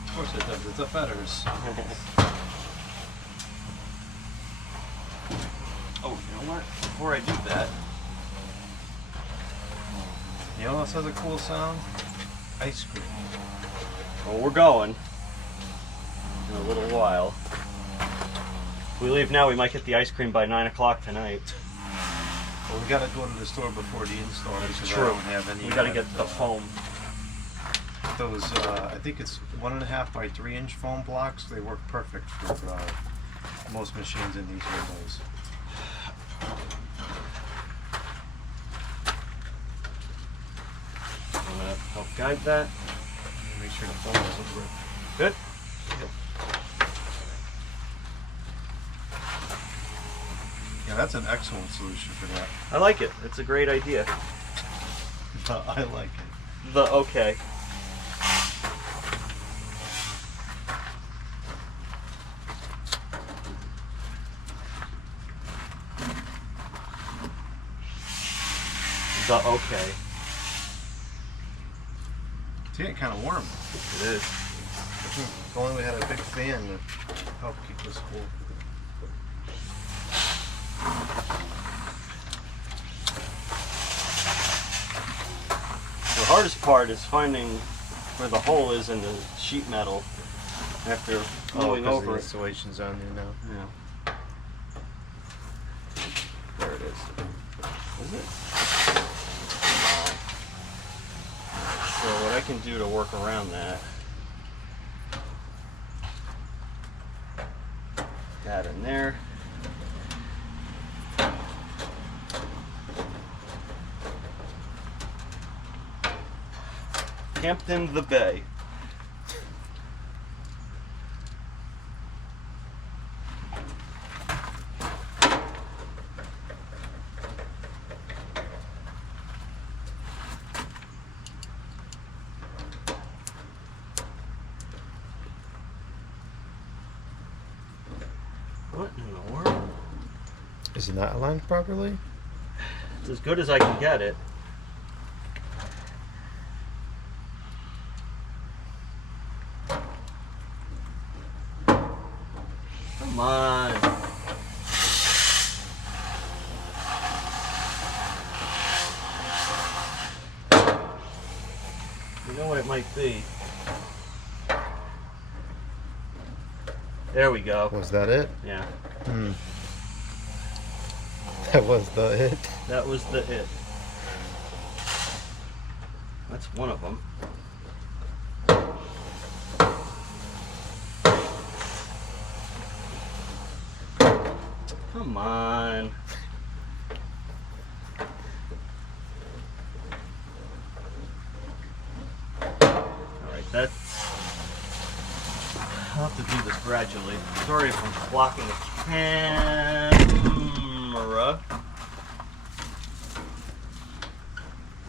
Of course it does. It's a Fetters. Oh, you know what? Before I do that, You know what else has a cool sound? Ice cream. well, we're going in a little while. If we leave now, we might get the ice cream by 9 o'clock tonight. Well, we gotta go to the store before the install because True. I don't have any. We gotta get the foam. Those, I think it's 1.5 by 3 inch foam blocks. They work perfect for most machines in these windows. I'm gonna help guide that. Make sure the foam doesn't rip. Good. Yeah, that's an excellent solution for that. I like it. It's a great idea. I like it. The okay. The okay. It's getting kind of warm. It is. If only we had a big fan to help keep us cool. The hardest part is finding where the hole is in the sheet metal after gluing over the it. installation's on there now. Yeah. There it is. Is it? So what I can do to work around that in there. Hampton the Bay. What in the world? Is it not aligned properly? It's as good as I can get it. Come on. You know what it might be. There we go. Was that it? Yeah, Hmm. That was the it. that was the it. That's one of them. Come on. That's... I'll have to do this gradually. Sorry if I'm blocking the camera.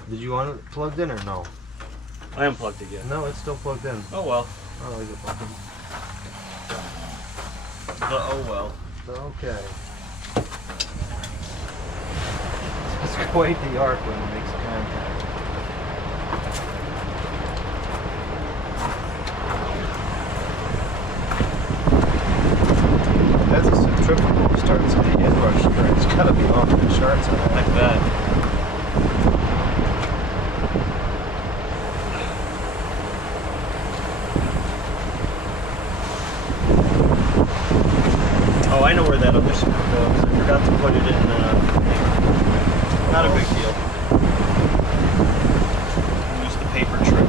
Did you want it plugged in or no? I unplugged it yet. No, it's still plugged in. Oh well. Oh, leave it plugged in. Oh well. Okay. It's quite the arc when it makes contact. That's a centrifugal starts the inrush current. It's gotta be off the charts on that. Like that. Oh, I know where that other screw goes. I forgot to put it in not a big deal. Use the paper trick.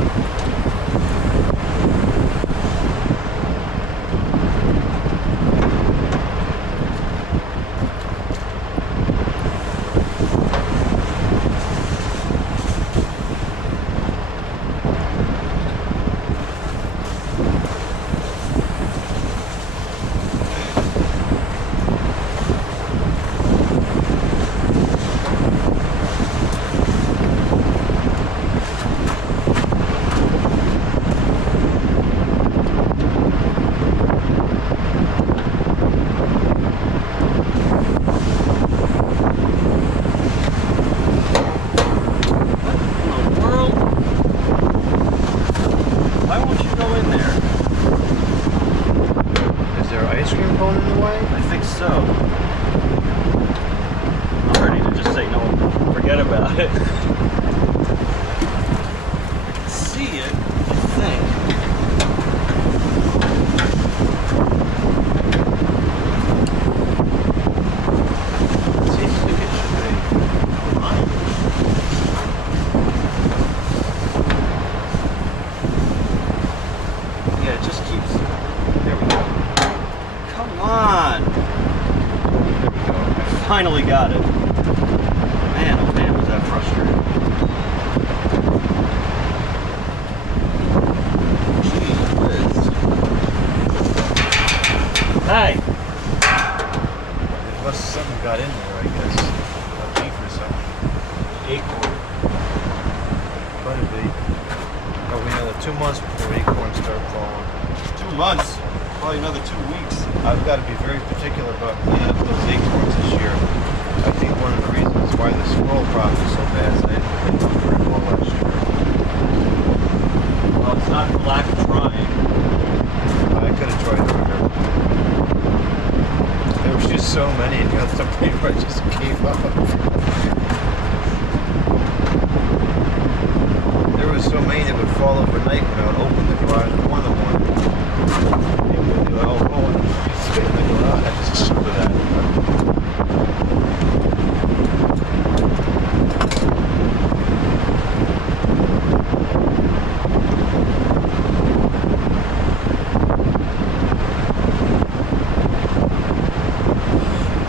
Finally got it. Man, oh man, was that frustrating. Gee whiz. Hey! Unless something got in there, I guess. A beef or something. Acorn. Quite a bit. Oh, we another 2 months before acorns start falling. 2 months? Probably another 2 weeks. I've got to be very particular about cleaning up those acorns this year. I think one of the reasons why the squirrel problem is so bad is I didn't really do very well last year. Well, it's not for lack of trying. I could have tried harder. There was just so many, and the other pretty much just gave up. There was so many that would fall overnight when I would open the garage one in the morning. They would all roll in the garage. Just for that.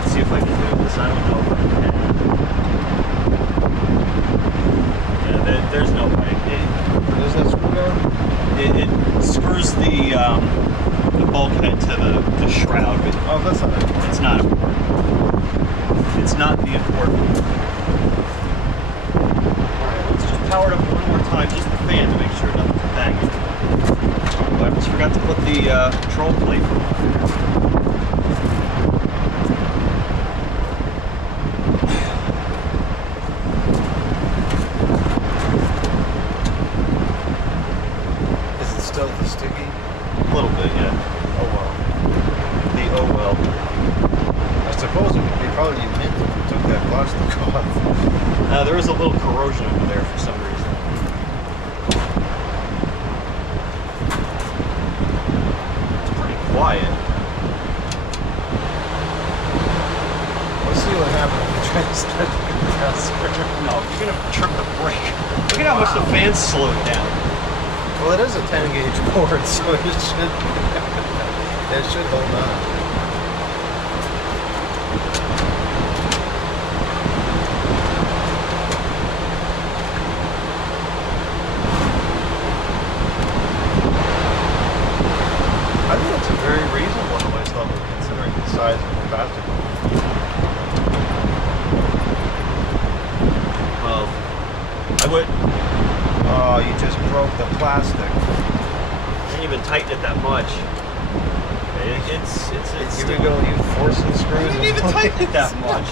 See if I can do this. I don't know if I can. Yeah, there's no way. There's that screwdriver? It screws the bulkhead to the shroud. But Oh, that's not it. it's not important. It's not the important. Alright, let's just power it up one more time, just the fan to make sure nothing's banging. Oh, I almost forgot to put the control plate on. Is it still sticky? A little bit, yeah. Oh well. The oh well. I suppose it would be probably mint if we took that plastic off. There is a little corrosion over there for some reason. It's pretty quiet. Let's see what happens if we try to start the compressor. No, you're gonna trip the brake. Look at how much the fan's slowed down. Well, it is a 10 gauge cord, so it should hold on. screw it. Oh, you just broke the plastic. I didn't even tighten it that much. It's You're gonna use forcing screws. I didn't even tighten it that much.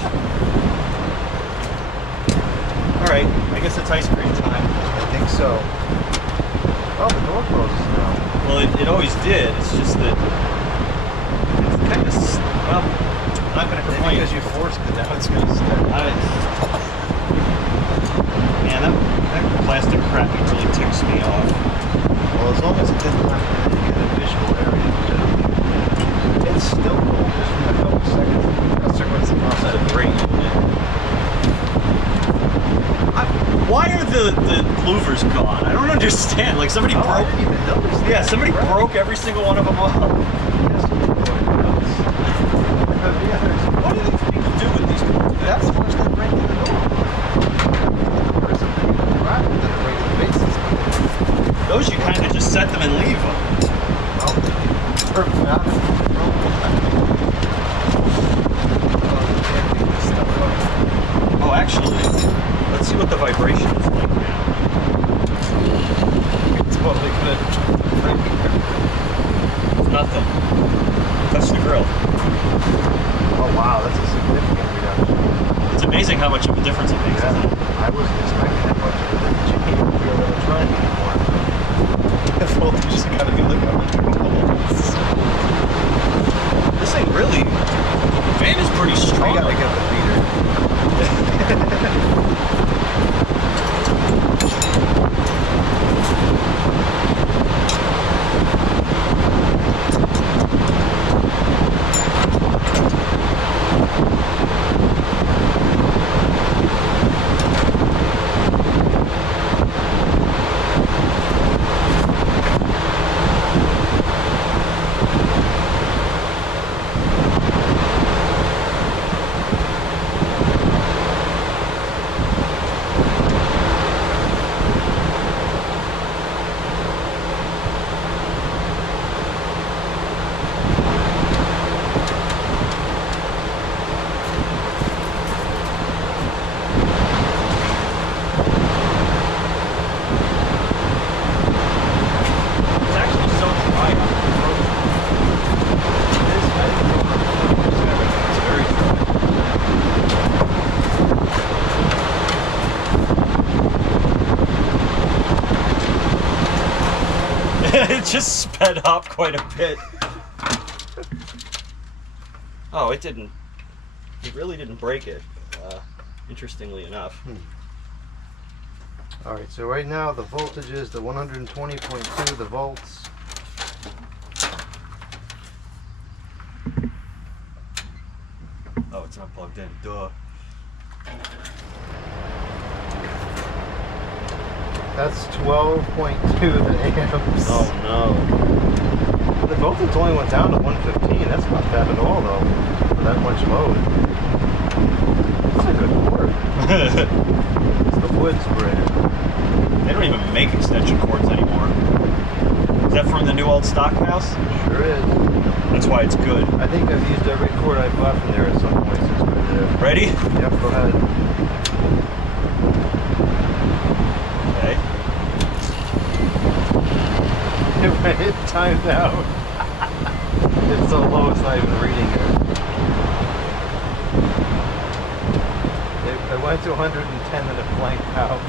Alright, I guess it's ice cream time. I think so. Oh, the door closes now. Well, it always did. It's just that it's kind of, well, I'm not going to complain. Because you forced it, now it's gonna stick. Man, that plastic crap usually ticks me off. Well, as long as it didn't have any other visual area, it's still cold just from a couple seconds. That's That's a great unit. Why are the louvers gone? I don't understand. Like somebody broke. I didn't even notice that. Yeah, somebody broke every single one of them off. What do these people do with these cards? That's the ones that break in the door. There's a big crack in the regular basis. Those you kind of just set them and leave them. Well, perfect out. Oh, actually, let's see what the vibration is like now. It's totally good. Nothing. Touch the grill. Oh wow, that's a significant reduction. It's amazing how much of a difference it makes. Yeah, Isn't it? I wasn't expecting that much of a difference. You can't even feel that it's running anymore. The voltage just gotta be looking at This thing really, the fan is pretty I strong. gotta get the beater. It's actually so dry. It's very dry. It just sped up quite a bit. Oh, it didn't. It really didn't break it. Interestingly enough. Alright, so right now the voltage is the 120.2, the volts. Oh, it's not plugged in. Duh. That's 12.2 amps. Oh no. The voltage only went down to 115. That's not bad at all, though, for that much load. That's a good cord. It's the Woods brand. They don't even make extension cords anymore. Is that from the new old stock house? Sure is. That's why it's good. I think I've used every cord I bought from there at some point since we were there. Ready? Yep, go ahead. Okay. It timed out. It's so low it's not even reading it. I went to 110 and it blanked out.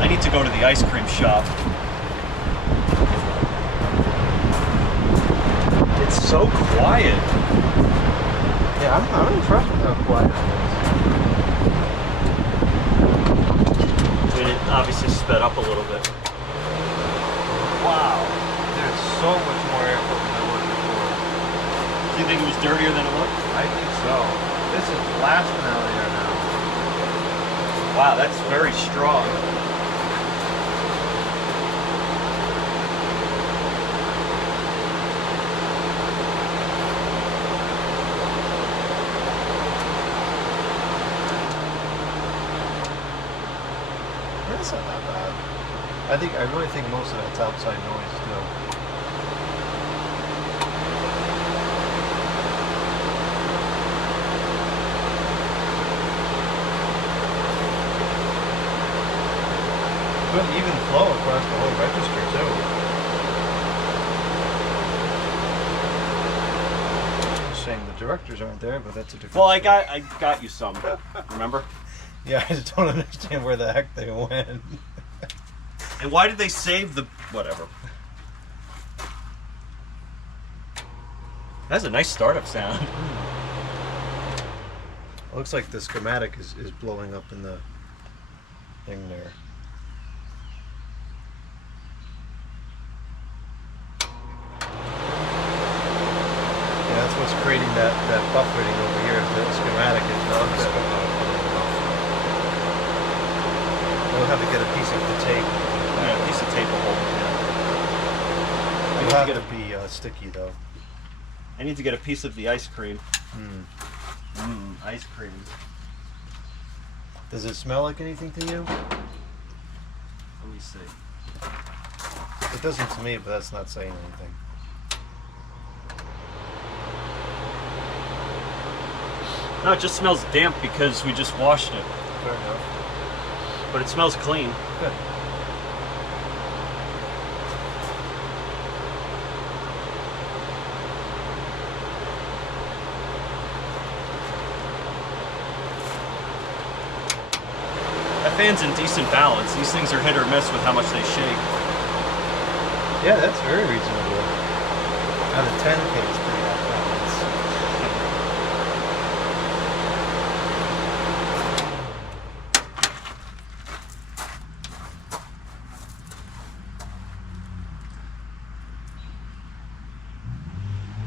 I need to go to the ice cream shop. It's so quiet. Yeah, I'm impressed with how quiet I mean, it obviously sped up a little bit. Wow. it is. There's so much more airflow than there was before. Do you think it was dirtier than it looked? I think so. This is blasting out of here now. Wow, that's very strong. That's not that bad. I really think most of that's outside noise still. good even flow across the whole register too. Shame the directors aren't there, but that's a different. Well, I story. got you some. Remember? Yeah, I just don't understand where the heck they went. And why did they save the whatever? That's a nice startup sound. Looks like the schematic is blowing up in the thing there. Yeah, that's what's creating that buffering over here. The schematic is not good. We'll have to get a piece of the tape. Yeah, a piece of tape will hold it down. It'll have to be sticky though. I need to get a piece of the ice cream. Ice cream. Does it smell like anything to you? Let me see. It doesn't to me, but that's not saying anything. No, it just smells damp because we just washed it. Fair enough. But it smells clean. Good. That fan's in decent balance. These things are hit or miss with how much they shake. Yeah, that's very reasonable. Out of 10, okay, it's pretty off balance.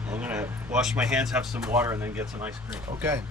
I'm gonna wash my hands, have some water, and then get some ice cream. Okay.